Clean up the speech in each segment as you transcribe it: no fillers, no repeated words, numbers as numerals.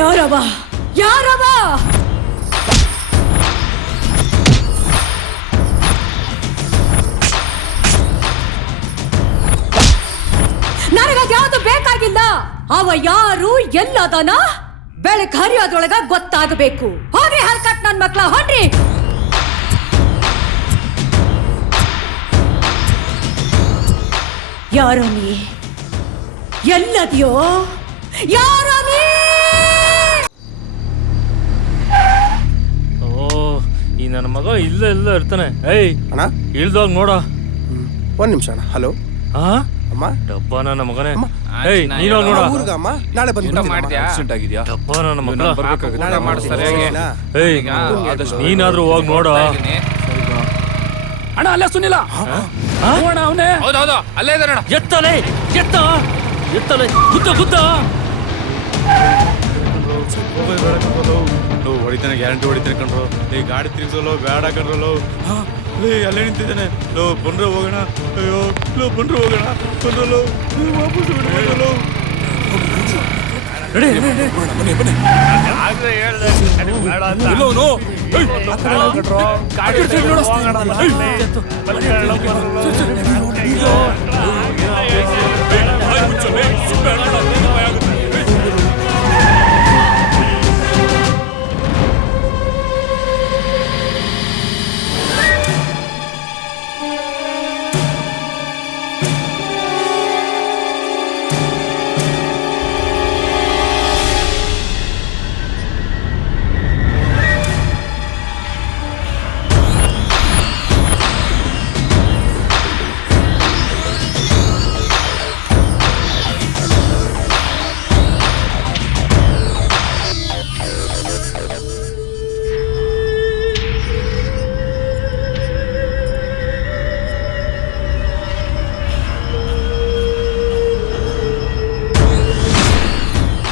ಯಾರವ ಯಾರವ ನನಗದು ಯಾವುದು ಬೇಕಾಗಿಲ್ಲ. ಅವ ಯಾರು ಎಲ್ಲದನ ಬೆಳಗ್ಗೆ ಹರಿಯೋದ್ರೊಳಗ ಗೊತ್ತಾಗಬೇಕು. ಹೋಗ್ರಿ ಹರ್ಕಟ್ ನನ್ ಮಕ್ಳ ಹೊಡ್ರಿ. ಯಾರೋ ನೀ ಎಲ್ಲದಿಯೋ ಯಾರೋ ನೀ? ಈ ನನ್ನ ಮಗ ಇಲ್ಲ ಇರ್ತಾನೆ. ಏಯ್ ಅಣ್ಣ ಇಳ್ದೋಗ್ ನೋಡ. ಒಂದ್ ನಿಮಿಷ ಅಣ್ಣ. ಹಲೋ ಅಮ್ಮ. ಡಬ್ಬ ನನ್ನ ಮಗನೇ. ಏಯ್ ನೀನು ನೋಡ. ಊರ್ಗ ಅಮ್ಮ ನಾಳೆ ಬಂದು ಆಕ್ಸಿಡೆಂಟ್ ಆಗಿದ್ಯಾ? ಡಬ್ಬ ನನ್ನ ಮಗ. ನಾಳೆ ಮಾಡಿಸ್ತಾರೆ. ಏಯ್ ನೀನಾದ್ರೂ ಹೋಗ್ ನೋಡ. ಅಣ್ಣ ಅಲ್ಲೇ ಸುನಿಲ್ಲ ಅವನೇ. ಹೌದೌದು ಅಲ್ಲೇ ಇದಾರೆ ಅಣ್ಣ. ಎತ್ತಲೆ ಎತ್ತಲೆ ಗುದ್ದ ಹೊಡಿತಾನೆ, ಗ್ಯಾರಂಟಿ ಹೊಡಿತಾನೆ ಕಣ್ರು. ಈ ಗಾಡಿ ತಿರ್ಸೋಲು ಬೇಡ ಕಣ್ರಲ್ಲೋ. ಅಲ್ಲೇ ನಿಂತಿದ್ದಾನೆ. ಲೋ ಬಂದ್ರೆ ಹೋಗೋಣ. ಅಯ್ಯೋ ಲೋ ಬಂದ್ರೆ ಹೋಗೋಣ. ಬಂದ್ರಲ್ಲೋ ವಾಪಸ್ ಬಿಡೋಣ.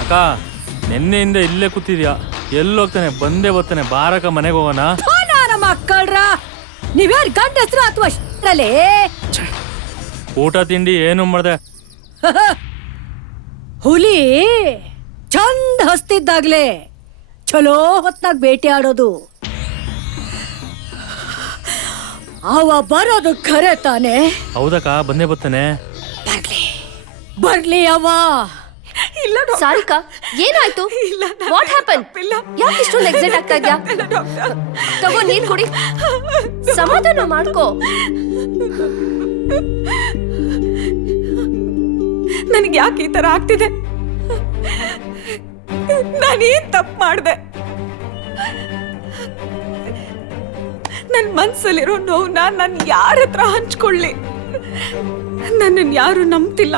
ಅಕ್ಕ ನಿನ್ನೆಯಿಂದ ಇಲ್ಲೇ ಕೂತಿದ್ಯಾ? ಎಲ್ಲೋಗ್ತಾನೆ? ಬಂದೇ ಬರ್ತಾನೆ. ಬಾರಕ ಮನೆಗೆ ಹೋಗೋಣ. ಮಕ್ಕಳ್ರ ನೀವ್ಯಾರು ಗಂಡ ಹೆಸರು ಅಥವಾ ಅಷ್ಟರಲ್ಲೇ ಊಟ ತಿಂಡಿ ಏನು ಮಾಡ್ದೆ? ಹುಲಿ ಚಂದ ಹಸ್ತಿದ್ದಾಗ್ಲೇ ಚಲೋ ಹೊತ್ನಾಗ ಬೇಟೆ ಆಡೋದು. ಅವ ಬರೋದು ಖರೆ ತಾನೆ? ಹೌದಕ್ಕ, ಬಂದೇ ಬರ್ತಾನೆ. ಬರ್ಲಿ ಅವ. ಸಾರಿಕಾ ಏನಾಯ್ತು? What happen? ಯಾಕೆ ಇಷ್ಟೊಂದು ಎಕ್ಸೈಟ್ ಆಗ್ತಾ ಇದ್ಯಾ? ತಗೋ ನೀನ್ ಕುಡಿ, ಸಮಾಧಾನ ಮಾಡ್ಕೋ. ನನಗೆ ಯಾಕೆ ಈ ತರ ಆಗ್ತಿದೆ? ನಾನೇನ್ ತಪ್ಪು ಮಾಡಿದೆ? ನನ್ನ ಮನ್ಸಲ್ಲಿರೋ ನೋವನ್ನ ನಾನು ಯಾರ ಹತ್ರ ಹಂಚ್ಕೊಳ್ಳಿ? ನನ್ನನ್ನು ಯಾರು ನಂಬ್ತಿಲ್ಲ.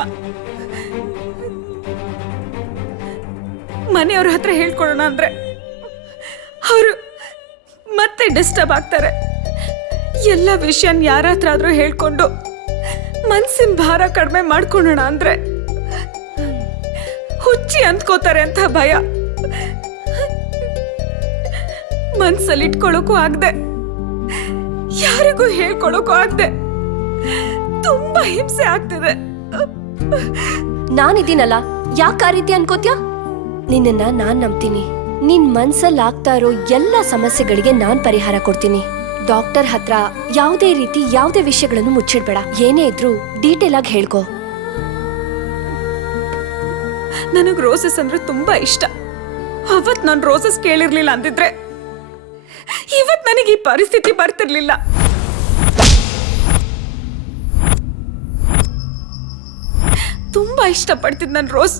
ಮನೆಯವ್ರ ಹತ್ರ ಹೇಳ್ಕೊಡೋಣ ಅಂದ್ರೆ ಅವರು ಮತ್ತೆ ಡಿಸ್ಟರ್ಬ್ ಆಗ್ತಾರೆ. ಎಲ್ಲ ವಿಷಯನ ಯಾರ ಹತ್ರ ಆದ್ರೂ ಹೇಳ್ಕೊಂಡು ಮನ್ಸಿನ ಭಾರ ಕಡಿಮೆ ಮಾಡ್ಕೊಳ್ಳೋಣ ಅಂದ್ರೆ ಹುಚ್ಚಿ ಅಂದ್ಕೋತಾರೆ ಅಂತ ಭಯ. ಮನ್ಸಲ್ಲಿ ಇಟ್ಕೊಳ್ಳೋಕ್ಕೂ ಆಗದೆ, ಯಾರಿಗೂ ಹೇಳ್ಕೊಳಕ್ಕೂ ಆಗದೆ ತುಂಬಾ ಹಿಂಸೆ ಆಗ್ತಿದೆ. ನಾನಿದ್ದೀನಲ್ಲ, ಯಾಕೆ ಆ ರೀತಿ ಅನ್ಕೋತ್ಯಾ? ನಿನ್ನನ್ನ ನಾನ್ ನಂಬ್ತೀನಿ. ನಿನ್ ಮನ್ಸಲ್ಲಿ ಆಗ್ತಾ ಇರೋ ಎಲ್ಲ ಸಮಸ್ಯೆಗಳಿಗೆ ನಾನ್ ಪರಿಹಾರ ಕೊಡ್ತೀನಿ. ಡಾಕ್ಟರ್ ಹತ್ರ ಯಾವುದೇ ರೀತಿ ಯಾವುದೇ ವಿಷಯಗಳನ್ನು ಮುಚ್ಚಿಡ್ಬೇಡ. ಏನೇ ಇದ್ರೂ ಡೀಟೇಲ್ ಆಗಿ ಹೇಳ್ಕೊ. ನನಗ್ ರೋಸಸ್ ಅಂದ್ರೆ ತುಂಬಾ ಇಷ್ಟ. ಅವತ್ ನಾನು ರೋಸಸ್ ಕೇಳಿರ್ಲಿಲ್ಲ ಅಂದಿದ್ರೆ ಇವತ್ ನನಗೆ ಈ ಪರಿಸ್ಥಿತಿ ಬರ್ತಿರ್ಲಿಲ್ಲ. ತುಂಬಾ ಇಷ್ಟಪಡ್ತಿದ್ ನನ್ ರೋಸ್.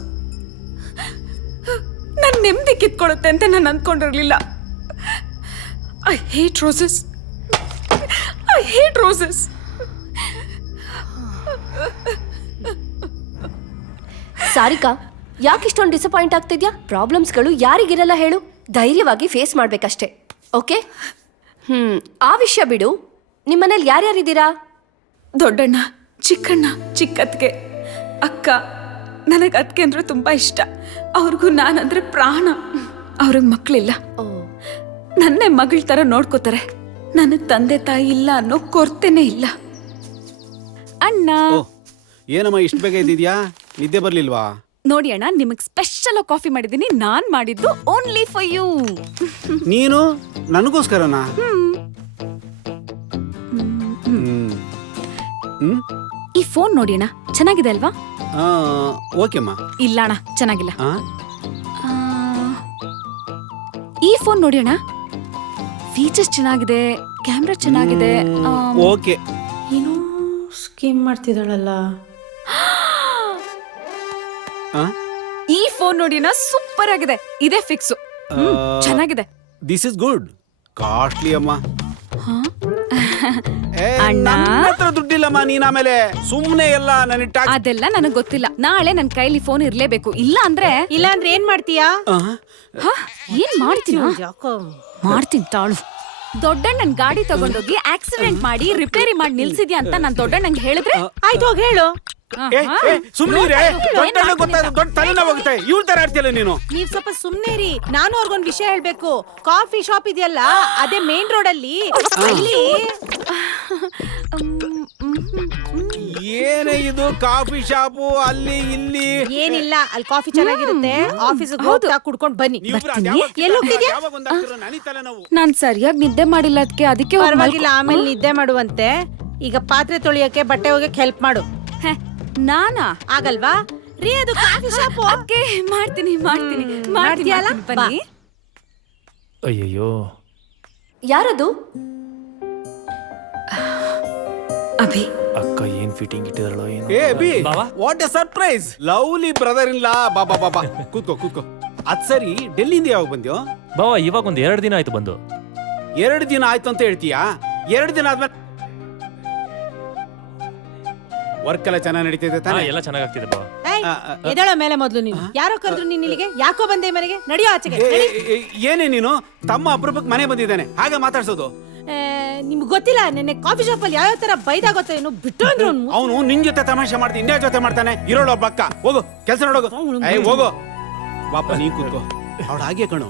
ನನ್ ನೆಮ್ಮದಿ ಕಿತ್ಕೊಳ್ಳುತ್ತೆ ಅಂತ ನಾನು ಅಂದ್ಕೊಂಡಿರ್ಲಿಲ್ಲ. I hate roses. I hate roses. Sarika, ಯಾಕೆ ಇಷ್ಟೊಂದು ಡಿಸಪಾಯಿಂಟ್ ಆಗ್ತಿದ್ಯಾ? ಪ್ರಾಬ್ಲಮ್ಸ್ಗಳು ಯಾರಿಗಿರಲ್ಲ ಹೇಳು. ಧೈರ್ಯವಾಗಿ ಫೇಸ್ ಮಾಡ್ಬೇಕಷ್ಟೇ. ಓಕೆ? ಆ ವಿಷಯ ಬಿಡು. ನಿಮ್ಮನೇಲಿ ಯಾರ್ಯಾರಿದ್ದೀರಾ? ದೊಡ್ಡಣ್ಣ, ಚಿಕ್ಕಣ್ಣ, ಚಿಕ್ಕತ್ಗೆ, ಅಕ್ಕ. ನನಗೆ ಅದಕ್ಕೆ ಅಂದ್ರೆ ತುಂಬಾ ಇಷ್ಟ. ಅವ್ರಿಗೂ ನಾನಂದ್ರೆ ಪ್ರಾಣ. ಅವ್ರಿಗೆ ಮಕ್ಕಳಿಲ್ಲ. ನನ್ನೇ ಮಗಳ ತರ ನೋಡ್ಕೋತಾರೆ. ನನಗೆ ತಂದೆ ತಾಯಿ ಇಲ್ಲ ಅನ್ನೋ ಕೊರತೆನೇ ಇಲ್ಲ. ಅಣ್ಣ, ಏನಮ್ಮ ಇಷ್ಟು ಬೇಗ ಇದ್ದಿದ್ಯಾ? ನಿದ್ದೆ ಬರ್ಲಿಲ್ವಾ? ನೋಡಿ ಅಣ್ಣ, ನಿಮಗ್ ಸ್ಪೆಷಲ್ ಕಾಫಿ ಮಾಡಿದ್ದೀನಿ. ನಾನ್ ಮಾಡಿದ್ದು ಓನ್ಲಿ ಫಾರ್ ಯು. ನೀನು ನನಗೋಸ್ಕರನಾ? ಈ ಫೋನ್ ನೋಡಿ ಅಣ್ಣ, ಚೆನ್ನಾಗಿದೆ ಅಲ್ವಾ? ಓಕೆಮ್ಮ. ಇಲ್ಲ ಅಣ್ಣ, ಚೆನ್ನಾಗಿಲ್ಲ. ಆ? ಈ ಫೋನ್ ನೋಡಿ ಅಣ್ಣ, ಫೀಚರ್ಸ್ ಚೆನ್ನಾಗಿದೆ, ಕ್ಯಾಮ್ರಾ ಚೆನ್ನಾಗಿದೆ. ಓಕೆ. ಏನೋ ಸ್ಕೀಮ್ ಮಾಡ್ತಿದ್ದಾಳಲ್ಲ. ಆ? ಈ ಫೋನ್ ನೋಡಿ ಅಣ್ಣ, ಸೂಪರ್ ಆಗಿದೆ. ಇದೇ ಫಿಕ್ಸು. ಚೆನ್ನಾಗಿದೆ. This is good. ಕಾಸ್ಟ್ಲಿ ಅಮ್ಮ. ಏ, ಅಣ್ಣ. ನನ್ನ ಹತ್ರ ದುಡ್ಡಿಲ್ಲಮ್ಮ. ನೀನ್ ಆಮೇಲೆ ಸುಮ್ನೆ ಎಲ್ಲ ನನಗೆ ಟ್ಯಾಕ್ಸ್. ಅದೆಲ್ಲ ನನಗ್ ಗೊತ್ತಿಲ್ಲ. ನಾಳೆ ನನ್ ಕೈಲಿ ಫೋನ್ ಇರ್ಲೇಬೇಕು. ಇಲ್ಲ ಅಂದ್ರೆ ಏನ್ ಮಾಡ್ತೀಯಾ? ಏನ್ ಮಾಡ್ತೀನ? ಮಾಡ್ತೀನಿ ತಾಳು. ದೊಡ್ಡಣ್ಣನ್ ಗಾಡಿ ತಗೊಂಡೋಗಿ ಆಕ್ಸಿಡೆಂಟ್ ಮಾಡಿ ರಿಪೇರಿ ಮಾಡಿ ನಿಲ್ಸಿದ್ಯಾ ಅಂತ ನಾನ್ ದೊಡ್ಡಣ್ಣಂಗೆ ಹೇಳಿದ್ರೆ ಆಯ್ತು, ಹೋಗಿ ಹೇಳು. ಸುಮ್ಮನೆ ದೊಡ್ಡ ತಲೆನೋವಾಗುತ್ತೆ. ಇವ್ರ ತರ ಆಡ್ತಿಲ್ಲ ನೀನು. ನೀವ್ ಸ್ವಲ್ಪ ಸುಮ್ನೆ ರೀ. ನಾನು ಅವ್ರಿಗೊಂದ್ ವಿಷಯ ಹೇಳ್ಬೇಕು. ಕಾಫಿ ಶಾಪ್ ಇದೆಯಲ್ಲ, ಅದೇ ಮೇನ್ ರೋಡ್ ಅಲ್ಲಿ. ಏನೇ ಇದು ಕಾಫಿ ಶಾಪು ಅಲ್ಲಿ ಇಲ್ಲಿ? ಏನಿಲ್ಲ, ಅಲ್ಲಿ ಕಾಫಿ ಚೆನ್ನಾಗಿರುತ್ತೆ. ಆಫೀಸ್ ಹೋಗ್ತಾ ಕುಡ್ಕೊಂಡ್ ಬನ್ನಿ. ನಾನ್ ಸರಿಯಾಗಿ ನಿದ್ದೆ ಮಾಡಿಲ್ಲ ಅದಕ್ಕೆ ಪರವಾಗಿಲ್ಲ, ಆಮೇಲೆ ನಿದ್ದೆ ಮಾಡುವಂತೆ. ಈಗ ಪಾತ್ರೆ ತೊಳಿಯಕ್ಕೆ, ಬಟ್ಟೆ ಹೋಗಕ್ಕೆ ಹೆಲ್ಪ್ ಮಾಡು. ನಾನಾ? ಆಗಲ್ವಾ ರೀ? ಅದು ಕಾಫಿ ಶಾಪ್. ಮಾಡ್ತೀನಿ ಮಾಡ್ತೀಯಲ್ಲ? ಬನ್ನಿ. ಅಯ್ಯಯ್ಯೋ, ಯಾರದು? ಅಭಿ. ಅಕ್ಕ ಏನ್ ಫಿಟ್ಟಿಂಗ್ ಇಟ್ಟಿದಾಳೋ ಏನು. ಏ ಬಿ, ಬಾವಾ? What a surprise. Lovely brother in law. ಬಾಬಾ ಬಾಬಾ, ಕೂತ್ಕೋ. ಅದ್ ಸರಿ, ಡೆಲ್ಲಿಂದ ಯಾವಾಗ ಬಂದ್ಯೋ? ಬಾವಾ, ಇವಾಗ ಒಂದ್ 2 ದಿನ ಆಯ್ತು ಬಂದು. 2 ದಿನ ಆಯ್ತು ಅಂತ ಹೇಳ್ತೀಯಾ? 2 ದಿನ ಆದ್ಮೇಲೆ ವರ್ಕ್ ಎಲ್ಲ ಚೆನ್ನಾಗಿ ನಡೀತಿದೆ ತಾನೆ? ಎಲ್ಲ ಚೆನ್ನಾಗಾಗ್ತಿದೆ ಬಾವಾ. ಎದಳ ಮೇಲೆ ಮೊದ್ಲು ನೀನು. ಯಾರೋ ಕರೆದ್ರು ನೀನ್ ಇಲ್ಲಿಗೆ? ಯಾಕೋ ಬಂದೆ ಮನೆಗೆ? ನಡಿಯೋ ಆಚೆಗೆ. ಏನೇ ನೀನು? ತಮ್ಮ ಅಪರೂಪಕ್ಕೆ ಮನೆ ಬಂದಿದ್ದಾನೆ, ಹಾಗೆ ಮಾತಾಡ್ಸೋದು? ನಿಮ್ಗೆ ಗೊತ್ತಿಲ್ಲ, ನೆನ್ನೆ ಕಾಫಿ ಶಾಪ್ ಅಲ್ಲಿ ಯಾವ ತರ ಬೈದಾಗೊತ್ತೋ ಏನೋ ಬಿಟ್ಟು ಅಂದ್ರು. ಅವನು ನಿನ್ ಜೊತೆ ತಮಾಷೆ ಮಾಡ್ತೀನಿ, ಇನ್ಯಾರ ಜೊತೆ ಮಾಡ್ತಾನೆ? ಇರೋಳು ಒಬ್ಬ ಅಕ್ಕ. ಹೋಗು, ಕೆಲಸ ನೋಡೋಗು. ಹೋಗು ಬಾಪ, ನೀ ಕೂತ್ಕೋ. ಅವಳು ಹಾಗೆ ಕಣು.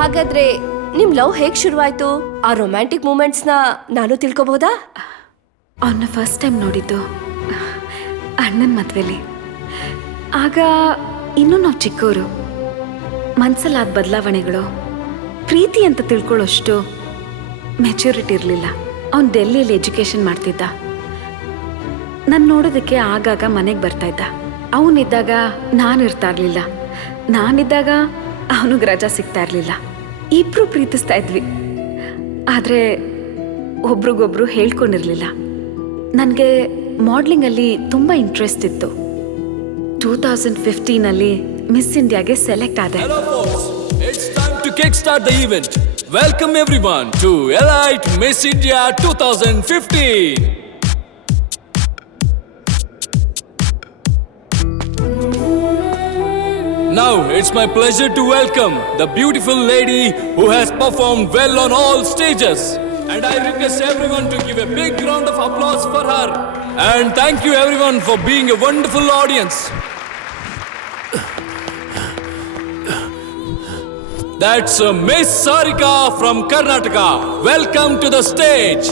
ಹಾಗಾದ್ರೆ ನಿಮ್ ಲವ್ ಹೇಗ್ ಶುರುವಾಯ್ತು? ಆ ರೊಮ್ಯಾಂಟಿಕ್ ಮೂಮೆಂಟ್ಸ್ ನ ನಾನು ತಿಳ್ಕೊಬಹುದಾ? ಅವನ್ನ ಫಸ್ಟ್ ಟೈಮ್ ನೋಡಿದ್ದು ಅಣ್ಣನ ಮದ್ವೆಲಿ. ಆಗ ಇನ್ನೂ ನಾವು ಚಿಕ್ಕವರು. ಮನ್ಸಲ್ಲಾದ ಬದಲಾವಣೆಗಳು, ಪ್ರೀತಿ ಅಂತ ತಿಳ್ಕೊಳ್ಳೋಷ್ಟು ಮೆಚ್ಯೂರಿಟಿ ಇರಲಿಲ್ಲ. ಅವನು ಡೆಲ್ಲಿಯಲ್ಲಿ ಎಜುಕೇಶನ್ ಮಾಡ್ತಿದ್ದ. ನಾನು ನೋಡೋದಕ್ಕೆ ಆಗಾಗ ಮನೆಗೆ ಬರ್ತಾ ಇದ್ದ. ಅವನಿದ್ದಾಗ ನಾನು ಇರ್ತಾ ಇರಲಿಲ್ಲ, ನಾನಿದ್ದಾಗ ಅವನಿಗೆ ರಜಾ ಸಿಗ್ತಾ ಇರಲಿಲ್ಲ. ಇಬ್ರು ಪ್ರೀತಿಸ್ತಾ ಇದ್ವಿ, ಆದರೆ ಒಬ್ರಿಗೊಬ್ರು ಹೇಳ್ಕೊಂಡಿರಲಿಲ್ಲ. ನನಗೆ ಮಾಡ್ಲಿಂಗಲ್ಲಿ ತುಂಬ ಇಂಟ್ರೆಸ್ಟ್ ಇತ್ತು. 2015 ಮಿಸ್ ಇಂಡಿಯಾಗೆ ಸೆಲೆಕ್ಟ್ ಆದೆ. Hello folks, it's time to kickstart the event. Welcome everyone to Elite Miss India 2015. Now it's my pleasure to welcome the beautiful lady who has performed well on all stages. And I request everyone to give a big round of applause for her. And thank you everyone for being a wonderful audience. That's Miss Sarika from Karnataka. Welcome to the stage.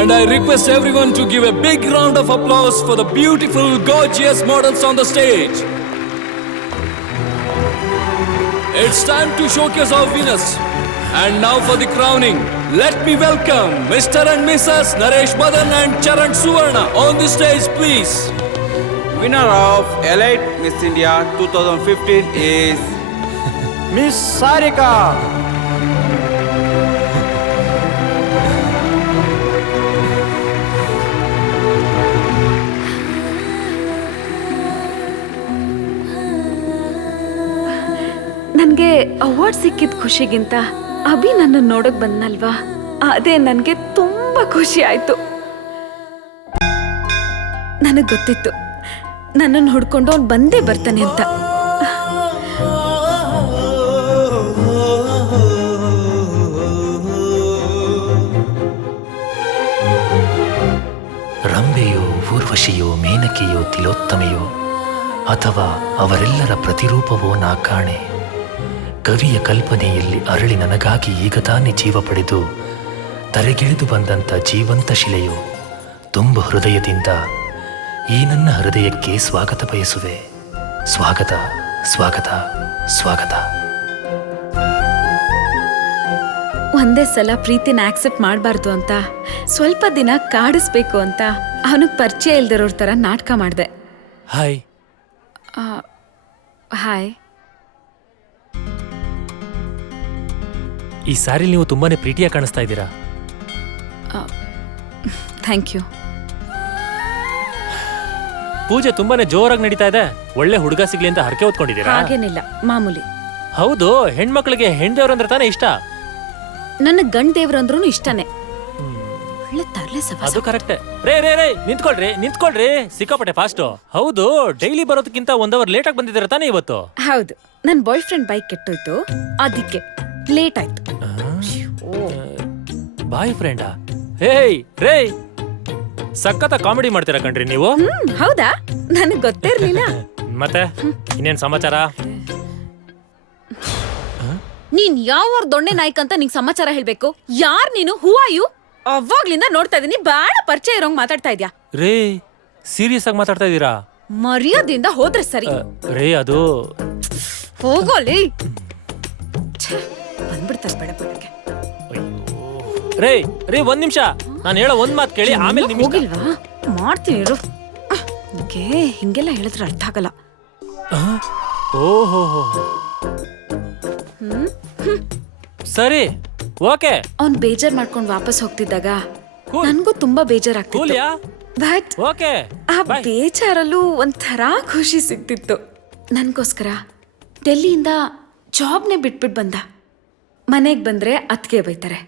And I request everyone to give a big round of applause for the beautiful, gorgeous models on the stage. It's time to showcase our winners. And now for the crowning. Let me welcome Mr. and Mrs. Naresh Madan and Charan Suvarna on the stage, please. Winner of Elite Miss India 2015 is miss Sarika. ನನಗೆ award ಸಿಕ್ಕಿದ ಖುಷಿಗಿಂತ ಅಭಿ ನನ್ನ ನೋಡಕ್ ಬಂದ್ನಲ್ವಾ, ಅದೇ ನನಗೆ ತುಂಬಾ ಖುಷಿ ಆಯ್ತು. ನನಗೆ ಗೊತ್ತಿತ್ತು ನನ್ನನ್ನು ಹುಡ್ಕೊಂಡು ಅವ್ನು ಬಂದೇ ಬರ್ತಾನೆ ಅಂತ. ರಂಬೆಯೋ, ಊರ್ವಶಿಯೋ, ಮೇನಕೆಯೋ, ತಿಲೋತ್ತಮೆಯೋ, ಅಥವಾ ಅವರೆಲ್ಲರ ಪ್ರತಿರೂಪವೋ ನಾ ಕಾಣೆ. ಕವಿಯ ಕಲ್ಪನೆಯಲ್ಲಿ ಅರಳಿ ನನಗಾಗಿ ಈಗ ತಾನೇ ಜೀವ ಪಡೆದು ತರೆಗಿಳಿದು ಬಂದಂಥ ಜೀವಂತ ಶಿಲೆಯೋ, ತುಂಬ ಹೃದಯದಿಂದ ಈ ನನ್ನ ಹೃದಯಕ್ಕೆ ಸ್ವಾಗತ ಬಯಸುವೆ. ಸ್ವಾಗತ, ಸ್ವಾಗತ, ಸ್ವಾಗತ. ಒಂದೇ ಸಲ ಪ್ರೀತಿನ ಆಕ್ಸೆಪ್ಟ್ ಮಾಡಬಾರ್ದು ಅಂತ ಸ್ವಲ್ಪ ದಿನ ಕಾಡಿಸ್ಬೇಕು ಅಂತ ಅವನಿಗೆ ಪರಿಚಯ ಇಲ್ದಿರೋರ್ ಥರ ನಾಟಕ ಮಾಡಿದೆ. ಹಾಯ್. ಹಾಯ್. ಈ ಸಾರಿ ನೀವು ತುಂಬಾನೇ ಪ್ರೀತಿಯಾಗಿ ಕಾಣಿಸ್ತಾ ಇದ್ದೀರಾ. Thank you. ಪೂಜೆ ತುಂಬಾನೇ ಜೋರಾಗಿ ನಡೀತಾ ಇದೆ. ಒಳ್ಳೆ ಹುಡುಗ ಸಿಗ್ಲಿ ಅಂತ ಹರಕೆ ಹೊತ್ಕೊಂಡಿದ್ದೀರಾ? ಹಾಗೇನಿಲ್ಲ, ಮಾಮೂಲಿ. ಹೌದು, ಹೆಣ್ಮಕ್ಳಿಗೆ ಹೆಣ್ದೇವ್ರಂದ್ರೆ ತಾನೇ ಇಷ್ಟ. ನನ್ನ ಗಂಡ ದೇವ್ರು ಅಂದ್ರೂ ಇಷ್ಟನೇ. ಒಳ್ಳೆ ತರ್ಲೆ ಸವಾಸ. ಅದು ಕರೆಕ್ಟೇ. ರೇ ರೇ ರೇ ನಿಂತ್ಕೊಳ್ರಿ ನಿಂತ್ಕೊಳ್ರಿ, ಸಿಕ್ಕಾಪಟ್ಟೆ ಫಾಸ್ಟು. ಹೌದು, ಡೈಲಿ ಬರೋದಕ್ಕಿಂತ 1 ಅವರ್ ಲೇಟ್ ಆಗಿ ಬಂದಿದ್ದೀರಾ ತಾನೇ ಇವತ್ತು? ಹೌದು, ನನ್ನ ಬಾಯ್ ಫ್ರೆಂಡ್ ಬೈಕ್ ಕೆಟ್ಟೋಯ್ತು, ಅದಕ್ಕೆ ಲೇಟ್ ಆಯ್ತು. ಬಾಯ್ ಫ್ರೆಂಡಾ? ಹೇಯ್ ರೇ, ಸಖತ್ತ ಕಾಮಿಡಿ ಮಾಡ್ತೀರಾ ಕಣ್ರಿ ನೀವು. ಹೌದಾ? ನನಗೆ ಗೊತ್ತೇ ಇರ್ಲಿಲ್ಲ. ಮತ್ತೆ ಇನ್ನೇನ್ ಸಮಾಚಾರ? ನೀನ್ ಯಾವ ದೊಣ್ಣೆ ನಾಯ್ಕ ಅಂತ ನಿಂಗೆ ಸಮಾಚಾರ ಹೇಳ್ಬೇಕು. ಯಾರ್ ನೀನು? Who are you? ಅವಾಗ್ಲಿಂದ ನೋಡ್ತಾ ಇದೀನಿ, ಬಾಳ ಪರಿಚಯ ಇರೋಂಗ್ ಮಾತಾಡ್ತಾ ಇದ್ಯಾ. ರೇ, ಸೀರಿಯಸ್ ಆಗಿ ಮಾತಾಡ್ತಾ ಇದ್ದೀರಾ? ಮರ್ಯಾದಿಂದ ಹೋದ್ರೆ ಸರಿ. ರೇ, ಅದು ಹೋಗೋಲಿ. ಬಂದ್ಬಿಡ್ತಾರೆ ಬೇಡ ಬಿಡಕ್ಕೆ. ರೇ ರೇ, 1 ನಿಮಿಷ, ನಾನು ಹೇಳೋ 1 ಮಾತು ಕೇಳಿ, ಆಮೇಲೆ ನಿಮ್ಗೆ ಹೋಗಿಲ್ವಾ? ಮಾಡ್ತೀನಿ ಇರು. ಹಿಂಗೆಲ್ಲ ಹೇಳಿದ್ರೆ ಅರ್ಥ ಆಗಲ್ಲ. ಓಹೋ, ಸರಿ, ಓಕೆ. ಅವ್ನ್ ಬೇಜಾರ್ ಮಾಡ್ಕೊಂಡ್ ವಾಪಸ್ ಹೋಗ್ತಿದ್ದಾಗ ನನ್ಗೂ ತುಂಬಾ ಬೇಜಾರಾಗ್ತಿತ್ತು. ಬಟ್ ಓಕೆ, ಆ ಬೇಜಾರಲ್ಲೂ ಒಂಥರ ಖುಷಿ ಸಿಗ್ತಿತ್ತು. ನನ್ಗೋಸ್ಕರ ಡೆಲ್ಲಿಯಿಂದ ಜಾಬ್ನೇ ಬಿಟ್ಬಿಟ್ಟು ಬಂದ. ಮನೆಗ್ ಬಂದ್ರೆ ಅತ್ಗೆ ಬೈತಾರೆ,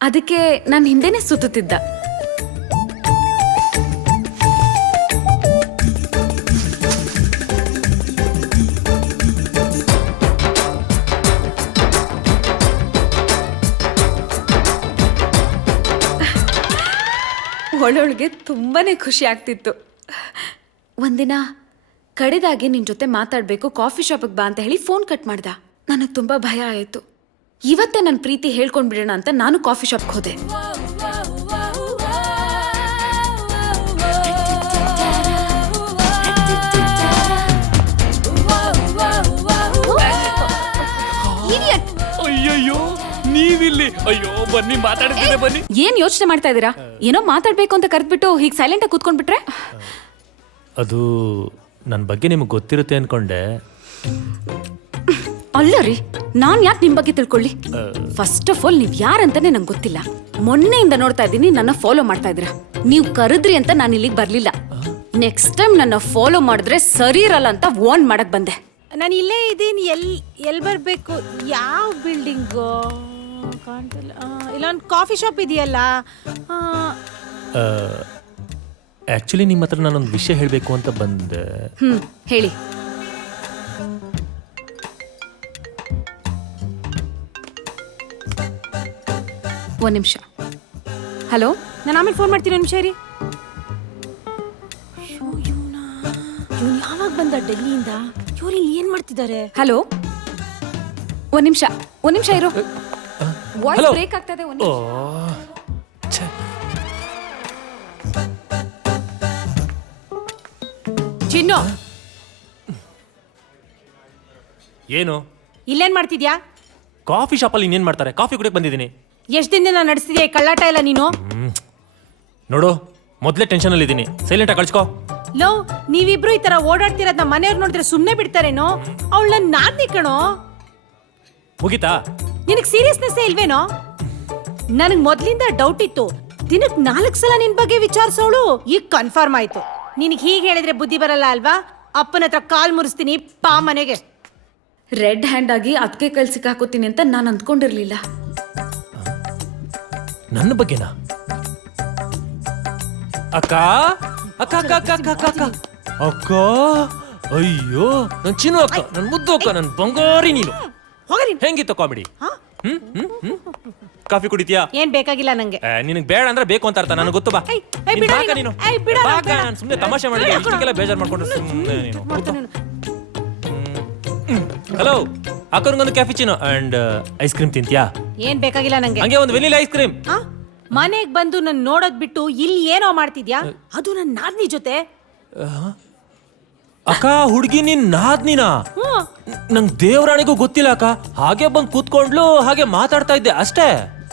ಅದಕ್ಕೆ ನಾನು ಹಿಂದೆನೆ ಸುತ್ತುತ್ತಿದ್ದ. ಒಳೊಳಗೆ ತುಂಬಾನೇ ಖುಷಿ ಆಗ್ತಿತ್ತು. ಒಂದಿನ ಕಡೆದಾಗಿ ನಿನ್ ಜೊತೆ ಮಾತಾಡ್ಬೇಕು, ಕಾಫಿ ಶಾಪಿಗೆ ಬಾ ಅಂತ ಹೇಳಿ ಫೋನ್ ಕಟ್ ಮಾಡ್ದ. ನನಗೆ ತುಂಬಾ ಭಯ ಆಯ್ತು. ಇವತ್ತೇ ನನ್ನ ಪ್ರೀತಿ ಹೇಳ್ಕೊಂಡ್ಬಿಡೋಣ ಅಂತ ನಾನು ಕಾಫಿ ಶಾಪ್ಗೆ ಹೋದೆ. ಅಯ್ಯಯ್ಯೋ, ನೀವಿಲ್ಲಿ? ಅಯ್ಯೋ, ಬನ್ನಿ ಮಾತಾಡ್ತೀನಿ, ಬನ್ನಿ. ಏನ್ ಯೋಚನೆ ಮಾಡ್ತಾ ಇದೀರಾ? ಏನೋ ಮಾತಾಡ್ಬೇಕು ಅಂತ ಕರೆದ್ಬಿಟ್ಟು ಹೀಗೆ ಸೈಲೆಂಟ್ ಆಗಿ ಕೂತ್ಕೊಂಡ್ಬಿಟ್ರೆ? ಅದು ನನ್ನ ಬಗ್ಗೆ ನಿಮಗೆ ಗೊತ್ತಿರುತ್ತೆ ಅನ್ಕೊಂಡೆ. ಅಲ್ಲ ರೀ, ನಾನ್ ಯಾಕೆ ನಿಮ್ ಬಗ್ಗೆ ತಿಳ್ಕೊಳ್ಳಿ? ಫಸ್ಟ್ ಆಫ್ ಆಲ್, ನೀವ್ ಯಾರಂತಾನೆ ನಂಗೆ ಗೊತ್ತಿಲ್ಲ. ಮೊನ್ನೆಯಿಂದ ನೋಡ್ತಾ ಇದ್ದೀನಿ ನನ್ನ ಫಾಲೋ ಮಾಡ್ತಾ ಇದ್ದೀರಾ. ನೀವು ಕರೆದ್ರಿ ಅಂತ ನಾನು ಇಲ್ಲಿಗೆ ಬರ್ಲಿಲ್ಲ. ನೆಕ್ಸ್ಟ್ ಟೈಮ್ ನನ್ನ ಫಾಲೋ ಮಾಡಿದ್ರೆ ಸರಿ ಇರಲ್ಲ ಅಂತ ವಾರ್ನ್ ಮಾಡಕ್ ಬಂದೆ. ನಾನು ಇಲ್ಲೇ ಇದ್ದೀನಿ. ಎಲ್ಲಿ ಬರಬೇಕು? ಯಾವ ಬಿಲ್ಡಿಂಗು ಕಾಣ್ತಿಲ್ಲ. ಇಲ್ಲೊಂದು ಕಾಫಿ ಶಾಪ್ ಇದೆಯಲ್ಲ. ಆ್ಯಕ್ಚುಲಿ ನಿಮ್ಮ ಹತ್ರ ನಾನೊಂದು ವಿಷಯ ಹೇಳಬೇಕು ಅಂತ ಬಂದೆ. ಹೇಳಿ. ಒಂದ್ ನಿಮಿಷ. ಹಲೋ, ನಾನು ಆಮೇಲೆ ಫೋನ್ ಮಾಡ್ತೀನಿ. ಒಂದು ನಿಮಿಷ ರೀ. ಇವನು ಯಾವಾಗ ಬಂದ ಡೆಲ್ಲಿಯಿಂದ? ಇವ್ರು ಇಲ್ಲಿ ಏನ್ ಮಾಡ್ತಿದ್ದಾರೆ? ಹಲೋ, ಒಂದ್ ನಿಮಿಷ ಇರು. ವಾಯ್ಸ್ ಬ್ರೇಕ್ ಆಗ್ತಾ ಇದೆ. ಒಂದ್ ನಿಮಿಷ. ಚಿನ್ನು, ಏನು? ಇಲ್ಲೇನ್ ಮಾಡ್ತಿದ್ಯಾ? ಕಾಫಿ ಶಾಪಲ್ಲಿ ಇನ್ನೇನು ಮಾಡ್ತಾರೆ? ಕಾಫಿ ಕುಡಿಯಕ್ಕೆ ಬಂದಿದ್ದೀನಿ. ಎಷ್ಟು ದಿನದಿಂದ ನಡೆಸ್ತಿದ್ಯಾ ಈ ಕಳ್ಳಾಟ ಎಲ್ಲ ನೀನು? ನೋಡು, ಮೊದಲೇ ಟೆನ್ಷನಲ್ಲಿ ಇದ್ದೀನಿ. ಸೈಲೆಂಟಾಗಿ ಕಳ್ಸ್ಕೋ. ಲೋ, ನೀವಿಬ್ರು ಈ ತರ ಓಡಾಡ್ತಿರೋದ್ ನಮ್ಮ ಮನೆಯವ್ರು ನೋಡಿದ್ರೆ ಸುಮ್ಮನೆ ಬಿಡ್ತಾರೇನೋ? ಅವಳು ನನ್ನ ನಾದ್ನಿ ಕಣೋ. ಮುಗಿತಾ? ನಿನಗ್ ಸೀರಿಯಸ್ನೆಸ್ ಇಲ್ವೇನೋ? ನನಗ್ ಮೊದ್ಲಿಂದ ಡೌಟ್ ಇತ್ತು. ದಿನಕ್ 4 ಸಲ ನಿನ್ ಬಗ್ಗೆ ವಿಚಾರಿಸೋಳು ಈಗ ಕನ್ಫರ್ಮ್ ಆಯ್ತು. ನಿನಗ್ ಹೀಗೆ ಹೇಳಿದ್ರೆ ಬುದ್ಧಿ ಬರಲ್ಲ ಅಲ್ವಾ? ಅಪ್ಪನ ಹತ್ರ ಕಾಲ್ ಮುರಿಸ್ತೀನಿ, ಪಾ ಮನೆಗೆ. ರೆಡ್ ಹ್ಯಾಂಡ್ ಆಗಿ ಅದಕ್ಕೆ ಕೈಲಿ ಸಿಕ್ಕಾಕೋತೀನಿ ಅಂತ ನಾನು ಅಂದ್ಕೊಂಡಿರ್ಲಿಲ್ಲ. ನನ್ನ ಬಗ್ಗೆನಾ? ಅಕ್ಕ ಅಕ್ಕ ಅಕ್ಕ ಅಕ್ಕ ಅಕ್ಕ ಅಕ್ಕ ಅಕ್ಕ ಅಕ್ಕ, ಅಯ್ಯೋ ನನ್ ಚಿನ್ನು ಅಕ್ಕ, ನನ್ ಮುದ್ದು ಅಕ್ಕ, ನನ್ ಬಂಗಾರಿ ನೀನು. ಹೆಂಗಿತ್ತು ಕಾಮಿಡಿ? ಕಾಫಿ ಕುಡಿತೀಯಾ? ಏನ್ ಬೇಕಾಗಿಲ್ಲ ನಂಗೆ. ನಿನಗ್ ಬೇಡ ಅಂದ್ರೆ ಬೇಕು ಅಂತ ಅರ್ಥ, ನನಗೆ ಗೊತ್ತು. ಬಾ ನೀನ್ ಬಾಕ ನೀನು. ಬಾಕ, ನಾನು ಸುಮ್ನೆ ತಮಾಷೆ ಮಾಡಿದೆ, ಇಷ್ಟಕ್ಕೆಲ್ಲ ಬೇಜಾರ್ ಮಾಡ್ಕೊಂಡ್ರೆ ಸುಮ್ನೆ ನೀನು. ಹಲೋ, ಅಕ್ಕನಿಗೊಂದು ಕ್ಯಾಫಿಚಿನೋ ಅಂಡ್ ಐಸ್ ಕ್ರೀಮ್ ತಿಂತ್ಯಾ? ಏನ್ ಬೇಕಾಗಿಲ್ಲ ನಂಗೆ. ಹಂಗೆ ಒಂದು ವೆನಿಲಾ ಐಸ್ ಕ್ರೀಮ್. ಮನೆಗ್ ಬಂದು ನನ್ ನೋಡೋದ್ ಬಿಟ್ಟು ಇಲ್ಲಿ ಏನೋ ಮಾಡ್ತಿದ್ಯಾ? ಅದು ನನ್ ನಾದ್ನಿ ಜೊತೆ. ಅಕ್ಕ, ಹುಡುಗಿ ನಿನ್ ನಾದ್ನಿನ? ನಂಗ್ ದೇವರಾಣಿಗೂ ಗೊತ್ತಿಲ್ಲ ಅಕ್ಕ. ಹಾಗೆ ಬಂದ್ ಕೂತ್ಕೊಂಡ್ಲು, ಹಾಗೆ ಮಾತಾಡ್ತಾ ಇದ್ದೆ ಅಷ್ಟೇ.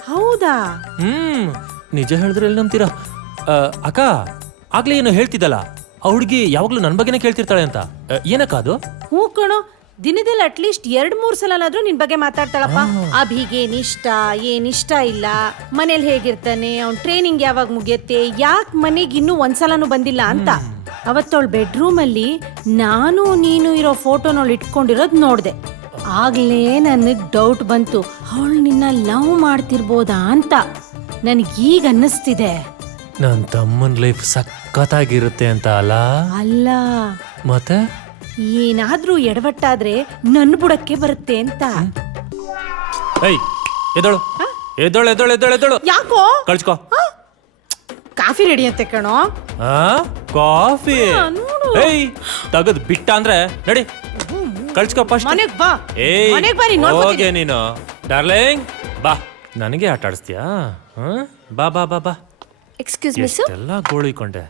ಹೌದಾ? ನಿಜ ಹೇಳಿದ್ರೆ ಎಲ್ಲಿ ನಂಬ್ತೀರಾ? ಅಕ್ಕ, ಆಗ್ಲೇ ಏನೋ ಹೇಳ್ತಿದ್ದಲ್ಲ, ಆ ಹುಡುಗಿ ಯಾವಾಗ್ಲೂ ನನ್ ಬಗ್ಗೆನೇ ಕೇಳ್ತಿರ್ತಾಳೆ ಅಂತ. ಏನಕ್ಕ ಅದು? ಹ್ಞೂ ಕಣೋ, ದಿನದಲ್ಲಿ ಅಟ್ಲೀಸ್ಟ್ 2-3 ಸಲನಾದ್ರೂ ನಿನ್ ಬಗ್ಗೆ ಮಾತಾಡ್ತಾಳಪ್ಪ. ಅಭಿಗೆ ಏನಿಷ್ಟ ಇಲ್ಲ, ಮನೇಲಿ ಹೇಗಿರ್ತಾನೆ, ಅವ್ನ್ ಟ್ರೈನಿಂಗ್ ಯಾವಾಗ ಮುಗಿಯತ್ತೆ, ಯಾಕೆ ಮನೆಗೆ ಇನ್ನೂ ಒಂದ್ಸಲನೂ ಬಂದಿಲ್ಲ ಅಂತ. ಅವತ್ತವಳ ಬೆಡ್ರೂಮ್ ಅಲ್ಲಿ ನಾನು ನೀನು ಇರೋ ಫೋಟೋನವಳು ಇಟ್ಕೊಂಡಿರೋದ್ ನೋಡ್ದೆ. ಆಗ್ಲೇ ನನಗ್ ಡೌಟ್ ಬಂತು, ಅವಳು ನಿನ್ನ ಲವ್ ಮಾಡ್ತಿರ್ಬೋದಾ ಅಂತ. ನನ್ಗೀಗ ಅನ್ನಿಸ್ತಿದೆ ನನ್ ತಮ್ಮನ್ ಲೈಫ್ ಸಖತ್ತಾಗಿರುತ್ತೆ ಅಂತ. ಅಲ್ಲ, ಮತ್ತೆ ಏನಾದ್ರೂ ಎಡವಟ್ಟಾದ್ರೆ ನನ್ ಬುಡಕ್ಕೆ ಬರುತ್ತೆ ಅಂತ. ಎದಳು ಎದಳು ಎದಳು ಎದಳು ಎದಳು. ಯಾಕೋ? ಕಳ್ಸ್ಕೋ. ಕಾಫಿ ರೆಡಿ ಅಂತೆ ಕಣೋ. ಕಾಫಿ ತಗದ್ ಬಿಟ್ಟ ಅಂದ್ರೆ ನಡಿ, ಕಳ್ಸ್ಕೋ ಫಸ್ಟ್. ಮನೆಗ್ ಬಾ. ಮನೆಗ್ ಬಾ, ನೀನ್ ಹೋಗೆ ನೀನು ಡಾರ್ಲಿಂಗ್. ಬಾ, ನನಗೆ ಆಟ ಆಡಿಸ್ತೀಯಾ? ಬಾ ಬಾ ಬಾ ಬಾ. Excuse me sir. ಎಲ್ಲ ಗೋಳಿಕೊಂಡೆ.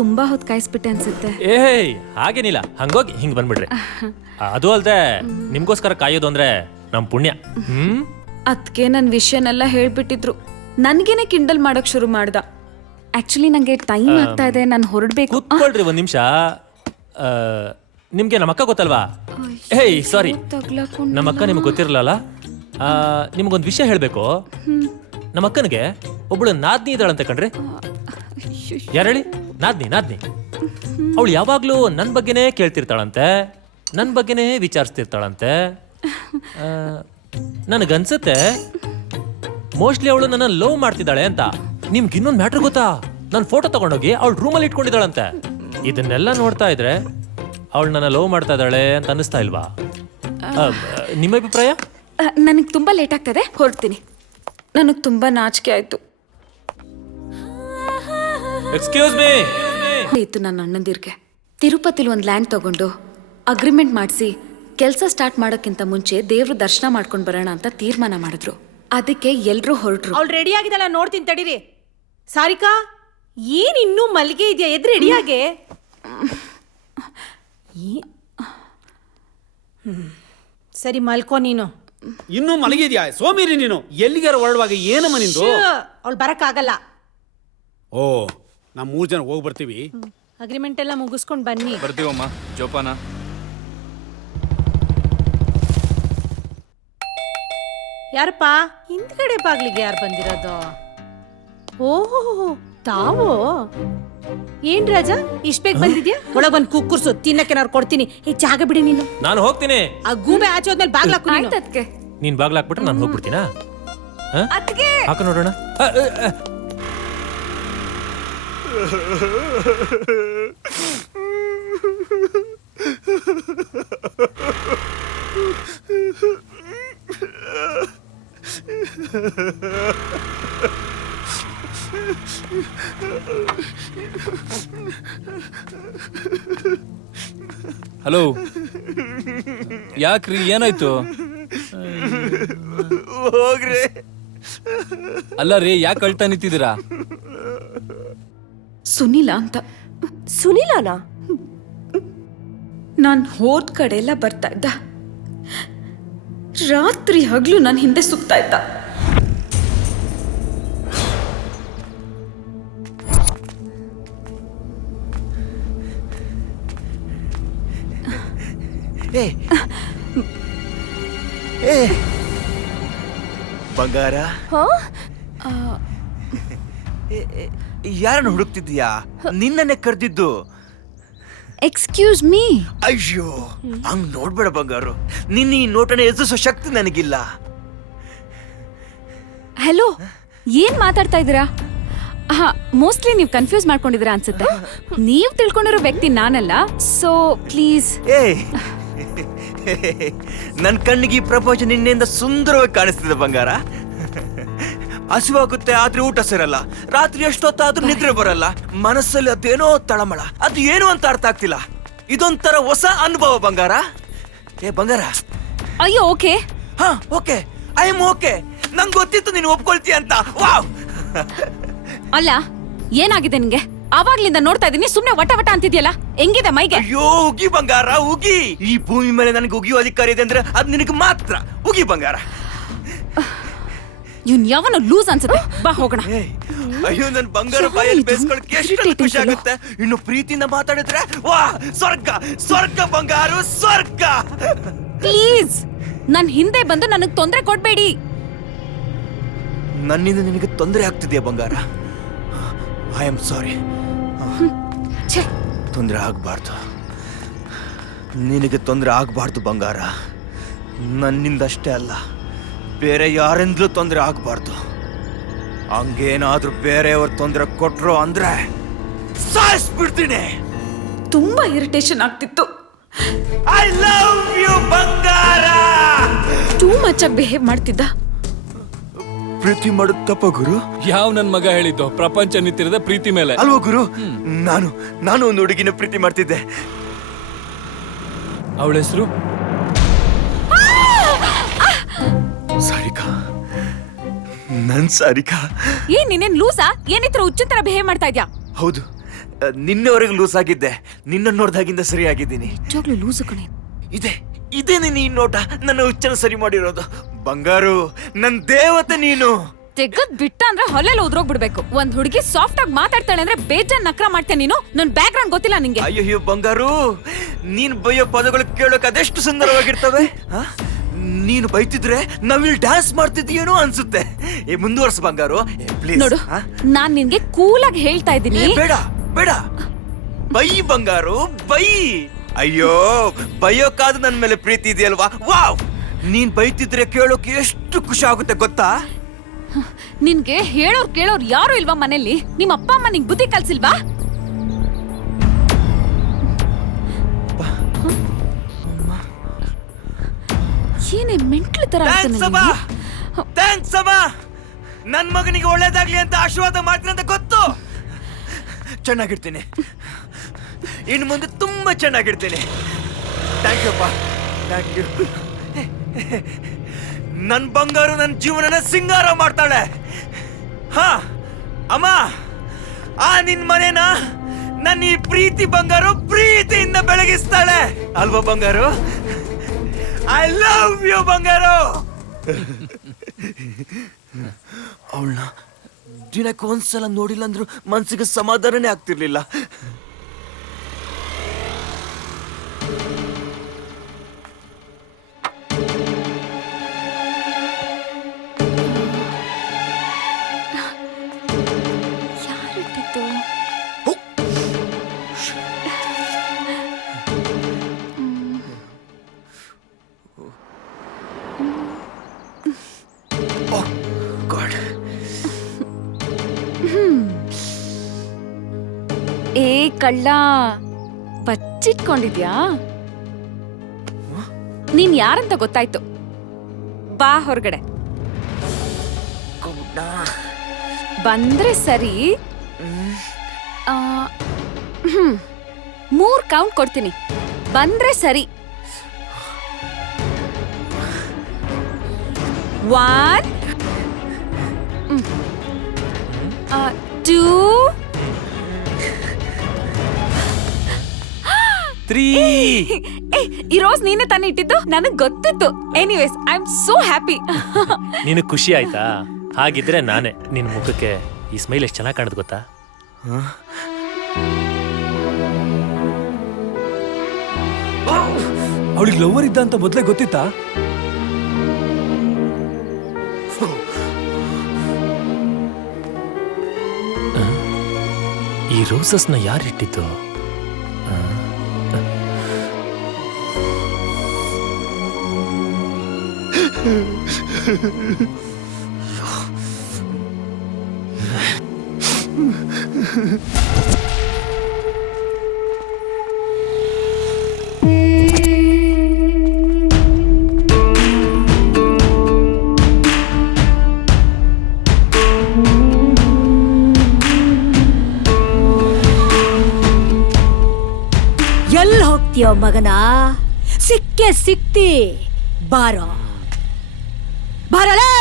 ತುಂಬಾ ಹೊತ್ತು ಕಾಯಿಸ್ಬಿಟ್ಟೆ ಅನ್ಸುತ್ತೆ. ಹಾಗೇನಿಲ್ಲ, ಹಂಗೋಗಿ ಹಿಂಗ್ ಬಂದ್ಬಿಡ್ರಿ. ಅದು ಅಲ್ದೆ ನಿಮ್ಗೋಸ್ಕರ ಕಾಯೋದು ಅಂದ್ರೆ ನಮ್ ಪುಣ್ಯ. ಅದಕ್ಕೆ ನನ್ನ ವಿಷಯನೆಲ್ಲ ಹೇಳ್ಬಿಟ್ಟಿದ್ರು. ನನ್ಗೇನೆ ಕಿಂಡಲ್ ಮಾಡಕ್ ಶುರು ಮಾಡ್ದ. ಆಕ್ಚುಲಿ ನಂಗೆ ಟೈಮ್ ಆಗ್ತಾ ಇದೆ, ನಾನು ಹೊರಡ್ಬೇಕು. ಕೂತ್ಕೊಳ್ರಿ ಒಂದ್ ನಿಮಿಷ. ನಿಮ್ಗೆ ನಮ್ಮ ಅಕ್ಕ ಗೊತ್ತಲ್ವಾ? ಸಾರಿ, ನಮ್ಮ ಅಕ್ಕ ನಿಮ್ಗೆ ಗೊತ್ತಿರಲ್ಲ. ನಿಮ್ಗೊಂದು ವಿಷಯ ಹೇಳ್ಬೇಕು. ನಮ್ಮ ಅಕ್ಕನಿಗೆ ಒಬ್ಳು ನಾದ್ನಿ ಇದ್ದಾಳಂತೆ ಕಣ್ರಿ. ಯಾರು ಹೇಳಿ? ನಾದ್ನಿ. ಅವಳು ಯಾವಾಗ್ಲೂ ನನ್ ಬಗ್ಗೆನೇ ಕೇಳ್ತಿರ್ತಾಳಂತೆ, ನನ್ ಬಗ್ಗೆನೇ ವಿಚಾರಿಸ್ತಿರ್ತಾಳಂತೆ. ನನಗನ್ಸುತ್ತೆ ಮೋಸ್ಟ್ಲಿ ಅವಳು ನನ್ನ ಲವ್ ಮಾಡ್ತಿದ್ದಾಳೆ ಅಂತ. ನಿಮ್ಗೆ ಇನ್ನೊಂದು ಮ್ಯಾಟ್ರ್ ಗೊತ್ತಾ? ನನ್ನ ಫೋಟೋ ತಗೊಂಡೋಗಿ ಅವಳು ರೂಮಲ್ಲಿ ಇಟ್ಕೊಂಡಿದ್ದಾಳಂತೆ. ಇದನ್ನೆಲ್ಲ ನೋಡ್ತಾ ಇದ್ರೆ ಅವಳು ನನ್ನ ಲವ್ ಮಾಡ್ತಾ ಇದ್ದಾಳೆ ಅಂತ ಅನ್ನಿಸ್ತಾ ಇಲ್ವಾ? ನಿಮ್ಮ ಅಭಿಪ್ರಾಯ? ನನಗೆ ತುಂಬಾ ಲೇಟ್ ಆಗ್ತದೆ, ಹೊರಡ್ತೀನಿ. ನನಗೆ ತುಂಬಾ ನಾಚಿಕೆ ಆಯ್ತು. Excuse me. ಇತ್ತು ನನ್ನ ಅಣ್ಣಂದಿರ್ಗೆ ತಿರುಪತಿಲಿ ಒಂದು ಲ್ಯಾಂಡ್ ತಗೊಂಡು ಅಗ್ರಿಮೆಂಟ್ ಮಾಡಿಸಿ ಕೆಲಸ ಸ್ಟಾರ್ಟ್ ಮಾಡೋಕ್ಕಿಂತ ಮುಂಚೆ ದೇವ್ರ ದರ್ಶನ ಮಾಡ್ಕೊಂಡು ಬರೋಣ ಅಂತ ತೀರ್ಮಾನ ಮಾಡಿದ್ರು. ಅದಕ್ಕೆ ಎಲ್ರೂ ಹೊರಟ್ರು. ಅವಳು ರೆಡಿ ಆಗಿದಲ್ಲ, ನೋಡ್ತೀನಿ ತಡೀರಿ. ಸಾರಿಕಾ, ಏನ್ ಇನ್ನೂ ಮಲ್ಗೆ ಇದೆಯಾ? ಎದ್ ರೆಡಿಯಾಗೆ. ಸರಿ, ಮಲ್ಕೋ ನೀನು. ಇನ್ನೂ ಮಲಗಿದ್ಯಾ? ಸೋಮಿರಿ ನೀನು. ಎಲ್ಲಿಗಾರ ಹೊರಡುವಾಗ ಏನಮ್ಮ ನಿಂದು? ಅವಳು ಬರಕ್ಕಾಗಲ್ಲ. ಓ, ನಾವು 3 ಜನ ಹೋಗಿ ಬರ್ತೀವಿ. ಅಗ್ರಿಮೆಂಟ್ ಎಲ್ಲ ಮುಗಿಸ್ಕೊಂಡು ಬನ್ನಿ. ಬರ್ತೀವಮ್ಮ. ಜೋಪಾನ. ಯಾರಪ್ಪ? ಹಿಂದ್ಗಡೆ ಬಾಗ್ಲಿಗೆ ಯಾರು ಬಂದಿರೋದು? ಓಹೋ, ತಾವು? ಏನ್ ರಾಜ, ಇಷ್ಟ ಬೇಗ ಬಂದಿದ್ಯಾ? ಒಳಗೊಂದು ಕುಕ್ಕುರ್ಸು, ತಿನ್ನಕ್ಕೆ ಕೊಡ್ತೀನಿ. ಈ ಜಾಗ ಬಿಡಿ ನೀನು. ನಾನು ಹೋಗ್ತೀನಿ. ಆ ಗೂಬೆ ಆಚೆ ಹೋದ್ಮೇಲೆ ಬಾಗ್ಲಾಕು. ನೀನ್ ಬಾಗ್ಲಾಕ್ಬಿಟ್ರೆ ನಾನು ಹೋಗ್ಬಿಡ್ತೀನಾ? ಹಾಕ ನೋಡೋಣ. ಹಲೋ, ಯಾಕ್ರಿ, ಏನಾಯ್ತು? ಹೋಗ್ರಿ. ಅಲ್ಲ ರೀ, ಯಾಕೆ ಅಳ್ತಾ ನಿಂತಿದ್ದೀರಾ? ಸುನಿಲ ಅಂತ. ಸುನಿಲನಾ? ನಾನು ಹೋದ ಕಡೆ ಎಲ್ಲ ಬರ್ತಾ ಇದ್ದ. ರಾತ್ರಿ ಹಗ್ಲು ನನ್ನ ಹಿಂದೆ ಸುತ್ತಾ ಇದ್ದ. ಏ ಏ ಬಂಗಾರ, ಯಾರನ್ನು ಹುಡುಕ್ತಿದ್ಯಾ? ನಿನ್ನನ್ನೇ ಕರೆದಿದ್ದು. Excuse me. ಅಯ್ಯೋ, ಹಂಗ್ ನೋಡ್ಬೇಡ ಬಂಗಾರು. ನಿನ್ನ ಈ ನೋಟನ ಎದುರಿಸೋ ಶಕ್ತಿ ನನಗಿಲ್ಲ. ಹಲೋ, ಏನ್ ಮಾತಾಡ್ತಾ ಇದ್ದೀರಾ? ಮೋಸ್ಟ್ಲಿ ನೀವು ಕನ್ಫ್ಯೂಸ್ ಮಾಡ್ಕೊಂಡಿದ್ದೀರಾ ಅನ್ಸುತ್ತೆ. ನೀವು ತಿಳ್ಕೊಂಡಿರೋ ವ್ಯಕ್ತಿ ನಾನಲ್ಲ, ಸೊ ಪ್ಲೀಸ್. ಏ ನನ್ ಕಣ್ಣಿಗೆ ಈ ಪ್ರಪಂಚ ನಿನ್ನೆಯಿಂದ ಸುಂದರವಾಗಿ ಕಾಣಿಸ್ತಿದೆ ಬಂಗಾರ. ಹಸಿವಾಗುತ್ತೆ ಆದ್ರೆ ಊಟ ಸೇರಲ್ಲ, ರಾತ್ರಿ ಎಷ್ಟೊತ್ತಾದ್ರೂ ನಿದ್ರೆ ಬರಲ್ಲ, ಮನಸ್ಸಲ್ಲಿ ಅದೇನೋ ತಳಮಳ, ಅದು ಏನು ಅಂತ ಅರ್ಥ ಆಗ್ತಿಲ್ಲ. ಇದೊಂಥರ ಹೊಸ ಅನುಭವ ಬಂಗಾರ. ಏ ಬಂಗಾರ. ಅಯ್ಯೋ ಓಕೆ. ಹಾ ಓಕೆ, ಐ ಆಮ್ ಓಕೆ. ನಂಗೆ ಗೊತ್ತಿತ್ತು ನೀನು ಒಪ್ಕೊಳ್ತೀಯ ಅಂತ. ವಾವ್. ಅಲ್ಲ, ಏನಾಗಿದೆ ನಿಂಗೆ? ಆವಾಗ್ಲಿಂದ ನೋಡ್ತಾ ಇದೀನಿ, ಸುಮ್ನೆ ವಟ ವಟ ಅಂತಿದ್ಯಲ್ಲ, ಹೆಂಗಿದೆ ಮೈಗೆ? ಅಯ್ಯೋ ಉಗಿ ಬಂಗಾರ, ಉಗಿ. ಈ ಭೂಮಿ ಮೇಲೆ ನನಗೆ ಉಗಿಯೋ ಅಧಿಕಾರ ಇದೆ ಅಂದ್ರೆ ಅದು ನಿನಗೆ ಮಾತ್ರ. ಉಗಿ ಬಂಗಾರ. ಇವ್ನ್ ಯಾವನು ಲೂಸ್ ಅನ್ಸುತ್ತೆ. ಬಾ ಹೋಗೋಣ. ಅಯ್ಯೋ ನನ್ ಬಂಗಾರ ಬಾಯಲ್ಲಿ ಬೇಸ್ಕೊಳಕ್ಕೆ ಎಷ್ಟು ಖುಷಿ ಆಗುತ್ತೆ. ಇನ್ನು ಪ್ರೀತಿಯಿಂದ ಮಾತಾಡಿದ್ರೆ ವಾ ಸ್ವರ್ಗ, ಸ್ವರ್ಗ ಬಂಗಾರು, ಸ್ವರ್ಗ. ಪ್ಲೀಸ್ ನನ್ ಹಿಂದೆ ಬಂದು ನನಗ್ ತೊಂದ್ರೆ ಕೊಡ್ಬೇಡಿ. ನನ್ನಿಂದ ನಿನಗೆ ತೊಂದರೆ ಆಗ್ತಿದೆಯಾ ಬಂಗಾರ? ಐ ಆಮ್ ಸಾರಿ. ತೊಂದರೆ ಆಗ್ಬಾರ್ದು, ನಿನಗೆ ತೊಂದರೆ ಆಗ್ಬಾರ್ದು ಬಂಗಾರ. ನನ್ನಿಂದಷ್ಟೇ ಅಲ್ಲ, ಬೇರೆ ಯಾರಿಂದಲೂ ತೊಂದರೆ ಆಗ್ಬಾರ್ದು. ಹಂಗೇನಾದ್ರೂ ಬೇರೆಯವ್ರ ತೊಂದರೆ ಕೊಟ್ರು ಅಂದ್ರೆ ಸಾಯಿಸ್ಬಿಡ್ತೀನಿ. ತುಂಬಾ ಇರಿಟೇಷನ್ ಆಗ್ತಿತ್ತು. ಐ ಲವ್ ಯು ಬಂಗಾರ. ಟೂ ಮಚ್ ಆಗಿ ಬಿಹೇವ್ ಮಾಡ್ತಿದ್ದ. ಪ್ರೀತಿ ಮಾಡೋದು ತಪ್ಪ ಗುರು? ಯಾವ ನನ್ ಮಗ ಹೇಳಿದ್ದು ಪ್ರಪಂಚ ನಿಂತಿರೋದ ಪ್ರೀತಿ ಮೇಲೆ ಅಲ್ವಾ ಗುರು? ನಾನು ಒಂದು ಹುಡುಗಿನ ಪ್ರೀತಿ ಮಾಡ್ತಿದ್ದೆ. ಅವಳ ಹೆಸರು ಸಾರಿಕಾ. ನನ್ ಸಾರಿಕಾ. ಏನ್ ನೀನೇನ್ ಲೂಸಾ? ಏನಿತ್ರ ಹುಚ್ಚಿನ ತರ ಬಿಹೇವ್ ಮಾಡ್ತಾ ಇದ್ಯಾ? ಹೌದು, ನಿನ್ನೆವರೆಗೆ ಲೂಸ್ ಆಗಿದ್ದೆ. ನಿನ್ನ ನೋಡ್ದಾಗಿಂದ ಸರಿ ಆಗಿದ್ದೀನಿ. ನಿಜವಾಗ್ಲೂ ಲೂಸು ಕಣೆ. ಇದೇ ನೀನು ಈ ನೋಟ ನನ್ನ ಹುಚ್ಚನ ಸರಿ ಮಾಡಿರೋದು. ಬಂಗಾರು, ನನ್ ದೇವತೆ ನೀನು. ತೆಗದ್ ಬಿಟ್ಟ ಅಂದ್ರೆ ಹೊಲೆಲ್ಲ ಉದ್ರೋಗ್ಬಿಡ್ಬೇಕು. ಒಂದ್ ಹುಡುಗಿ ಸಾಫ್ಟ್ ಆಗಿ ಮಾತಾಡ್ತಾಳೆ ಅಂದ್ರೆ ಬೇಜಾನ್ ನಕ್ರ ಮಾಡ್ತೇನೆ ನೀನು. ನನ್ ಬ್ಯಾಕ್ ಗ್ರೌಂಡ್ ಗೊತ್ತಿಲ್ಲ ನಿಂಗೆ? ಅಯ್ಯೋ ಬಂಗಾರು, ನೀನ್ ಬೈಯೋ ಪದಗಳು ಕೇಳೋಕೆ ಅದೆಷ್ಟು ಸುಂದರವಾಗಿರ್ತವೆ. ನೀನು ಬೈತಿದ್ರೆ ನಾವಿಲ್ಲಿ ಡ್ಯಾನ್ಸ್ ಮಾಡ್ತಿದ್ದೀಯೇನೋ ಅನ್ಸುತ್ತೆ. ಮುಂದುವರ್ಸ ಬಂಗಾರು ಪ್ಲೀಸ್. ನೋಡು, ನಾನ್ ನಿನ್ಗೆ ಕೂಲಾಗಿ ಹೇಳ್ತಾ ಇದ್ದೀನಿ. ಬೇಡ ಬೇಡ, ಬೈ ಬಂಗಾರು ಬೈ. ಅಯ್ಯೋ, ಬೈಯೋಕಾದ ನನ್ ಮೇಲೆ ಪ್ರೀತಿ ಇದೆಯಲ್ವಾ? ವಾವ್. ನೀನ್ ಬೈತಿದ್ರೆ ಕೇಳೋಕೆ ಎಷ್ಟು ಖುಷಿ ಆಗುತ್ತೆ ಗೊತ್ತಾ? ನಿನ್ಗೆ ಹೇಳೋರ್ ಕೇಳೋರ್ ಯಾರು ಇಲ್ವಾ ಮನೇಲಿ? ನಿಮ್ಮ ಅಪ್ಪ ಅಮ್ಮ ನಿಂಗ್ ಬುದ್ಧಿ ಕಲ್ಸಿಲ್ವಾ? ಏನೇ ಮೆಂಟ್ಲು ತರ ಥ್ಯಾಂಕ್ಸ್ ಅಮ್ಮ. ನನ್ ಮಗನಿಗೆ ಒಳ್ಳೇದಾಗ್ಲಿ ಅಂತ ಆಶೀರ್ವಾದ ಮಾಡ್ತೀನಿ ಅಂತ ಗೊತ್ತು. ಚೆನ್ನಾಗಿರ್ತೀನಿ, ಇನ್ನು ಮುಂದೆ ತುಂಬಾ ಚೆನ್ನಾಗಿರ್ತೀನಿ. ಥ್ಯಾಂಕ್ ಯು ಅಪ್ಪ, ಥ್ಯಾಂಕ್ ಯು. ನನ್ ಬಂಗಾರು ನನ್ನ ಜೀವನನ ಸಿಂಗಾರ ಮಾಡ್ತಾಳೆ. ಹಾ ಅಮ್ಮ, ಆ ನಿನ್ ಮನೇನ ನನ್ನ ಈ ಪ್ರೀತಿ ಬಂಗಾರು ಪ್ರೀತಿಯಿಂದ ಬೆಳಗಿಸ್ತಾಳೆ ಅಲ್ವಾ ಬಂಗಾರು? ಐ ಲವ್ ಯು ಬಂಗಾರು. ಅವಳನ್ನ ದಿನಕ್ಕೆ ಒಂದ್ಸಲ ನೋಡಿಲ್ಲ ಅಂದ್ರೂ ಮನ್ಸಿಗೆ ಸಮಾಧಾನನೇ ಆಗ್ತಿರ್ಲಿಲ್ಲ. ಏ ಕಳ್ಳ, ಬಚ್ಚಿಟ್ಕೊಂಡಿದ್ಯಾ? ನೀನ್ ಯಾರಂತ ಗೊತ್ತಾಯ್ತು. ಬಾ ಹೊರಗಡೆ. ಬಂದ್ರೆ ಸರಿ. 3 ಕೌಂಟ್ ಕೊಡ್ತೀನಿ, ಬಂದ್ರೆ ಸರಿ. 1 2 3. ಈ ರೋಸ್ ನೀನೆ ತಾನೇ ಇಟ್ಟಿದ್ದು? ನನಗ್ ಗೊತ್ತಿತ್ತು. Anyways, I am so happy. ನಿನಗೆ ಖುಷಿ ಆಯ್ತಾ? ಹಾಗಿದ್ರೆ ನಾನೇ. ನಿನ್ನ ಮುಖಕ್ಕೆ ಈ ಸ್ಮೈಲ್ ಎಷ್ಟು ಚೆನ್ನಾಗಿ ಕಾಣುತ್ತೆ ಗೊತ್ತಾ? ಅವಳಿಗೆ ಲವರ್ ಇದ್ದ ಅಂತ ಮೊದಲೇ ಗೊತ್ತಿತ್ತಾ? ಈ ರೋಸಸ್ನ ಯಾರಿಟ್ಟಿದ್ದು? ಎಲ್ಲಿ ಹೋಗ್ತೀಯೋ ಮಗನ? ಸಿಕ್ಕೇ ಸಿಕ್ತಿ, ಬಾರೋ ಬಾರಲೇ.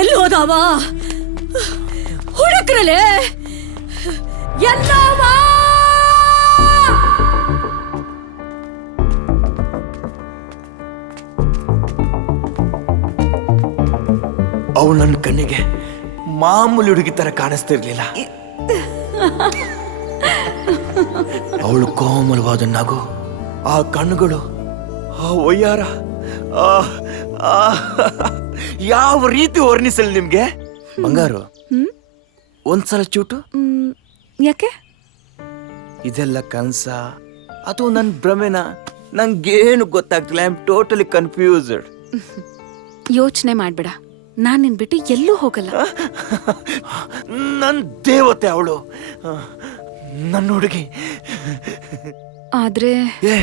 ಎಲ್ಲಿ ಹೋದಾವ? ಹುಡುಕ್ರಲೆ ಎಲ್ಲವ? ಅವಳು ನನ್ನ ಕಣ್ಣಿಗೆ ಮಾಮೂಲಿ ಹುಡುಗಿ ತರ ಕಾಣಿಸ್ತಿರ್ಲಿಲ್ಲ. ಅವಳು ಕೋಮಲವಾದ ನಗು, ಆ ಕಣ್ಣುಗಳು, ಆ ಒಯ್ಯಾರ, ಯಾವ ರೀತಿ ವರ್ಣಿಸಲಿ ನಿಮ್ಗೆ? ಬಂಗಾರು, ಒಂದ್ಸಲ ಚೂಟು. ಯಾಕೆ? ಇದೆಲ್ಲ ಕನ್ಸ ಅಥವಾ ನನ್ನ ಭ್ರಮೆನ? ನಂಗೇನು ಗೊತ್ತಾಗ್ತಿಲ್ಲ. I am totally confused. ಯೋಚನೆ ಮಾಡ್ಬೇಡ, ನಾನ್ ನಿನ್ ಬಿಟ್ಟು ಎಲ್ಲೂ ಹೋಗಲ್ಲ. ನನ್ನ ದೇವತೆ ಅವಳು, ನನ್ನ ಹುಡುಗಿ. ಆದ್ರೆ ಏ,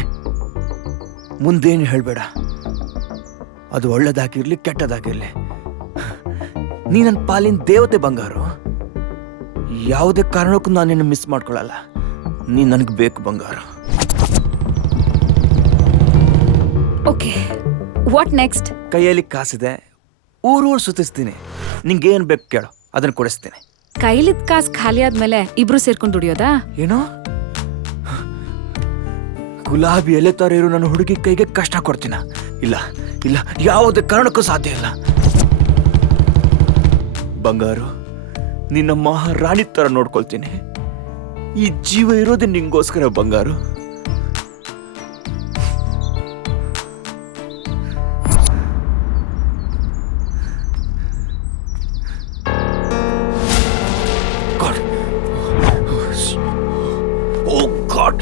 ಮುಂದೇನು ಹೇಳ್ಬೇಡ. ಅದು ಒಳ್ಳೇದಾಗಿರ್ಲಿ ಕೆಟ್ಟದಾಗಿರ್ಲಿ, ನೀ ನನ್ನ ಪಾಲಿನ ದೇವತೆ ಬಂಗಾರು. ಯಾವುದೇ ಕಾರಣಕ್ಕೂ ನಾನು ನಿನ್ನ ಮಿಸ್ ಮಾಡ್ಕೊಳ್ಳಲ್ಲ. ನೀ ನನಗೆ ಬೇಕು ಬಂಗಾರು. Okay, what next? ಕೈಯಲ್ಲಿ ಕಾಸಿದೆ, ಊರೂರು ಸುತ್ತಿಸ್ತೀನಿ. ನಿಂಗೇನು ಬೇಕು ಕೇಳು, ಅದನ್ನು ಕೊಡಿಸ್ತೀನಿ. ಕೈಲಿದ್ ಕಾಸ್ ಖಾಲಿ ಆದ್ಮೇಲೆ ಇಬ್ರು ಸೇರ್ಕೊಂಡು ದುಡಿಯೋದಾ? ಏನೋ ಗುಲಾಬಿ ಎಲೆ ತರ ಇರೋ ನನ್ನ ಹುಡುಗಿ ಕೈಗೆ ಕಷ್ಟ ಕೊಡ್ತೀನ? ಇಲ್ಲ ಇಲ್ಲ, ಯಾವುದೇ ಕಾರಣಕ್ಕೂ ಸಾಧ್ಯ ಇಲ್ಲ. ಬಂಗಾರು, ನಿನ್ನ ಮಹಾರಾಣಿ ತರ ನೋಡ್ಕೊಳ್ತೀನಿ. ಈ ಜೀವ ಇರೋದೇ ನಿಂಗೋಸ್ಕರ ಬಂಗಾರು. God. Oh God.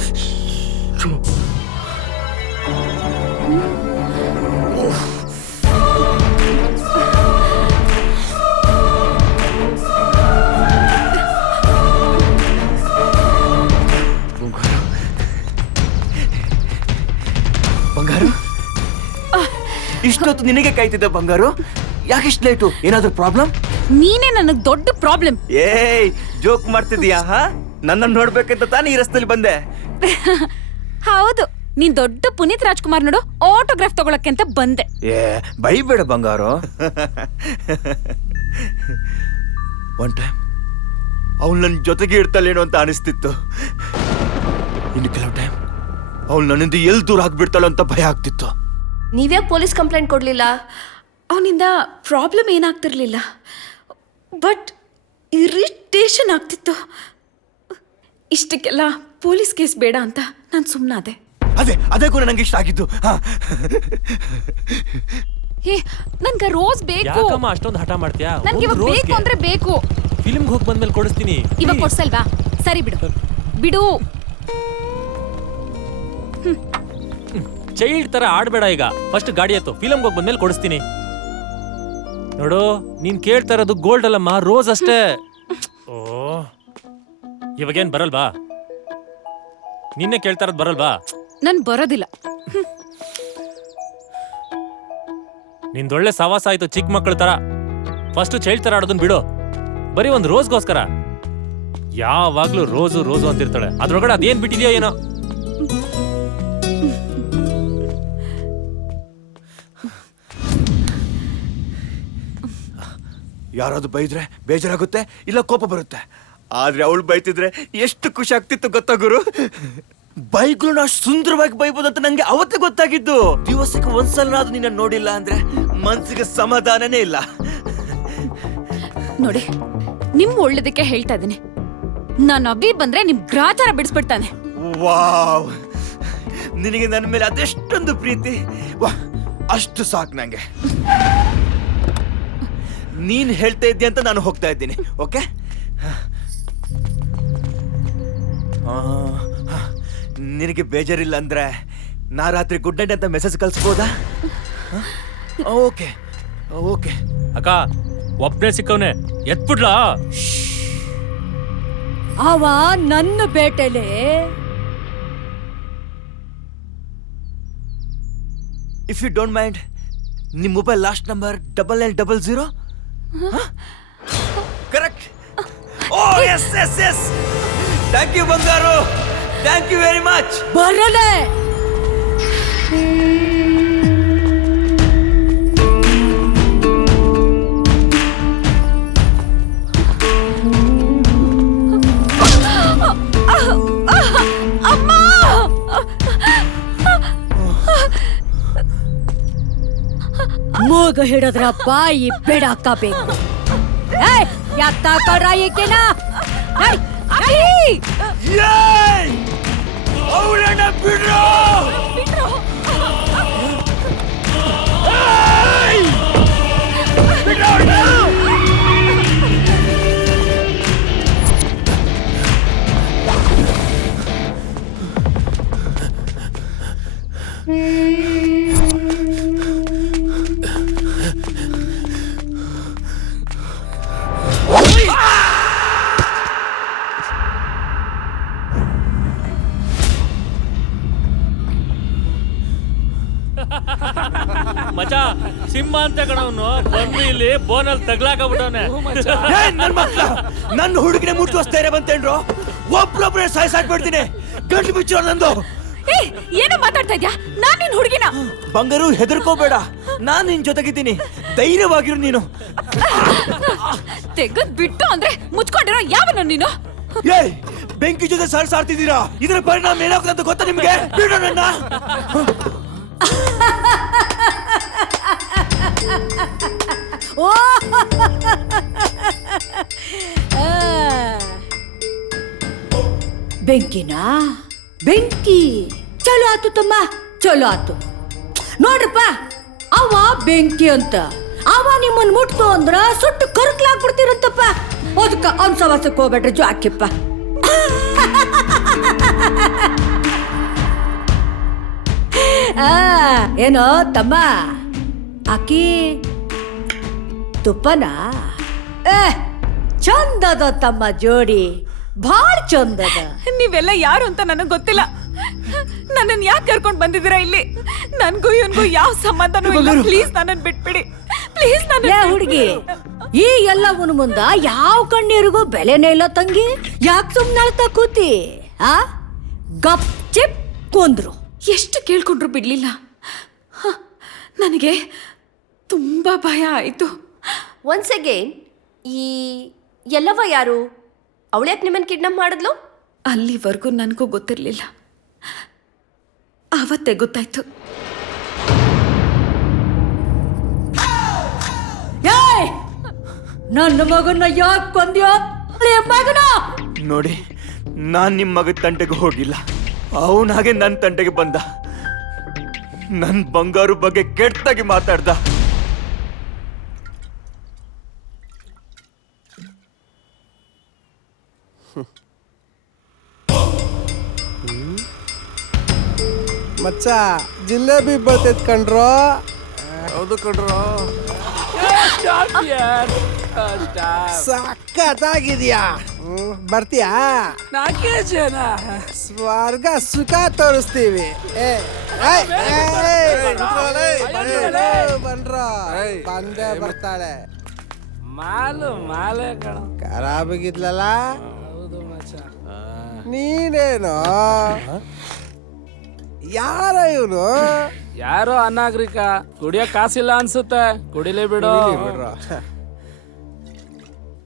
ಬಂಗಾರು, ಇಷ್ಟೊತ್ತು ನಿನಗೆ ಕಾಯ್ತಿದ್ದೆ ಬಂಗಾರು. ಯಾಕಿಷ್ಟು ಲೇಟು? ಏನಾದ್ರೂ ಪ್ರಾಬ್ಲಮ್? ನೀನೇ ನನಗ್ ದೊಡ್ಡ ಪ್ರಾಬ್ಲಮ್. ಏಯ್, ಜೋಕ್ ಮಾಡ್ತಿದ್ಯಾ? ನನ್ನನ್ನು ನೋಡ್ಬೇಕಂತ ತಾನೇ ಈ ರಸ್ತೆಯಲ್ಲಿ ಬಂದೆ. ಹೌದು, ನೀನ್ ದೊಡ್ಡ ಪುನೀತ್ ರಾಜ್ಕುಮಾರ್ ನೋಡು ಆಟೋಗ್ರಾಫ್ ತಗೊಳಕ್ಕೆ ಅಂತ ಬಂದೆ. ಏ, ಬೈಬೇಡ ಬಂಗಾರು. ಒನ್ ಟೈಮ್ ಅವಳು ನನ್ನ ಜೊತೆಗೆ ಇರ್ತಾಳೇನೋ ಅಂತ ಅನಿಸ್ತಿತ್ತು. ಇನ್ನು ಕೆಲವು ಟೈಮ್ ಅವಳು ನನ್ನಿಂದ ಎಲ್ಲಿ ದೂರ ಆಗ್ಬಿಡ್ತಾಳೋ ಅಂತ ಭಯ ಆಗ್ತಿತ್ತು. ನೀವ್ಯಾಕೆ ಪೊಲೀಸ್ ಕಂಪ್ಲೇಂಟ್ ಕೊಡ್ಲಿಲ್ಲ? ಅವನಿಂದ ಪ್ರಾಬ್ಲಮ್ ಏನಾಗ್ತಿರ್ಲಿಲ್ಲ, ಬಟ್ ಇರಿಟೇಷನ್ ಆಗ್ತಿತ್ತು. ಇಷ್ಟಕ್ಕೆಲ್ಲ ಪೊಲೀಸ್ ಕೇಸ್ ಬೇಡ ಅಂತ ನಾನು ಸುಮ್ಮನಾದೆ. ಅದೇ ಕೂಡ ನಂಗೆ ಇಷ್ಟ ಆಗಿದ್ದು. ಹೇ, ನನ್ಗೆ ರೋಸ್ ಬೇಕು. ಯಾಕಮ್ಮ ಅಷ್ಟೊಂದು ಹಠ ಮಾಡ್ತೀಯಾ? ನನ್ಗೆ ಇವಾಗ ಬೇಕು ಅಂದ್ರೆ ಬೇಕು. ಫಿಲ್ಮ್ಗೆ ಹೋಗಿ ಬಂದ್ಮೇಲೆ ಕೊಡಿಸ್ತೀನಿ. ಇವಾಗ ಕೊಡ್ಸಲ್ವಾ? ಸರಿ ಬಿಡು ಬಿಡು. ಚೈಲ್ಡ್ ತರ ಆಡ್ಬೇಡ ಈಗ. ಫಸ್ಟ್ ಗಾಡಿ ಎತ್ತು, ಫಿಲ್ಮ್ಗೆ ಹೋಗಿ ಬಂದ್ಮೇಲೆ ಕೊಡಿಸ್ತೀನಿ. ನೋಡು, ನೀನ್ ಕೇಳ್ತಾ ಇರೋದು ಗೋಲ್ಡ್ ಅಲ್ಲಮ್ಮ, ರೋಸ್ ಅಷ್ಟೇ. ಓ, ಇವಾಗೇನ್ ಬರಲ್ವಾ? ನಿನ್ನೆ ಕೇಳ್ತಾ ಇರೋದು ಬರಲ್ವಾ? ನನ್ ಬರೋದಿಲ್ಲ. ನಿಂದೊಳ್ಳೆ ಸವಾಸ ಆಯ್ತು ಚಿಕ್ಕ ಮಕ್ಕಳ ತರ. ಫಸ್ಟ್ ಚೈಲ್ಡ್ ತರ ಆಡೋದನ್ ಬಿಡು. ಬರೀ ಒಂದು ರೋಸ್ಗೋಸ್ಕರ ಯಾವಾಗ್ಲೂ ರೋಸು ರೋಸು ಅಂತಿರ್ತಾಳೆ. ಅದ್ರೊಳಗಡೆ ಅದೇನ್ ಬಿಟ್ಟಿದ್ಯೋ ಏನೋ. ಯಾರಾದ್ರೂ ಬೈದ್ರೆ ಬೇಜಾರಾಗುತ್ತೆ, ಇಲ್ಲ ಕೋಪ ಬರುತ್ತೆ. ಆದ್ರೆ ಅವಳು ಬೈತಿದ್ರೆ ಎಷ್ಟು ಖುಷಿ ಆಗ್ತಿತ್ತು ಗೊತ್ತಾ ಗುರು. ಬೈಗಳನ್ನ ಅಷ್ಟು ಸುಂದರವಾಗಿ ಬೈಬೋದು ಅಂತ ನಂಗೆ ಅವತ್ತೇ ಗೊತ್ತಾಗಿದ್ದು. ದಿವಸಕ್ಕೆ ಒಂದ್ಸಲನಾದ್ರೂ ನಿನ್ನ ನೋಡಿಲ್ಲ ಅಂದ್ರೆ ಮನ್ಸಿಗೆ ಸಮಾಧಾನನೇ ಇಲ್ಲ. ನೋಡಿ, ನಿಮ್ ಒಳ್ಳೇದಕ್ಕೆ ಹೇಳ್ತಾ ಇದ್ದೀನಿ. ನಾನು ಅಭಿ ಬಂದ್ರೆ ನಿಮ್ ಗ್ರಾಚಾರ ಬಿಡಿಸ್ಬಿಡ್ತಾನೆ. ವಾವ್, ನಿನಗೆ ನನ್ನ ಮೇಲೆ ಅದೆಷ್ಟೊಂದು ಪ್ರೀತಿ. ವಾ, ಅಷ್ಟು ಸಾಕು ನಂಗೆ. ನೀನ್ ಹೇಳ್ತಾ ಇದ್ದೆ ಅಂತ ನಾನು ಹೋಗ್ತಾ ಇದ್ದೀನಿ. ಓಕೆ, ನಿನಗೆ ಬೇಜಾರಿಲ್ಲ ಅಂದ್ರೆ ನಾ ರಾತ್ರಿ ಗುಡ್ ನೈಟ್ ಅಂತ ಮೆಸೇಜ್ ಕಳ್ಸ್ಬೋದಾ? Okay okay. ಅಕ್ಕ ಒಬ್ಬನೇ ಸಿಕ್ಕವನೆ, ಎತ್ಬಿಡ್ಲಾ? ಅವ ನನ್ನ ಬೇಟೆಲೆ ಇಫ್ ಯು ಡೋಂಟ್ ಮೈಂಡ್, ನಿಮ್ಮ mobile last number 9900. Correct. Oh yes yes yes. Thank you ಬಂಗಾರು, ಥ್ಯಾಂಕ್ ಯು ವೆರಿ ಮಚ್. ಬರಲೆ ಮೂಗ ಹಿಡಿದ್ರ ಬಾಯಿ ಬಿಡಾಕಬೇಕು. ಎತ್ತಾಕರ ಈಕೆನಾ? ಅವಳನ್ನ ಬಿಡ್ರೋ. ಮಚಾ, ಸಿಂಹ ಅಂತ ಕಣವನು ಬಂದು ಇಲ್ಲಿ ಬೋನಲ್ಲಿ ತಗ್ಲಾಕಬಿಟ್ಟವನೆ. ನನ್ನ ಹುಡುಗಿನ ಮುಟ್ಟುವ ಧೈರ್ಯ ಬಂತೇನ್ರು? ಒಬ್ರೊಬ್ರೆ ಸಾಯ್ಸಾಕ್ಬಿಡ್ತೀನಿ. ಗಂಟು ಬಿಚ್ಚೋ ನಂದು. ಏನೋ ಮಾತಾಡ್ತಾ ಇದ್ಯಾ? ನಾನ್ ನಿನ್ ಹುಡುಗಿನ. ಬಂಗಾರು, ಹೆದರ್ಕೋಬೇಡ, ನಾನ್ ನಿನ್ ಜೊತೆಗಿದ್ದೀನಿ. ಧೈರ್ಯವಾಗಿರು ನೀನು. ತೆಗದ್ ಬಿಟ್ಟು ಅಂದ್ರೆ ಮುಚ್ಕೊಂಡಿರೋ ಯಾವನು ನೀನು? ಏಯ್, ಬೆಂಕಿ ಜೊತೆ ಸಾರ್ತಿದ್ದೀರಾ? ಇದರ ಪರಿಣಾಮ ಏನಾಗುತ್ತೆ ಅಂತ ಗೊತ್ತಾ ನಿಮ್ಗೆ? ಬಿಡು ನನ್ನ. ಬೆಂಕಿನಾ? ಬೆಂಕಿ ಚಲೋ ಆತು ತಮ್ಮ, ಚಲೋ ಆತು. ನೋಡ್ರಪ್ಪ, ಅವ ಬೆಂಕಿ ಅಂತ ಅವ ನಿಮ್ಮನ್ ಮುಟ್ತು ಅಂದ್ರ ಸುಟ್ಟು ಕರ್ಕ್ಲಾಕ್ಬಿಡ್ತಿರಂತಪ್ಪ. ಅದಕ್ಕ ಅವ್ನ ಸವಾಸಕ್ಕೆ ಹೋಗ್ಬೇಡ್ರಿ, ಜಾಕಿಪ್ಪ. ಏನೋ ತಮ್ಮ, ಆಕಿ ತುಪ್ಪನ ಚಂದದ ತಮ್ಮ, ಜೋಡಿ ಭಾಳ ಚಂದದ. ನೀವೆಲ್ಲ ಯಾರು ಅಂತ ನನಗ್ ಗೊತ್ತಿಲ್ಲ. ನನ್ನನ್ ಯಾಕೆ ಕರ್ಕೊಂಡ್ ಬಂದಿದ್ದೀರಾ ಇಲ್ಲಿ? ನನ್ಗೂ ಇವನ್ಗೂ ಯಾವ ಸಂಬಂಧನೂ ಇಲ್ಲ. ಪ್ಲೀಸ್ ನನ್ನನ್ ಬಿಟ್ಬಿಡಿ. ಪ್ಲೀಸ್ ನನ್ನ ಹುಡುಗಿ, ಈ ಎಲ್ಲವನ ಮುಂದ ಯಾವ ಕಣ್ಣೀರಿಗೂ ಬೆಲೆನೇ ಇಲ್ಲ ತಂಗಿ. ಯಾಕೆ ಸುಮ್ಮನೆ ಅಳ್ತಾ ಕೂತಿ? ಗಪ್ ಚಿಪ್ ಕೊಂದ್ರು. ಎಷ್ಟು ಕೇಳ್ಕೊಂಡ್ರು ಬಿಡ್ಲಿಲ್ಲ. ನನಗೆ ತುಂಬಾ ಭಯ ಆಯ್ತು. ಒನ್ಸ್ ಅಗೇನ್, ಈ ಎಲ್ಲವ ಯಾರು? ಅವಳ್ಯಾಕೆ ನಿಮ್ಮನ್ನ ಕಿಡ್ನಾಪ್ ಮಾಡಿದ್ಲು? ಅಲ್ಲಿವರೆಗೂ ನನಗೂ ಗೊತ್ತಿರಲಿಲ್ಲ. ಆವತ್ತೇ ಗೊತ್ತಾಯ್ತು. ನನ್ನ ಮಗನ ಯಾಕೆ ಕೊಂದ್ಯೋ ಮಗನ? ನೋಡಿ, ನಾನ್ ನಿಮ್ ಮಗ ತಂಟೆಗೆ ಹೋಗಿಲ್ಲ. ಅವನಾಗೆ ನನ್ನ ತಂಟೆಗೆ ಬಂದ. ನನ್ ಬಂಗಾರು ಬಗ್ಗೆ ಕೆಟ್ಟಾಗಿ ಮಾತಾಡ್ದ. ಮಚ್ಚ, ಜಿಲೇಬಿ ಬರ್ತೈತ್ ಕಣ್ರೋ. ಹೌದು ಕಣ್ರೋ, ಸಕ್ಕತ್ತಾಗಿದ್ಯಾ. ಬರ್ತೀಯಾ? ಸ್ವರ್ಗ ಸುಖ ತೋರಿಸ್ತೀವಿ. ಬನ್ರೋ, ಬಂದೇ ಬರ್ತಾಳೆ. ಖರಾಬಾಗಿದ್ಲಲ್ಲ. ನೀನೇನು ಯಾರ ಇವನು? ಯಾರೋ ಅನಾಗರಿಕ, ಕುಡಿಯೋ ಕಾಸಿಲ್ಲ ಅನ್ಸುತ್ತೆ. ಕುಡಿಲೇ ಬಿಡು.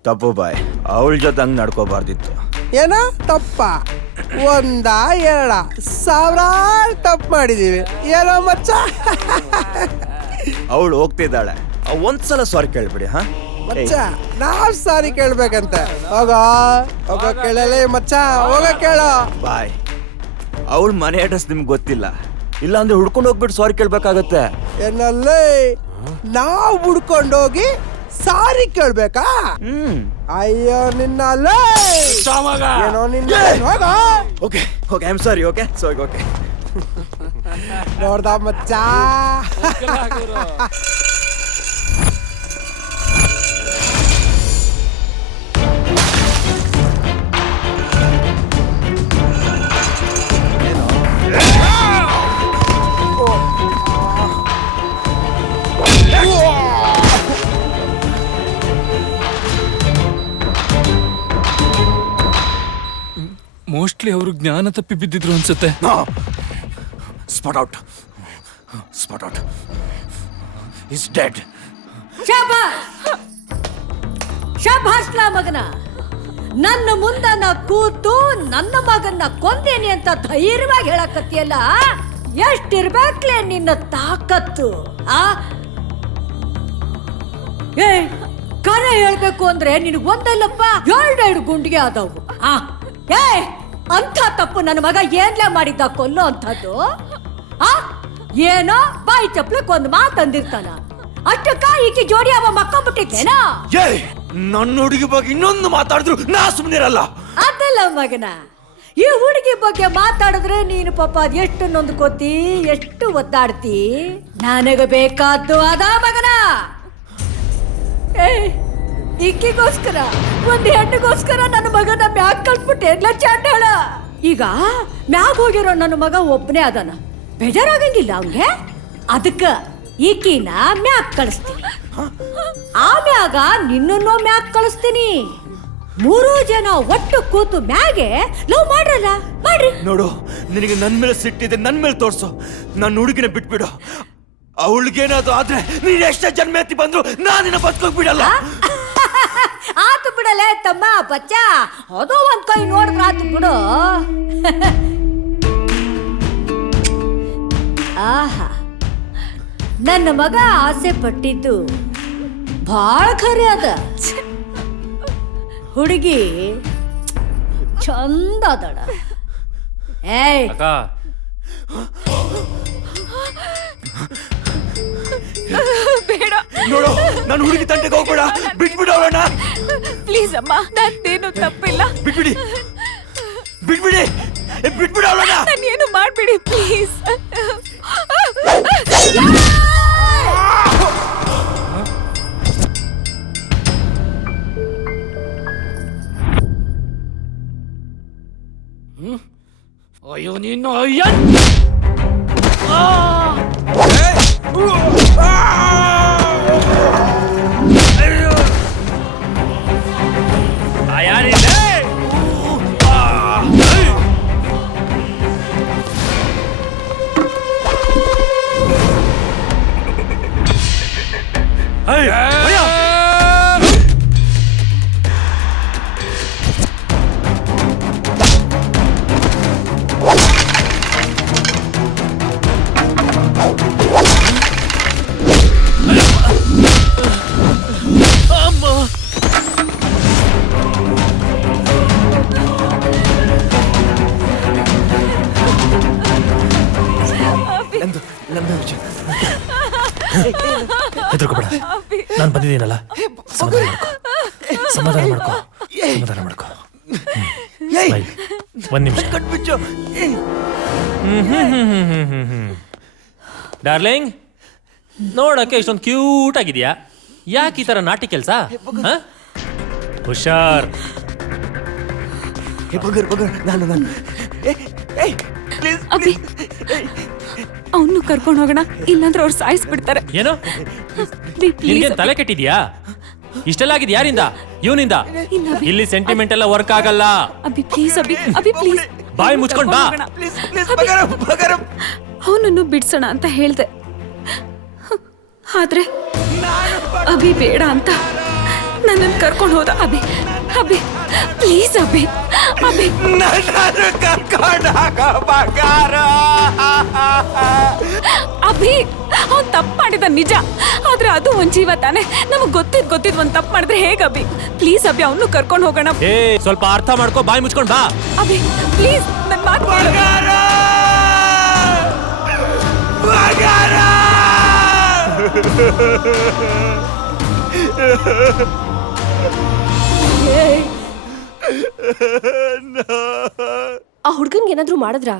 ತಪ್ಪು ಬಾಯ್, ಅವಳ ಜೊತೆ ಹಂಗೆ ನಡ್ಕೋಬಾರ್ದಿತ್ತು. ಏನೋ ತಪ್ಪ ಒಂದ ಎರಡ ಸಾವಿರಾರು ತಪ್ಪು ಮಾಡಿದೀವಿ ಏನೋ ಮಚ್ಚ. ಅವಳು ಹೋಗ್ತಿದ್ದಾಳೆ, ಒಂದ್ಸಲ ಸಾರಿ ಕೇಳ್ಬಿಡಿ. ಹಾ ಮಚ್ಚ ನಾವ್ ಸಾರಿ ಕೇಳ್ಬೇಕಂತ. ಹೋಗೋ ಕೇಳಲೇ ಮಚ್ಚ, ಹೋಗ ಕೇಳೋ. ಬಾಯ್, ಅವಳ ಮನೆ ಅಡ್ರೆಸ್ ನಿಮ್ಗೆ ಗೊತ್ತಿಲ್ಲ, ಇಲ್ಲ ಅಂದ್ರೆ ಹುಡ್ಕೊಂಡು ಹೋಗ್ಬಿಟ್ಟು ಸಾರಿ ಕೇಳ್ಬೇಕಾಗತ್ತೆ. ಏನಲ್ಲೇ ನಾವ್ ಹುಡ್ಕೊಂಡೋಗಿ ಸಾರಿ ಕೇಳ್ಬೇಕಾ? ಅಯ್ಯೋ ನಿನ್ನಲ್ಲೇ ಏನೋ ನಿನ್ನ. ಹೋಗ okay okay, I am sorry. Okay sorry. Okay ನೋಡ್ದ ಮಚ್ಚ. ಮೋಸ್ಟ್ಲಿ ಅವರು ಜ್ಞಾನ ತಪ್ಪಿ ಬಿದ್ದಿದ್ರು ಅನ್ಸುತ್ತೆ. Spot out. Spot out is dead. ಶಭಾಷ್ಲ ಮಗನ, ನನ್ನ ಮುಂದ ನಾ ಕೂತು ನನ್ನ ಮಗನ್ನ ಕೊಂದೇನಿ ಅಂತ ಧೈರ್ಯವಾಗಿ ಹೇಳಕತ್ತಿಯಲ್ಲ, ಎಷ್ಟಿರ್ಬೇಕ್ಲೆ ನಿನ್ನ ತಾಕತ್ತು? ಏ ಕರೆ ಹೇಳ್ಬೇಕು ಅಂದ್ರೆ ನಿನಗ್ ಒಂದಲ್ಲಪ್ಪ ಎರಡೆರಡು ಗುಂಡಿಗೆ ಆದವು. ಏ ಅಂತ ತಪ್ಪು ನನ್ನ ಮಗ ಏನ್ಲೇ ಮಾಡಿದ್ದ ಕೊಲ್ಲೋ ಅಂತದ್ದು? ಏನೋ ಬಾಯಿ ಚಪ್ಲಕ್ ಒಂದು ಮಾತು ಅಂದಿರ್ತಾನ, ಅಷ್ಟಕ್ಕ ಈಕಿ ಜೋಡಿ ಅವ ಮಕ್ಕೊಂಡ್ಬಿಟ್ಟಿದ್ದೇನಾ? ನನ್ನ ಹುಡುಗಿ ಬಗ್ಗೆ ಇನ್ನೊಂದು ಮಾತಾಡಿದ್ರು ನಾ ಸುಮ್ಮನಿರಲ್ಲ. ಅದಲ್ಲ ಮಗನ, ಈ ಹುಡುಗಿ ಬಗ್ಗೆ ಮಾತಾಡಿದ್ರೆ ನೀನು ಪಾಪ ಅದ್ ಎಷ್ಟು ನೊಂದ್ಕೋತಿ, ಎಷ್ಟು ಒದ್ದಾಡ್ತಿ. ನನಗ ಬೇಕಾದ್ದು ಅದ ಮಗನ. ಏ ಈಕಿಗೋಸ್ಕರ, ಒಂದ್ ಹೆಣ್ಣಿಗೋಸ್ಕರ ನನ್ನ ಮಗನ ಮ್ಯಾಗ್ ಕಳ್ಸ್ಬಿಟ್ಟೆ ಎಲ್ಲ ಚಾಂಡಾಳ. ಈಗ ಮ್ಯಾಗ್ ಹೋಗಿರೋ ನನ್ನ ಮಗ ಒಬ್ಬನೇ ಅದಾನ, ಬೇಜಾರಾಗಂಗಿಲ್ಲ ಅವನ್ಗೆ. ಅದಕ್ಕ ಈಕಿನ ಮ್ಯಾಗ್ ಕಳಿಸ್ತೀನಿ, ಆಮ್ಯಾಗ ನಿನ್ನನ್ನು ಮ್ಯಾಗ್ ಕಳಿಸ್ತೀನಿ. 3 ಜನ ಒಟ್ಟು ಕೂತು ಮ್ಯಾಗೆ ಲವ್ ಮಾಡ್ರಲ್ಲ, ಮಾಡ್ರಿ. ನೋಡು, ನಿನಗೆ ನನ್ ಮೇಲೆ ಸಿಟ್ಟಿದೆ, ನನ್ ಮೇಲೆ ತೋರ್ಸು. ನನ್ನ ಹುಡುಗಿನ ಬಿಟ್ಬಿಡು. ಅವಳಿಗೇನಾದ್ರು ಆದ್ರೆ ನೀನ್ ಎಷ್ಟೇ ಜನ್ಮ ಎತ್ತಿ ಬಂದ್ರು ನಾನಿನ್ನ ಬದುಕೋಕ್ ಬಿಡಲ್ಲ. ಆತು ಬಿಡಲೇ ತಮ್ಮ ಬಚ್ಚ, ಅದು ಒಂದ್ ಕೈ ನೋಡಿದ್ರ ಆತು ಬಿಡು. ಆಹಾ, ನನ್ನ ಮಗ ಆಸೆ ಪಟ್ಟಿದ್ದು ಭಾಳ ಖರೆ ಅದ. ಹುಡುಗಿ ಚಂದ ಅದಳ. ಏಯ್ ಅಕ್ಕ, ಬೇಡ ನೋಡು, ನನ್ನ ಹುಡುಗಿ ತಂಟೆಗೆ ಹೋಗ್ಬೇಡ, ಬಿಟ್ಬಿಡು ಅವಳನ್ನ. ಪ್ಲೀಸ್ ಅಮ್ಮ, ನಂದೇನು ತಪ್ಪಿಲ್ಲ. ಬಿಟ್ಬಿಡಿ ಬಿಟ್ಬಿಡಿ ಬಿಟ್ಬಿಡು ಅವಳನ್ನ. ನಾನೇನು ಮಾಡ್ಬಿಡಿ ಪ್ಲೀಸ್. ಅಯ್ಯೋ ನೀನು ಅಯ್ಯ ಹೆದರ್ಕೋಬೇಡ, ನಾನು ಬಂದಿದ್ದೀನಲ್ಲ. ಸಮಾಧಾನ ಮಾಡ್ಕೋ. ಸಮಾಧಾನ ಮಾಡ್ಕೋ. ಒಂದ್ ನಿಮಿಷ. ಡಾರ್ಲಿಂಗ್, ನೋಡಕ್ಕೆ ಇಷ್ಟೊಂದು ಕ್ಯೂಟ್ ಆಗಿದ್ಯಾ. ಯಾಕೆ ಈ ತರ ನಾಟಿ ಕೆಲಸ? ಹುಷಾರ್. ಅವನು ಕರ್ಕೊಂಡು ಹೋಗೋಣ, ಇಲ್ಲಾಂದ್ರೆ ಅವ್ರು ಸಾಯಿಸ್ಬಿಡ್ತಾರೆ. ಏನು ನಿನ್ಗೇನ್ ತಲೆ ಕೆಟ್ಟಿದ್ಯಾ? ಇಷ್ಟೆಲ್ಲ ಆಗಿದ್ ಯಾರಿಂದ? ಇವನಿಂದ. ಇಲ್ಲಿ ಸೆಂಟಿಮೆಂಟ್ ಎಲ್ಲ ವರ್ಕ್ ಆಗಲ್ಲ. ಅಭಿ ಪ್ಲೀಸ್, ಅಭಿ ಪ್ಲೀಸ್, ಬಾಯಿ ಮುಚ್ಕೊಂಡ್ ಬಾ. ಅವನನ್ನು ಬಿಡ್ಸೋಣ ಅಂತ ಹೇಳ್ದೆ, ಆದ್ರೆ ಅಭಿ ಬೇಡ ಅಂತ ನನ್ನನ್ನು ಕರ್ಕೊಂಡು ಹೋದ. ಅಭಿ ಅಭಿ ಪ್ಲೀಸ್ ಅಭಿ ಅಭಿ ನನ್ನನ್ನು ಕರ್ಕೊಂಡಾಗ ಬಂಗಾರ. ಅಭಿ ಅವ್ನು ತಪ್ಪು ಮಾಡಿದ ನಿಜ, ಆದ್ರೆ ಅದು ಒಂದ್ ಜೀವ ತಾನೆ. ನಮಗ್ ಗೊತ್ತಿದ್ ಒಂದ್ ತಪ್ಪು ಮಾಡಿದ್ರೆ ಹೇಗೆ ಅಭಿ? ಪ್ಲೀಸ್ ಅಭಿ ಅವನು ಕರ್ಕೊಂಡು ಹೋಗೋಣ. ಏ ಸ್ವಲ್ಪ ಅರ್ಥ ಮಾಡ್ಕೋ, ಬಾಯಿ ಮುಚ್ಕೊಂಡ್ ಬಾ. ಅಭಿ ಪ್ಲೀಸ್ ನನ್ನ ಮಾತು ಕೇಳು. ಬಂಗಾರ ಬಂಗಾರ. ಆ ಹುಡ್ಗನ್ಗೆ ಏನಾದ್ರೂ ಮಾಡಿದ್ರಾ?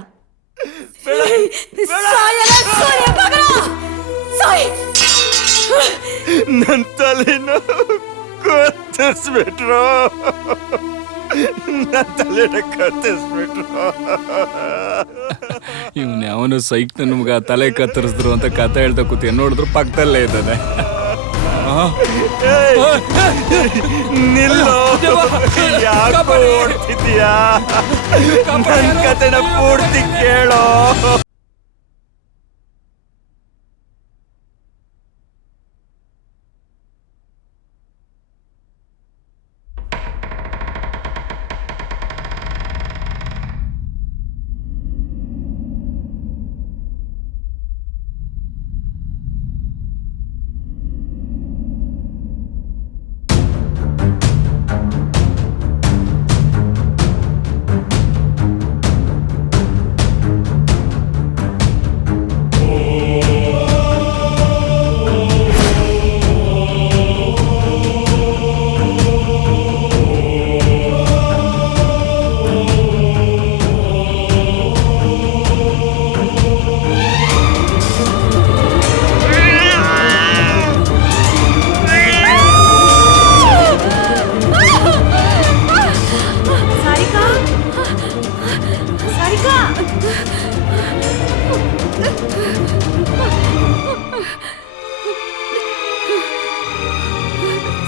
ನನ್ನ ತಲೆನ ಕತ್ತರಿಸ್ಬಿಟ್ರು. ನನ್ನ ತಲೆನ ಕತ್ತರಿಸ್ಬಿಟ್ರು. ಇವನ್ ಯಾವನು ಸೈಕ್ ನಮ್ಗ ತಲೆ ಕತ್ತರಿಸಿದ್ರು ಅಂತ ಕತೆ ಹೇಳ್ತಾ ಕೂತಿ ನೋಡಿದ್ರು ಪಕ್ಕದಲ್ಲೇ ಇದ್ದಾನೆ. ನಿಲ್ಲೋ, ಯಾಕೋ ಓಡ್ತಿದ್ಯಾ? ನನ್ನ ಕತೆನ ಪೂರ್ತಿ ಕೇಳೋ.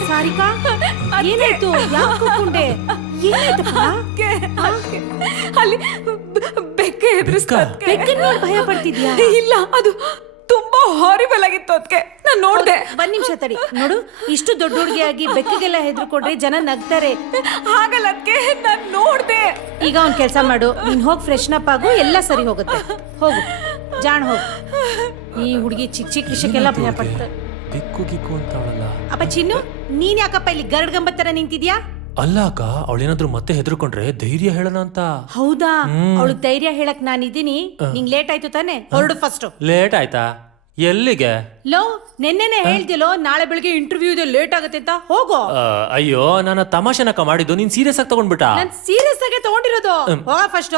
ಸಾರಿಕಾ, ಏನಾಯ್ತು? ಯಾಕೆ ಕೂತ್ಕೊಂಡೆ? ಏನಾಯ್ತಪ್ಪ? ಅಲ್ಲಿ ಬೆಕ್ಕೆ ಬೆಕ್ಕನ್ನ ನೋಡಿ ಭಯ ಪಡ್ತಿದ್ಯಾ? ಇಲ್ಲ, ಅದು ತುಂಬಾ ಹಾರಿಬಲ್ ಆಗಿತ್ತು. ಅದಕ್ಕೆ ನಾನು ನೋಡ್ದೆ. ಒಂದ್ ನಿಮಿಷ ತಡಿ. ನೋಡು, ಇಷ್ಟು ದೊಡ್ಡ ಹುಡುಗಿಯಾಗಿ ಬೆಕ್ಕಿಗೆಲ್ಲ ಹೆದರ್ಕೊಂಡ್ರೆ ಜನ ನಗ್ತಾರೆ. ಹಾಗಲ್ಲ, ಅದಕ್ಕೆ ನಾನು ನೋಡ್ದೆ. ಈಗ ಒಂದ್ ಕೆಲ್ಸ ಮಾಡು, ನೀನ್ ಹೋಗಿ ಫ್ರೆಶ್ನ್ ಅಪ್ ಆಗು, ಎಲ್ಲ ಸರಿ ಹೋಗುತ್ತೆ. ಹೋಗು ಜಾಣ, ಹೋಗು. ಈ ಹುಡುಗಿ ಚಿಕ್ಕ ಚಿಕ್ಕ ವಿಷಯಕ್ಕೆಲ್ಲ ಭಯ ಪಡ್ತಾರೆ. ಬೆಕ್ಕು ಗಿಕ್ಕು ಅಂತ ಅವಳಲ್ಲ. ಅಪ್ಪ ಚಿನ್ನು, ನೀನ್ ಯಾಕಪ್ಪ ಇಲ್ಲಿ ಗರಡ್ಗಂಬ ತರ ನಿಂತಿದ್ಯಾ? ಅಲ್ಲ ಅಕ್ಕ, ಅವಳೇನಾದ್ರೂ ಮತ್ತೆ ಹೆದರ್ಕೊಂಡ್ರೆ ಧೈರ್ಯ ಹೇಳೋಣ ಅಂತ. ಹೌದಾ? ಅವಳು ಧೈರ್ಯ ಹೇಳಕ್ ನಾನಿದ್ದೀನಿ. ನಿಂಗ್ ಲೇಟ್ ಆಯ್ತು ತಾನೆ? ಹೊರಡು ಫಸ್ಟ್. ಲೇಟ್ ಆಯ್ತಾ? ಎಲ್ಲಿಗೆ? ಲೋ, ನೆನ್ನೆನೆ ಹೇಳ್ದಿಲ್ಲೋ ನಾಳೆ ಬೆಳಿಗ್ಗೆ ಇಂಟರ್ವ್ಯೂ ಇದೆ, ಲೇಟ್ ಆಗುತ್ತೆ ಅಂತ. ಹೋಗೋ. ಅಯ್ಯೋ, ನಾನು ತಮಾಷೆನಕ ಮಾಡಿದ್ದು, ನೀನ್ ಸೀರಿಯಸ್ ಆಗಿ ತಗೊಂಡ್ಬಿಟ್ಟ. ನಾನ್ ಸೀರಿಯಸ್ ಆಗಿ ತಗೊಂಡಿರೋದು. ಹೋಗ ಫಸ್ಟ್.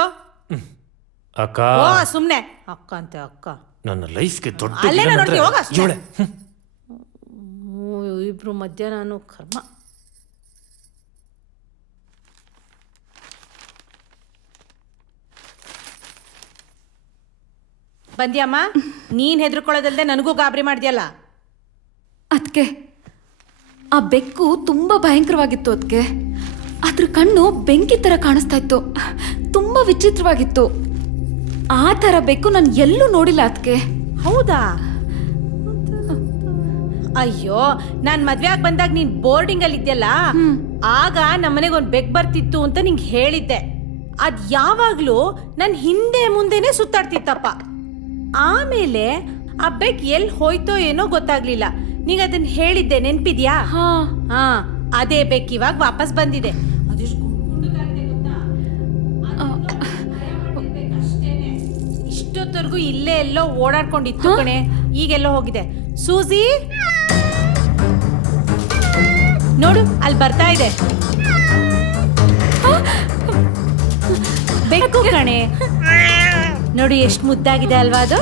ಅಕ್ಕ ಓ ಸುಮ್ನೆ ಅಕ್ಕ ಅಂತೆ. ಅಕ್ಕ ನನ್ನ ಲೈಫ್ಗೆ ದೊಡ್ಡ ಅಲ್ಲೇನ ವಿಲನ್ ನೋಡ್ತೀವಿ, ಹೋಗ ಅಷ್ಟೇ. ಇವಳೆ. ಇಬ್ರು ಮಧ್ಯ ನಾನು ಕರ್ಮ. ಬಂದ್ಯಮ್ಮ? ನೀನ್ ಹೆದರ್ಕೊಳ್ಳೋದಲ್ದೆ ನನಗೂ ಗಾಬರಿ ಮಾಡ್ದ್ಯಲ್ಲ. ಅದಕ್ಕೆ ಆ ಬೆಕ್ಕು ತುಂಬಾ ಭಯಂಕರವಾಗಿತ್ತು. ಅದಕ್ಕೆ ಅದ್ರ ಕಣ್ಣು ಬೆಂಕಿ ತರ ಕಾಣಿಸ್ತಾ ಇತ್ತು. ತುಂಬಾ ವಿಚಿತ್ರವಾಗಿತ್ತು. ಆ ತರ ಬೆಕ್ಕು ನಾನು ಎಲ್ಲೂ ನೋಡಿಲ್ಲ. ಅದಕ್ಕೆ ಹೌದಾ? ಅಯ್ಯೋ, ನಾನ್ ಮದ್ವೆ ಆಗಿ ಬಂದಾಗ ನೀನ್ ಬೋರ್ಡಿಂಗ್ ಅಲ್ಲಿ ಇದ್ಯಲ್ಲ, ಆಗ ನಮ್ಮನೆಗೆ ಒಂದ್ ಬೆಕ್ ಬರ್ತಿತ್ತು ಅಂತ ನಿಂಗೆ ಹೇಳಿದ್ದೆ. ಅದ್ ಯಾವಾಗ್ಲೂ ನನ್ ಹಿಂದೆ ಮುಂದೆನೆ ಸುತ್ತಾಡ್ತಿತ್ತಪ್ಪ. ಆಮೇಲೆ ಆ ಬೆಕ್ ಎಲ್ಲಿ ಹೋಯ್ತೋ ಏನೋ ಗೊತ್ತಾಗ್ಲಿಲ್ಲ. ನೀಗ ಅದನ್ನ ಹೇಳಿದ್ದೆ, ನೆನ್ಪಿದ್ಯಾ? ಹಾ, ಅದೇ ಬೆಕ್ ಇವಾಗ ವಾಪಸ್ ಬಂದಿದೆ. ಇಷ್ಟೊತ್ತವರೆಗೂ ಇಲ್ಲೇ ಎಲ್ಲೋ ಓಡಾಡ್ಕೊಂಡಿತ್ತು ಕಣೆ, ಈಗೆಲ್ಲೋ ಹೋಗಿದೆ. ಸೂಜಿ ನೋಡು, ಅಲ್ಲಿ ಬರ್ತಾ ಇದೆ ಬೆಕ್ಕು ಕಣೆ. ನೋಡಿ ಎಷ್ಟು ಮುದ್ದಾಗಿದೆ ಅಲ್ವಾ ಅದು?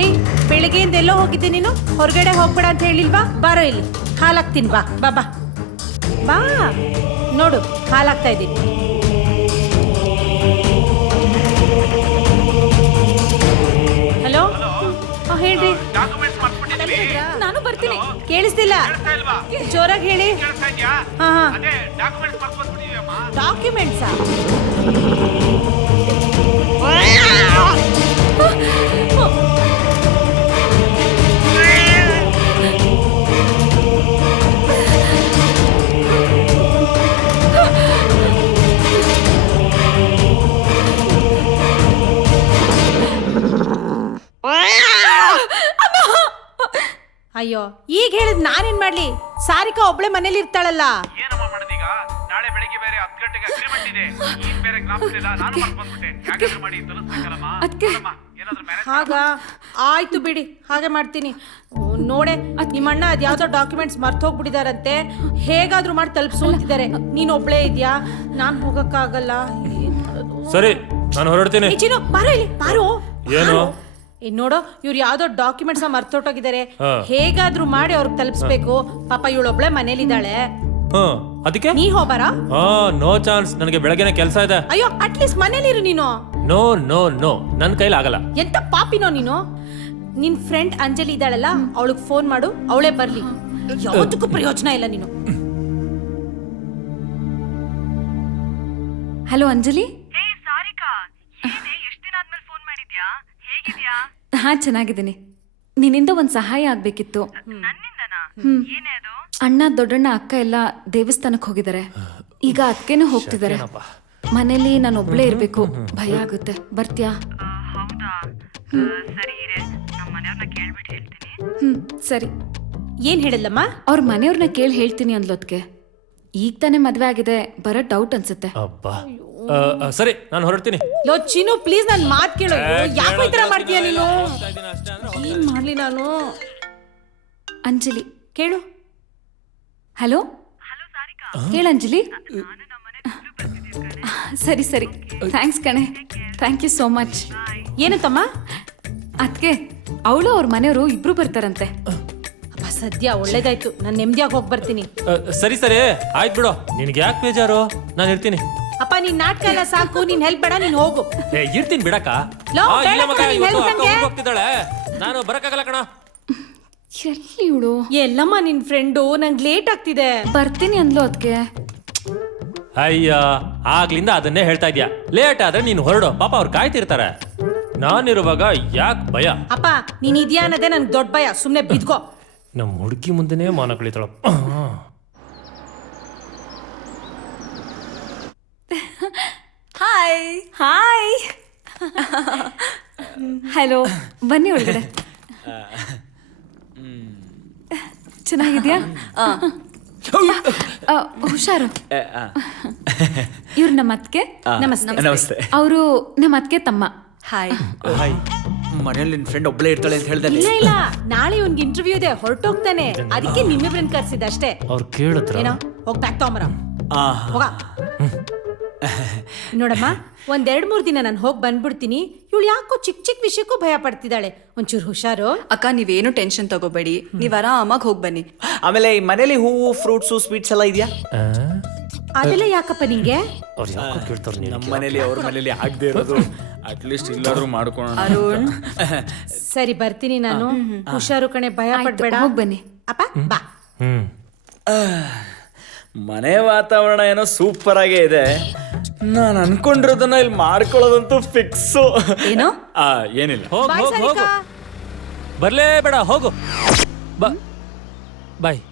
ಏಯ್, ಬೆಳಿಗ್ಗೆಯಿಂದ ಎಲ್ಲೋ ಹೋಗಿದ್ದೆ ನೀನು? ಹೊರಗಡೆ ಹೋಗ್ಬೇಡ ಅಂತ ಹೇಳಿಲ್ವಾ? ಬಾರೋ ಇಲ್ಲಿ, ಹಾಲಾಗ್ತೀನಿ. ಬಾ ಬಾ ಬಾ ಬಾ. ನೋಡು, ಹಾಲಾಗ್ತಾ ಇದ್ದೀನಿ. ಹಲೋ, ಹೇಳ್ರಿ. ನಾನು ಬರ್ತೀನಿ. ಕೇಳಿಸ್ತಿಲ್ಲ, ಜೋರಾಗಿ ಹೇಳಿ. ಹಾ ಹಾ, ಡಾಕ್ಯುಮೆಂಟ್ಸಾ? ಈಗ ಹೇಳಿದ್ ನಾನೇನ್ ಮಾಡ್ಲಿ? ಸಾರಿಕಾ ಒಬ್ಳೆ ಮನೇಲಿ ಇರ್ತಾಳಲ್ಲ. ಏನಮ್ಮ ಮಾಡೋದೀಗ? ನಾಳೆ ಬೆಳಿಗ್ಗೆ ಬೇರೆ 10 ಗಂಟೆಗೆ ಅಗ್ರಿಮೆಂಟ್ ಇದೆ. ನೀನ್ ಬೇರೆ ಜ್ಞಾಪಕ ಇಲ್ಲ, ನಾನು ಮಾಡ್ಕೊಂಡ್ಬಿಟ್ಟೆ. ಯಾಕಾದ್ರೂ ಮಾಡಿ ತಲುಪಿಸಬೇಕಲ್ಲಮ್ಮ. ಏನಾದ್ರೂ ಮ್ಯಾನೇಜ್ ಹಾಗ ಆಯ್ತು ಬಿಡಿ, ಹಾಗೆ ಮಾಡ್ತೀನಿ. ನೋಡೆ ನಿಮ್ಮಣ್ಣ ಅದ್ಯಾವ್ದೋ ಡಾಕ್ಯುಮೆಂಟ್ಸ್ ಮರ್ತೋಗ್ಬಿಟ್ಟಿದಾರಂತೆ. ಹೇಗಾದ್ರೂ ಮಾಡಿ ತಲುಪಿಸು ಅಂತಿದ್ದಾರೆ. ನೀನ್ ಒಬ್ಳೇ ಇದ್ಯಾ, ನಾನ್ ಹೋಗಕ್ಕಾಗಲ್ಲ. ಸರಿ, ನಾನು ಹೊರಡ್ತೀನಿ. ಏ ಚಿನ್ನು, ಬಾರೋ ಇಲ್ಲಿ, ಬಾರೋ. ಏನು? ನೋಡೋ, ಇವ್ರು ಯಾವ್ದೋ ಡಾಕ್ಯುಮೆಂಟ್ಸ್ ಮರ್ತೊಟ್ಟೋಗಿದ್ದಾರೆ. ಹೇಗಾದ್ರೂ ಮಾಡಿ ಅವ್ರಿಗೆ ತಲುಪಿಸ್ಬೇಕು. ಪಾಪ ಇವಳೊಬ್ಳೆ ಮನೇಲಿದ್ದಾಳೆ. ಅದಕ್ಕೆ ನೀ ಹೋಗ್ಬಾರ? ನೋ ಚಾನ್ಸ್, ನನಗೆ ಬೆಳಗ್ಗೆನೆ ಕೆಲಸ ಇದೆ. ಅಯ್ಯೋ, ಅಟ್ಲೀಸ್ಟ್ ಮನೇಲಿರು ನೀನು. ನೋ ನೋ ನೋ, ನನ್ನ ಕೈಲಿ ಆಗಲ್ಲ. ಎಂತ ಪಾಪಿನೋ ನೀನು. ನಿನ್ ಫ್ರೆಂಡ್ ಅಂಜಲಿ ಇದ್ದಾಳಲ್ಲ, ಅವಳಿಗೆ ಫೋನ್ ಮಾಡು, ಅವಳೇ ಬರ್ಲಿ. ಯಾವತ್ತಕ್ಕೂ ಪ್ರಯೋಜನ ಇಲ್ಲ ನೀನು. ಹಲೋ ಅಂಜಲಿ. ಹಾ, ಚೆನ್ನಾಗಿದ್ದೀನಿ. ನಿನ್ನಿಂದ ಒಂದ್ ಸಹಾಯ ಆಗ್ಬೇಕಿತ್ತು. ಅಣ್ಣ, ದೊಡ್ಡಣ್ಣ, ಅಕ್ಕ ಎಲ್ಲ ದೇವಸ್ಥಾನಕ್ಕೆ ಹೋಗಿದ್ದಾರೆ. ಈಗ ಅದಕ್ಕೇನೆ ಹೋಗ್ತಿದ್ದಾರೆ. ಮನೇಲಿ ನಾನು ಒಬ್ಳೇ ಇರ್ಬೇಕು, ಭಯ ಆಗುತ್ತೆ. ಬರ್ತ್ಯಾ? ಸರಿ. ಏನ್ ಹೇಳಿಲ್ಲಮ್ಮ? ಅವ್ರ ಮನೆಯವ್ರನ್ನ ಕೇಳಿ ಹೇಳ್ತೀನಿ ಅಂದ್ಲೋದ್ಕೆ. ಈಗ ತಾನೇ ಮದ್ವೆ ಆಗಿದೆ, ಬರೋ ಡೌಟ್ ಅನ್ಸುತ್ತೆ. ಅಬ್ಬಾ, ಸರಿ, ನಾನು ಹೊರಡ್ತೀನಿ. ಲೋ ಚಿನ್ನು, ಪ್ಲೀಸ್ ನನ್ ಮಾತ್ ಕೇಳು. ಯಾಕೋ ಈ ತರ ಮಾಡ್ತೀಯ ನೀನು? ಏನ್ ಮಾಡ್ಲಿ ನಾನು? ಅಂಜಲಿ ಕೇಳು. ಹಲೋ, ಹೇಳ ಅಂಜಲಿ. ಸರಿ ಸರಿ, ಥ್ಯಾಂಕ್ಸ್ ಕಣೆ. Thank you so much. ಏನಂತಮ್ಮ? ಅದಕ್ಕೆ ಅವಳು ಅವ್ರ ಮನೆಯವರು ಇಬ್ರು ಬರ್ತಾರಂತೆ. ಅಪ್ಪ, ಸದ್ಯ ಒಳ್ಳೇದಾಯ್ತು. ನಾನು ನೆಮ್ಮದಿಯಾಗಿ ಹೋಗಿ ಬರ್ತೀನಿ. ಸರಿ ಸರಿ, ಆಯ್ತು ಬಿಡು. ನಿನ್ಗೆ ಯಾಕೆ ಬೇಜಾರು? ನಾನು ಇರ್ತೀನಿ. ಅಪ್ಪ, ನಿನ್ ನಾಟಕ ಎಲ್ಲ ಸಾಕು. ನೀನ್ ಹೆಲ್ಪ್ ಬೇಡ, ನೀನ್ ಹೋಗು. ಇರ್ತೀನಿ ಬಿಡಕ್ಕ. ಲೋ, ಬೇಡ ಕಣೋ, ನೀನ್ help ನಂಗೆ. ಹೋಗ್ತಿದ್ದಾಳೆ, ನಾನು ಬರಕ್ಕಾಗಲ್ಲ ಕಣ. ಎಲ್ಲಿ ಇವಳು? ಎಲ್ಲಮ್ಮ ನಿನ್ ಫ್ರೆಂಡು? ನಂಗೆ ಲೇಟ್ ಆಗ್ತಿದೆ. ಬರ್ತೀನಿ ಅಂದ್ಲು ಅದಕ್ಕೆ. ಅಯ್ಯ, ಆಗ್ಲಿಂದ ಅದನ್ನೇ ಹೇಳ್ತಾ ಇದ್ಯಾ. ಲೇಟ್ ಆದ್ರೆ ನೀನು ಹೊರಡು, ಪಾಪ ಅವ್ರು ಕಾಯ್ತಿರ್ತಾರೆ. ನಾನಿರುವಾಗ ಯಾಕೆ ಭಯ? ಅಪ್ಪ, ನೀನ್ ಇದ್ಯಾ ಅನ್ನೋದೇ ನನ್ ದೊಡ್ಡ ಭಯ. ಸುಮ್ನೆ ಬಿದ್ಕೋ. ನಮ್ಮ ಹುಡುಗಿ ಮುಂದೆನೇ ಮಾನ ಕಳಿತಾಳ. Hi hi. ಹಲೋ, ಬನ್ನಿ ಒಳಗಡೆ. ಚೆನ್ನಾಗಿದ್ಯಾ? ಹುಷಾರು. ಇವ್ರು ನಮ್ಮ ಅತ್ಗೆ. ನಮಸ್ತೆ. ಅವರು ನಮ್ಮ ಅತ್ಗೆ ತಮ್ಮ. ಹಾಯ್. ಮನೇಲಿ ನಿನ್ ಫ್ರೆಂಡ್ ಒಬ್ಳೇ ಇರ್ತಾಳೆ ಅಂತ ಹೇಳ್ದೆ. ಇಲ್ಲ ಇಲ್ಲ, ನಾಳೆ ಇವ್ನಿಗೆ ಇಂಟರ್ವ್ಯೂ ಇದೆ, ಹೊರಟೋಗ್ತಾನೆ. ಅದಕ್ಕೆ ನಿಮ್ಮಿಬ್ರನ್ನ ಕರ್ಸಿದ ಅಷ್ಟೇ. ಅವ್ರು ಕೇಳಿದ್ರ ಏನೋ, ಹೋಗ್ ಬ್ಯಾಗ್ ತಗೊಂಬರ. ಹೋಗ. ನೋಡಮ್ಮ, 1-2-3 ದಿನ ನಾನು ಹೋಗಿ ಬಂದ್ಬಿಡ್ತೀನಿ. ಇವಳು ಯಾಕೋ ಚಿಕ್ಕ ಚಿಕ್ಕ ವಿಷಯಕ್ಕೂ ಭಯ ಪಡ್ತಿದ್ದಾಳೆ. ಒಂಚೂರು ಹುಷಾರು. ಅಕ್ಕ, ನೀವೇನು ಟೆನ್ಷನ್ ತಗೋಬೇಡಿ, ನೀವ್ ಆರಾಮಾಗಿ ಹೋಗಿ ಬನ್ನಿ. ಆಮೇಲೆ ಈ ಮನೇಲಿ ಹೂವು, ಫ್ರೂಟ್ಸು, ಸ್ವೀಟ್ಸ್ ಎಲ್ಲ ಇದೆಯಾ? ಅದೆಲ್ಲ ಯಾಕಪ್ಪ ನಿಂಗೆ? ಅವ್ರು ಯಾಕೋ ಕೇಳ್ತಾರೆ. ನಮ್ಮ ಮನೇಲಿ ಅವ್ರ ಮನೇಲಿ ಆಗದೆ ಇರೋದು ಅಟ್ಲೀಸ್ಟ್ ಇಲ್ಲಾದ್ರೂ ಮಾಡ್ಕೊಳ್ಳೋಣ. ಅರುಣ್, ಸರಿ, ಬರ್ತೀನಿ ನಾನು. ಹುಷಾರು ಕಣೆ, ಭಯ ಪಡ್ಬೇಡ. ಹೋಗಿ ಬನ್ನಿ. ಅಪ್ಪ, ಬಾ. ಮನೆ ವಾತಾವರಣ ಏನೋ ಸೂಪರ್ ಆಗೇ ಇದೆ. ನಾನು ಅನ್ಕೊಂಡಿರೋದನ್ನ ಇಲ್ಲಿ ಮಾಡ್ಕೊಳ್ಳೋದಂತೂ ಫಿಕ್ಸು. ಏನೋ? ಏನಿಲ್ಲ. ಹೋಗು ಬಾಯ್ ಹೋಗು ಹೋಗು, ಸಾರಿಕಾ. ಬರ್ಲೇ ಬೇಡ, ಹೋಗು. ಬಾಯ್.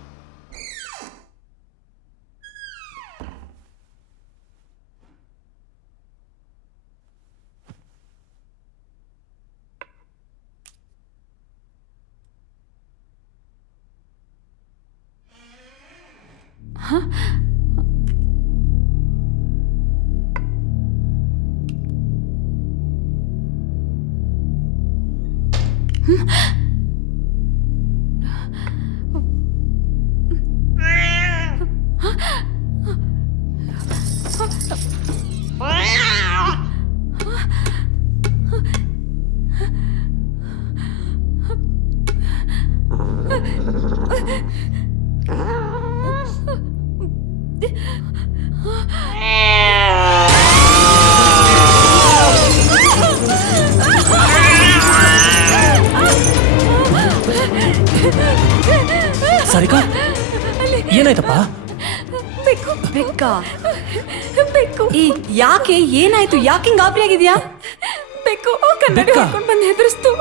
ಸಾರಿಕಾ, ಏನಾಯ್ತಪ್ಪ? ಬೆಕ್ಕ ಬೆಕ್ಕು. ಯಾಕೆ, ಏನಾಯ್ತು? ಯಾಕೆ ಹಿಂಗ್ ಗಾಬರಿ ಆಗಿದ್ಯಾ? ಬೆಕ್ಕು ಕನ್ನಡಿ ಹಾಕೊಂಡು ಬಂದು ಹೆದರಿಸ್ತು.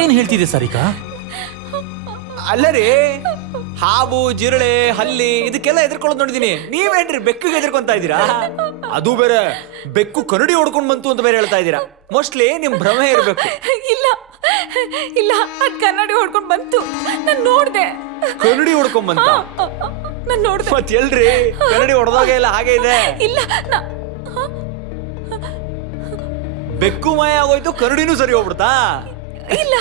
ಏನ್ ಹೇಳ್ತಿದೆ ಸಾರಿಕಾ? ಅಲ್ಲ ರೀ, ಹಾವು, ಜಿರಳೆ, ಹಲ್ಲಿ ಇದಕ್ಕೆಲ್ಲ ಎದ್ರಕೊಳ್ಳೋದು ನೋಡಿದೀನಿ. ನೀವೇನ್ರಿ ಬೆಕ್ಕಿಗೆ ಎದ್ರಕೊಂತ ಇದ್ದೀರಾ? ಅದು ಬೇರೆ ಬೆಕ್ಕು ಕರಡಿ ಹೊಡ್ಕೊಂಡ್ ಬಂತು ಅಂತ ಬೇರೆ ಹೇಳ್ತಾ ಇದ್ದೀರಾ. ಮೋಸ್ಟ್ಲಿ ನಿಮ್ ಭ್ರಮೆ ಇರ್ಬೇಕು. ಇಲ್ಲ, ಇಲ್ಲ ಅದ್ ಕನ್ನಡಿ ಹೊಡ್ಕೊಂಡ್ ಬಂತು. ನಾನ್ ನೋಡ್ದೆ. ಕನ್ನಡಿ ಹೊಡ್ಕೊಂಬಂತ ನಾನ್ ನೋಡ್ದೆ. ಮತ್ ಎಲ್ರಿ ಕನ್ನಡಿ ಹೊಡೆದಾಗ ಇಲ್ಲ ಹಾಗೆ ಇದೆ. ಇಲ್ಲ ಬೆಕ್ಕು ಮಾಯ ಆಗೋಯ್ತು, ಕನ್ನಡಿನೂ ಸರಿ ಹೋಗ್ಬಿಡ್ತಾ? ಇಲ್ಲ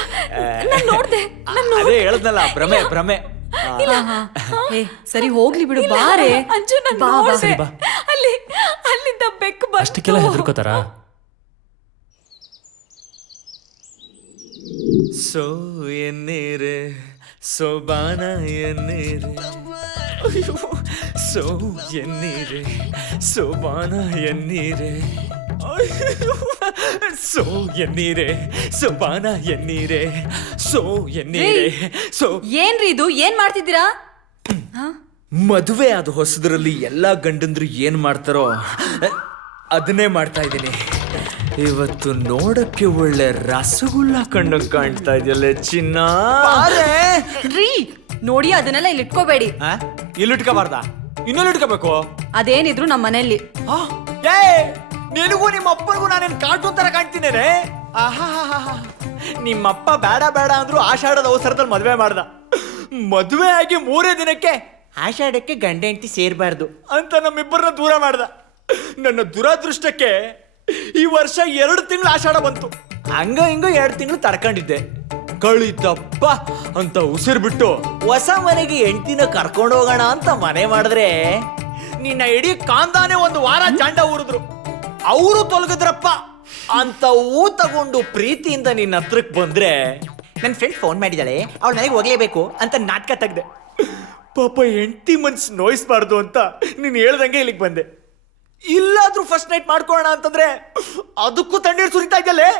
ನಾನ್ ನೋಡ್ದೆ. ಅದೇ ಹೇಳದ್ನಲ್ಲ, ಭ್ರಮೆ ಭ್ರಮೆ. ಏ ಸರಿ ಹೋಗ್ಲಿ ಬಿಡು, ಬಾರೆ. ಅಂಜು ನಾನ್ ಬಾ, ಬಾ. ನೋಡ್ದೆ. ಸರಿ, ಬಾ. ಅಲ್ಲಿಂದ ಬೆಕ್ಕು ಬಂತು. ಅಷ್ಟಕ್ಕೆಲ್ಲ ಹೆದರ್ಕೋತಾರ? ಸೋ ಎನ್ನೀರೆ ಸೋಬಾನ ಎನ್ನೀರೆ, ಸೋ ಎನ್ನೀರೆ ಸೋಬಾನ ಎನ್ನೀರೆ, ಸೋ ಎನ್ನೀರೆ ಸೋಬಾನ ಎನ್ನೀರೆ, ಸೋ ಎನ್ನೀರೆ ಸೋ. ಏನ್ರಿ ಇದು, ಏನ್ ಮಾಡ್ತಿದ್ದೀರಾ? ಮದುವೆ ಆದ ಹೊಸದ್ರಲ್ಲಿ ಎಲ್ಲಾ ಗಂಡಂದ್ರು ಏನ್ ಮಾಡ್ತಾರೋ ಅದನ್ನೇ ಮಾಡ್ತಾ ಇದ್ದೀನಿ. ಇವತ್ತು ನೋಡಕ್ಕೆ ಒಳ್ಳೆ ರಸಗುಲ್ಲ ಕಂಡಂಗ್ ಕಾಣ್ತಾ ಇದೆಯಲ್ಲ ಚಿನ್ನ. ರೀ ನೋಡಿ, ಅದನ್ನೆಲ್ಲ ಇಲ್ಲಿ ಇಟ್ಕೋಬೇಡಿ. ಇಲ್ಲಿ ಇಟ್ಕೋಬಾರ್ದ? ಇನ್ನೆಲ್ಲಿ ಇಟ್ಕೋಬೇಕು? ಅದೇನಿದ್ರು ನಮ್ಮ ಮನೆಯಲ್ಲಿ. ಏ ನಿನಗೂ ನಿಮ್ಮ ಅಪ್ಪನಿಗೂ ನಾನೇನ್ ಕಾರ್ಟೂನ್ ತರ ಕಾಣ್ತೀನೇನೆ? ನಿಮ್ಮಪ್ಪ ಬೇಡ ಬೇಡ ಅಂದ್ರು ಆಷಾಢದ ಅವಸರದಲ್ಲಿ ಮದುವೆ ಮಾಡ್ದ. ಮದುವೆ ಆಗಿ 3 ದಿನಕ್ಕೆ ಆಷಾಢಕ್ಕೆ ಗಂಡ ಹೆಂಡತಿ ಸೇರ್ಬಾರ್ದು ಅಂತ ನಮ್ಮಿಬ್ಬರನ್ನ ದೂರ ಮಾಡ್ದ. ನನ್ನ ದುರಾದೃಷ್ಟಕ್ಕೆ ಈ ವರ್ಷ 2 ತಿಂಗಳು ಆಷಾಢ ಬಂತು. ಹಂಗ ಹಿಂಗ 2 ತಿಂಗಳು ತಡ್ಕೊಂಡಿದ್ದೆ. ಕಳಿತಪ್ಪ ಅಂತ ಉಸಿರು ಬಿಟ್ಟು ಹೊಸ ಮನೆಗೆ ಹೆಂಡತಿನ ಕರ್ಕೊಂಡು ಹೋಗೋಣ ಅಂತ ಮನೆ ಮಾಡಿದ್ರೆ ನಿನ್ನ ಇಡೀ ಕಾಂದಾನೆ 1 ವಾರ ಜಾಂಡ ಊರಿದ್ರು. ಅವರು ತೊಲಗಿದ್ರಪ್ಪ ಅಂತ ತಗೊಂಡು ಪ್ರೀತಿಯಿಂದ ನಿನ್ನ ಹತ್ರಕ್ಕೆ ಬಂದ್ರೆ ನನ್ನ ಫ್ರೆಂಡ್ ಫೋನ್ ಮಾಡಿದಾಳೆ, ಅವಳ ಮನೆಗೆ ಹೋಗ್ಲೇಬೇಕು ಅಂತ ನಾಟಕ ತೆಗ್ದೆ. ಪಾಪ ಹೆಂಡತಿ ಮನ್ಸು ನೋಯಿಸ್ಬಾರ್ದು ಅಂತ ನೀನು ಹೇಳ್ದಂಗೆ ಇಲ್ಲಿಗೆ ಬಂದೆ. ಇಲ್ಲಾದ್ರೂ ಫಸ್ಟ್ ನೈಟ್ ಮಾಡ್ಕೊಳ್ಳೋಣ ಅಂತಂದ್ರೆ ಅದಕ್ಕೂ ತಣ್ಣೀರು ಸುರಿತಾ ಇದ್ದಲ್ಲೇ.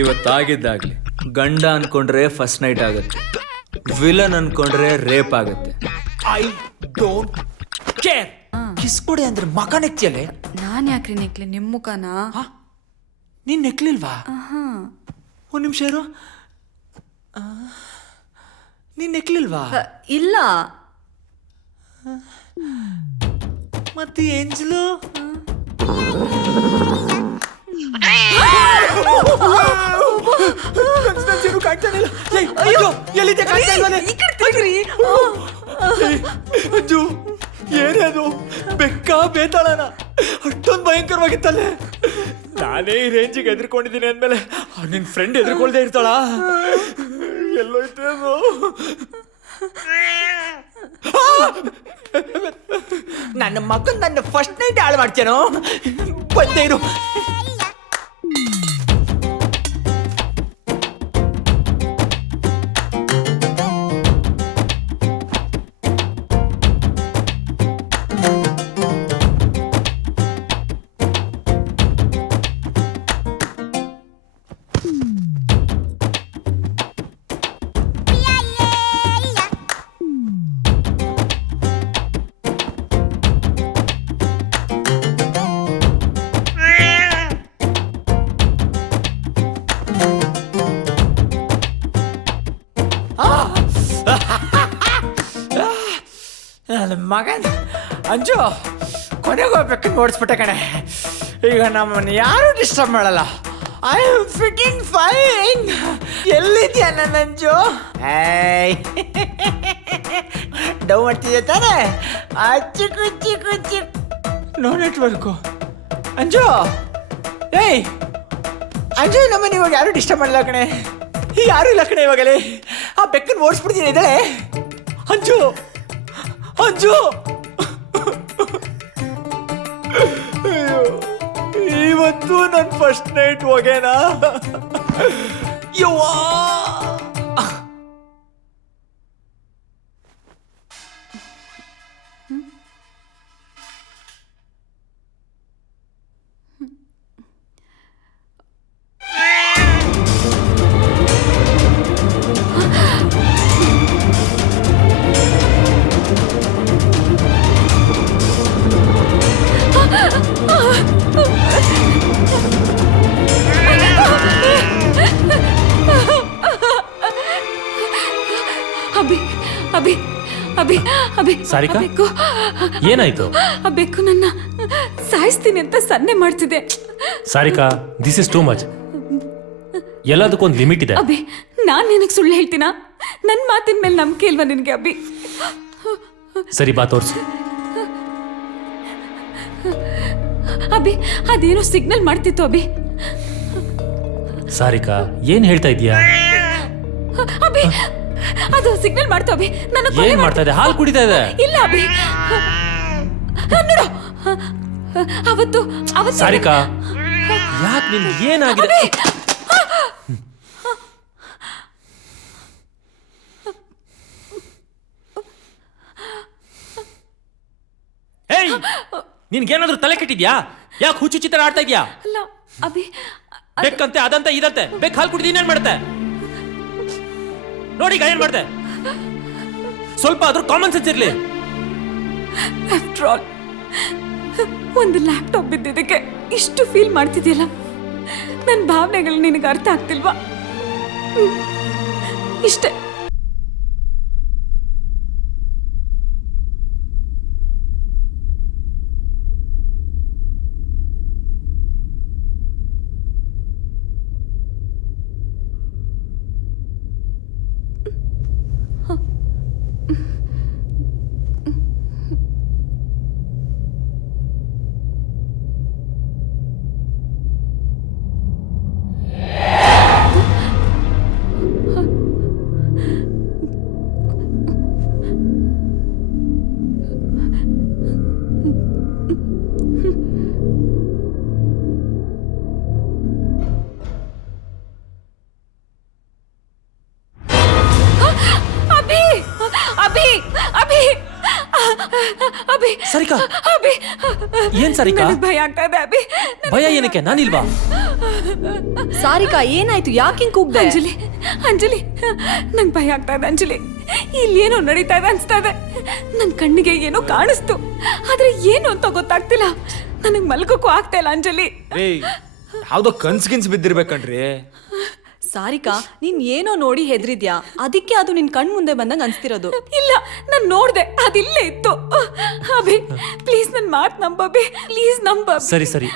ಇವತ್ತಾಗಿದ್ದಾಗ್ಲಿ ಗಂಡ ಅನ್ಕೊಂಡ್ರೆ ಫಸ್ಟ್ ನೈಟ್ ಆಗುತ್ತೆ, ವಿಲನ್ ಅನ್ಕೊಂಡ್ರೆ ರೇಪ್ ಆಗುತ್ತೆ. I don't care. ಕಿಸ್ ಕೊಡಿ ಅಂದ್ರೆ ಮಕ ನೆಕ್ತಿಯಲ್ಲೇ. ನಾನ್ ಯಾಕ್ರಿ ನೆಕ್ಲಿ ನಿಮ್ ಮುಖನ? ನೀನ್ ನೆಕ್ಲಿಲ್ವಾ? ಒಂದ್ ನಿಮಿಷ ಇರು. ನೀನ್ ನೆಕ್ಲಿಲ್ವಾ? ಇಲ್ಲ. ಮತ್ತೆ ಏಂಜಲು ಏನೇದು ಬೆಕ್ಕ ಬೇತಾಳನ ಅಷ್ಟೊಂದು ಭಯಂಕರವಾಗಿತ್ತಲ್ಲೇ. ನಾನೇ ಈ ರೇಂಜಿಗೆ ಎದ್ರಿಕೊಂಡಿದ್ದೀನಿ ಅಂದ್ಮೇಲೆ ನಿನ್ ಫ್ರೆಂಡ್ ಎದ್ರಿಕೊಳ್ದೆ ಇರ್ತಾಳ? ಎಲ್ಲೋಯ್ತು ಅದು? ನನ್ನ ಮಗನ್ ನನ್ನ ಫಸ್ಟ್ ನೈಟ್ ಹಾಳು ಮಾಡ್ತೇನೋ. ಬಂದೇ ಇರು. ನನ್ನ ಮಗನ್ ಅಂಜು ಕೊನೆಗೆ ಹೋಗ್ಬೇಕಂತ ಓಡಿಸ್ಬಿಟ್ಟೆ ಕಣೆ. ಈಗ ನಮ್ಮನ್ನು ಯಾರು ಡಿಸ್ಟರ್ಬ್ ಮಾಡಲ್ಲ. I am fitting fine. ಎಲ್ಲಿದ್ಯಾ ನನ್ನ ಅಂಜು? ಡೌ ಮಾಡ್ತಿದ್ಯಾ ತಾನೆ? ಚಿಕ್ಕು ಚಿಕ್ಕು ಚಿಕ್. No network. ಅಂಜು ಏಯ್ ಅಂಜು, ನಮ್ಮನ್ನು ಇವಾಗ ಯಾರು ಡಿಸ್ಟರ್ಬ್ ಮಾಡಲ್ಲ ಕಣೆ. ಯಾರು ಇಲ್ಲ ಕಣೆ ಇವಾಗಲೇ. ಆ ಬೆಕ್ಕನ್ನು ಓಡಿಸ್ಬಿಡ್ತೀನಿ ಇದ್ದಾಳೆ. ಅಂಜು ಅಂಜು, ಇವತ್ತು ನನ್ನ ಫಸ್ಟ್ ನೈಟ್ ಹೋಗೇನಾ? ಯವ್ವಾ ಸಾರಿಕಾ, ಏನಾಯ್ತು? ಆ ಬೆಕ್ಕು ನನ್ನ ಸಾಯಿಸ್ತೀನಿ ಅಂತ ಸನ್ನೆ ಮಾಡ್ತಿದ್ದೆ. Sarika, this is too much. ಎಲ್ಲದಕ್ಕೊಂದು ಲಿಮಿಟ್ ಇದೆ. ಅಭಿ, ನಾನ್ ನಿನಗೆ ಸುಳ್ಳು ಹೇಳ್ತೀನಾ? ನನ್ನ ಮಾತಿನ ಮೇಲೆ ನಂಬಿಕೆ ಇಲ್ವಾ ನಿನಗೆ ಅಭಿ? ಸರಿ, ಬಾ ತೋರ್ಸು. ಅಭಿ, ಅದೇನೋ ಸಿಗ್ನಲ್ ಮಾಡ್ತಿತ್ತು ಅಭಿ. ಸಾರಿಕಾ, ಏನ್ ಹೇಳ್ತಾ ಇದೀಯಾ? ಅಭಿ, ಅದು ಸಿಗ್ನಲ್ ಮಾಡ್ತು ಅಭಿ. ನನ್ನ ಏನ್ ಮಾಡ್ತಾ ಇದೆ? ಹಾಲು ಕುಡಿತಾ ಇದೆ. ಇಲ್ಲ ಅಭಿ, ನೋಡು, ಅವತ್ತು ಸಾರಿಕಾ, ಯಾಕೆ ನಿನ್ಗೆ ಏನಾಗಿದೆ? ಏಯ್, ನಿನ್ಗೇನಾದ್ರೂ ತಲೆ ಕೆಟ್ಟಿದ್ಯಾ? ಯಾಕೆ ಹುಚ್ಚು ಚಿತ್ರ ಆಡ್ತಾ ಇದ್ಯಾ? ಅಲ್ಲ ಅಭಿ, ಬೇಕಂತೆ ಅದಂತೆ ಇದಂತೆ ಬೇಕು ಹಾಲು ಕುಡಿದು ಇನ್ನೇನ್ ಮಾಡುತ್ತೆ ನೋಡಿ. ಈಗ ಏನ್ ಮಾಡ್ತೆ? ಸ್ವಲ್ಪ ಆದ್ರೂ ಕಾಮನ್ ಸೆನ್ಸ್ ಇರ್ಲಿ. ಆಫ್ಟರ್ ಆಲ್ ಒಂದು ಲ್ಯಾಪ್ಟಾಪ್ ಬಿದ್ದಿದ್ದಕ್ಕೆ ಇಷ್ಟು ಫೀಲ್ ಮಾಡ್ತಿದ್ಯಲ್ಲ. ನನ್ನ ಭಾವನೆಗಳು ನಿನಗೆ ಅರ್ಥ ಆಗ್ತಿಲ್ವಾ? ಇಷ್ಟೇ. ಸಾರಿಕಾ, ಅಭಿ, ಏನ್ ಸಾರಿಕಾ? ಭಯ ಆಗ್ತಾ ಇದೆ ಅಭಿ. ಭಯ ಏನಕ್ಕೆ? ನಾನಿಲ್ವಾ? ಸಾರಿಕಾ, ಏನಾಯ್ತು? ಯಾಕೆ ಹಿಂಗ್ ಕೂಗ್ದೆ? ಅಂಜಲಿ, ಅಂಜಲಿ, ನಂಗೆ ಭಯ ಆಗ್ತಾ ಇದೆ ಅಂಜಲಿ. ಇಲ್ಲೇನೋ ನಡೀತಾ ಇದೆ ಅನ್ಸ್ತಾ ಇದೆ. ನನ್ನ ಕಣ್ಣಿಗೆ ಏನೋ ಕಾಣಿಸ್ತು, ಆದ್ರೆ ಏನು ಅಂತ ಗೊತ್ತಾಗ್ತಿಲ್ಲ. ನನಗೆ ಮಲ್ಕೋಕ್ಕೂ ಆಗ್ತಾ ಇಲ್ಲ ಅಂಜಲಿ. ಯಾವ್ದೋ ಕನ್ಸ್ ಬಿದ್ದಿರ್ಬೇಕನ್ರಿ. ಸಾರಿಕಾ, ನೀನ್ ಏನೋ ನೋಡಿ ಹೆದ್ರಿದ್ಯಾ, ಅದಕ್ಕೆ ಅದು ನಿನ್ ಕಣ್ ಮುಂದೆ ಬಂದಂಗ ಅನ್ಸ್ತಿರೋದು. ಇಲ್ಲ, ನಾನ್ ನೋಡ್ದೆ, ಅದಿಲ್ಲೇ ಇತ್ತು. ಅಭಿ, ಪ್ಲೀಸ್ ನನ್ ಮಾತ್ ನಂಬಿ, ಪ್ಲೀಸ್ ನಂಬ. ಸರಿ ಸರಿ,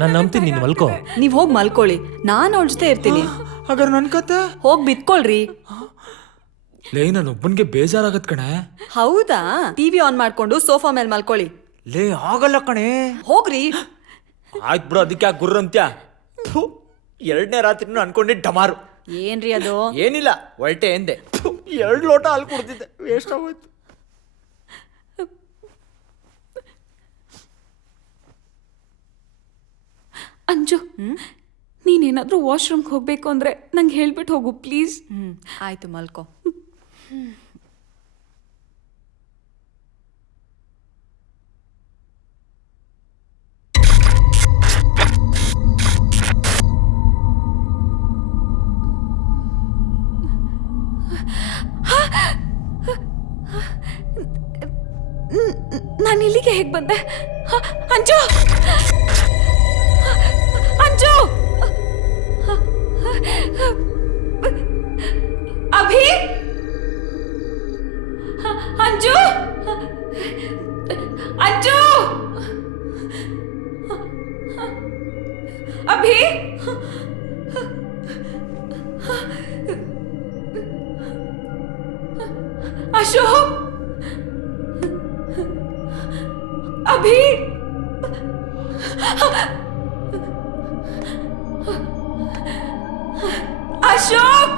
ನಾನು ನಂಬ್ತೀನಿ, ನೀನು ಮಲ್ಕೋ. ನೀವ್ ಹೋಗ್ ಮಲ್ಕೊಳ್ಳಿ, ನಾನ್ ಅವ್ರ ಜೊತೆ ಇರ್ತೀನಿ. ಹಾಗಾದ್ರೆ ನನ್ ಕತೆ ಹೋಗ್ ಬಿತ್ಕೊಳ್ರಿ. ಲೇ, ನಾನು ಒಬ್ಬನ್ಗೆ ಬೇಜಾರಾಗತ್ ಕಣೆ. ಹೌದಾ? ಟಿವಿ ಆನ್ ಮಾಡ್ಕೊಂಡು ಸೋಫಾ ಮೇಲೆ ಮಲ್ಕೊಳ್ಳಿ. ಲೇ, ಆಗಲ್ಲ ಕಣೆ. ಹೋಗ್ರಿ. ಆಯ್ತು ಬಿಡು, ಅದಕ್ಕೆ ಯಾಕೆ ಗುರ್ರ ಅಂತ್ಯ? 2ನೇ ರಾತ್ರಿನೂ ಅನ್ಕೊಂಡೆ ಡಮಾರು. ಏನ್ರಿ ಅದು? ಏನಿಲ್ಲ, ಹೊರಟೆ ಎಂದೆ. 2 ಲೋಟ ಹಾಲು ಕುಡ್ತಿದ್ದೆ, ವೇಸ್ಟ್ ಆಗೋಯ್ತು. ಅಂಜು, ನೀನೇನಾದ್ರೂ ವಾಶ್ರೂಮ್ಗೆ ಹೋಗ್ಬೇಕು ಅಂದ್ರೆ ನಂಗೆ ಹೇಳ್ಬಿಟ್ಟು ಹೋಗು ಪ್ಲೀಸ್. ಆಯ್ತು, ಮಲ್ಕೋ. ನಾನು ಇಲ್ಲಿಗೆ ಹೇಗೆ ಬಂದೆ? ಅಂಜು, ಅಂಜು, ಅಭಿ, ಅಂಜು, ಅಂಜು, ಅಭಿ, ಅಶೋಕ್, ಅಭಿ, ಅಶೋಕ್,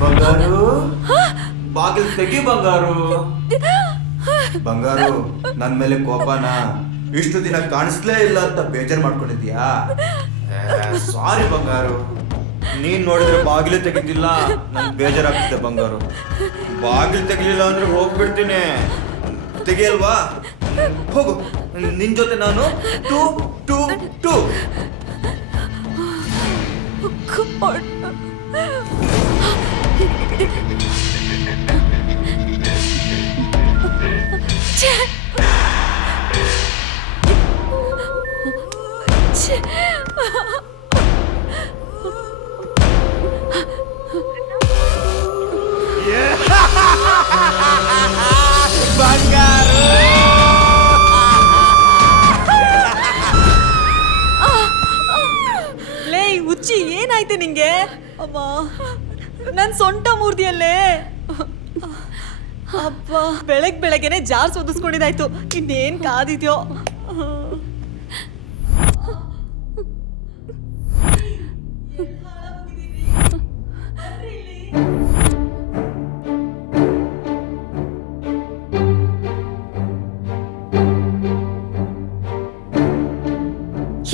ಬಂಗಾರು, ಬಾಗಿಲು ತೆಗಿ ಬಂಗಾರು. ಬಂಗಾರು, ನನ್ ಮೇಲೆ ಕೋಪನಾ? ಇಷ್ಟು ದಿನ ಕಾಣಿಸ್ಲೇ ಇಲ್ಲ ಅಂತ ಬೇಜಾರು ಮಾಡ್ಕೊಂಡಿದ್ಯಾ? ಸಾರಿ ಬಂಗಾರು, ನೀನ್ ನೋಡಿದ್ರೆ ಬಾಗಿಲು ತೆಗಿತಿಲ್ಲ, ನನ್ ಬೇಜಾರಾಗ್ತಿದೆ ಬಂಗಾರು. ಬಾಗಿಲು ತೆಗಿಲಿಲ್ಲ ಅಂದ್ರೆ ಹೋಗ್ಬಿಡ್ತೀನಿ. ತೆಗಿಯಲ್ವಾ? ಹೋಗು, ನಿನ್ ಜೊತೆ ನಾನು 2 2 2. ಲೇ ಹುಚ್ಚಿ ಏನಾಯ್ತು ನಿಂಗೆ? ಅಮ್ಮ ನನ್ ಸೊಂಟ ಮೂರ್ದಿಯಲ್ಲೇ. ಅಪ್ಪ ಬೆಳಗ್ಗೆನೆ ಜಾರ್ ಸೋದಿಸ್ಕೊಂಡಿದ್ದಾಯ್ತು. ಇನ್ನೇನ್ ಕಾದಿದ್ಯೋ.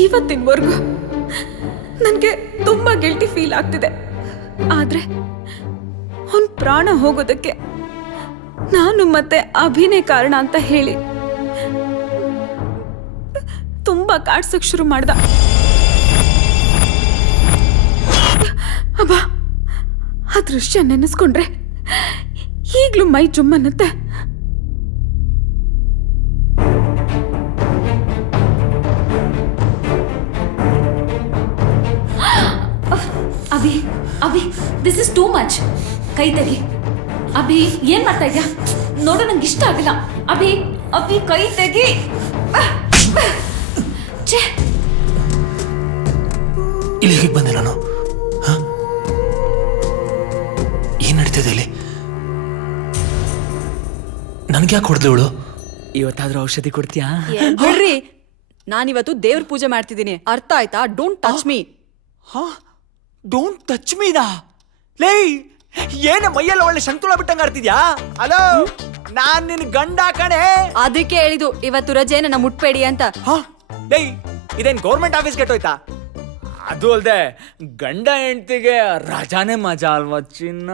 ಇವತ್ತಿನವರೆಗೂ ನನಗೆ ತುಂಬಾ ಗಿಲ್ಟಿ ಫೀಲ್ ಆಗ್ತಿದೆ. ಆದ್ರೆ ಅವನ್ ಪ್ರಾಣ ಹೋಗೋದಕ್ಕೆ ನಾನು ಮತ್ತೆ ಅಭಿನಯ ಕಾರಣ ಅಂತ ಹೇಳಿ ತುಂಬಾ ಕಾಡ್ಸಕ್ ಶುರು ಮಾಡ್ದ. ಅಬ್ಬಾ, ಆ ದೃಶ್ಯ ನೆನೆಸ್ಕೊಂಡ್ರೆ ಈಗ್ಲೂ ಮೈ ಜುಮ್ಮನ್ನತ್ತೆ. Abhi Abhi this is too much. ಕೈ ತೆಗಿ. ಅಭಿ ಏನ್ ಮಾಡ್ತಾ ಇದ್ಯಾ? ನೋಡು, ನಂಗೆ ಇಷ್ಟ ಆಗಿಲ್ಲ. ಅಭಿ ಅಭಿ ಕೈ ತೆಗಿ. ಛೇ, ಇಲ್ಲಿ ಹೇಗೆ ಬಂದೆ ನಾನು? ಏನ್ ನಡೀತಿದೆ ಇಲ್ಲಿ? ನನ್ಗೆ ಯಾಕೆ ಹೊಡೆದ್ಲು ಇವಳು? ಇವತ್ತಾದ್ರೂ ಔಷಧಿ ಕೊಡ್ತೀಯಾ? ಬಿಡ್ರಿ, ನಾನಿವತ್ತು ದೇವ್ರ ಪೂಜೆ ಮಾಡ್ತಿದ್ದೀನಿ, ಅರ್ಥ ಆಯ್ತಾ? Don't touch me. Don't touch ಮೀನಾ? ಲೇ, ಏನ ಮೈಯೆಲ್ಲ ಒಳ್ಳೆ ಶಂಕುಳ ಬಿಟ್ಟಂಗ ಆಡ್ತಿದ್ಯಾ? ಅಲೋ, ನಾನ್ ನಿನ್ ಗಂಡ ಕಣೆ. ಅದಕ್ಕೆ ಹೇಳಿದು ಇವತ್ತು ರಜೆ, ನನ್ನ ಮುಟ್ಬೇಡಿ ಅಂತ. ಲೇ, ಇದೇನ್ ಗೌರ್ಮೆಂಟ್ ಆಫೀಸ್ ಕೆಟ್ಟೋಯ್ತಾ? ಅದು ಅಲ್ದೆ ಗಂಡ ಹೆಂಡತಿಗೆ ರಜಾನೇ ಮಜಾ ಅಲ್ವಾ ಚಿನ್ನ?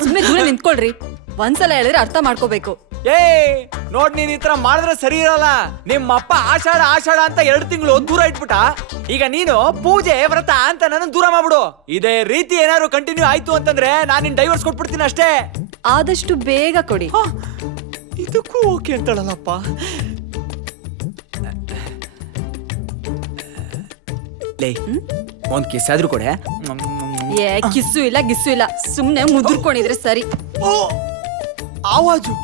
ಸುಮ್ಮನೆ ದೂರ ನಿಂತ್ಕೊಳ್ರಿ. ಒಂದ್ಸಲ ಹೇಳಿದ್ರೆ ಅರ್ಥ ಮಾಡ್ಕೋಬೇಕು. ಏ ನೋಡ್, ನೀನ್ ಈ ತರ ಮಾಡಿದ್ರೆ ಸರಿ ಇರಲ್ಲ. ನಿಮ್ಮ ಅಪ್ಪ ಆಷಾಢ ಆಷಾಢ ಅಂತ 2 ತಿಂಗಳು ದೂರ ಇಟ್ಬಿಟ್ಟ. ಈಗ ನೀನು ಪೂಜೆ ವ್ರತ ಅಂತ ನನ್ನ ದೂರ ಮಾಡ್ಬಿಡು. ಇದೇ ರೀತಿ ಏನಾದ್ರು ಕಂಟಿನ್ಯೂ ಆಯ್ತು ಅಂತಂದ್ರೆ ನಾನು ನಿನ್ ಡೈವರ್ಸ್ ಕೊಟ್ಬಿಡ್ತೀನಿ ಅಷ್ಟೇ. ಆದಷ್ಟು ಬೇಗ ಕೊಡಿ. ಇದಕ್ಕೂ ಓಕೆ ಅಂತಾಳಲ್ಲಪ್ಪ. ಲೇ, ಒಂದ್ ಕಿಸ್ ಆದ್ರೂ ಕೊಡೆ. ಏ ಕಿಸ್ಸು ಇಲ್ಲ ಗಿಸ್ಸು ಇಲ್ಲ, ಸುಮ್ನೆ ಮುದುರ್ಕೊಂಡಿದ್ರೆ ಸರಿ. ಓ, ಆವಾಜು,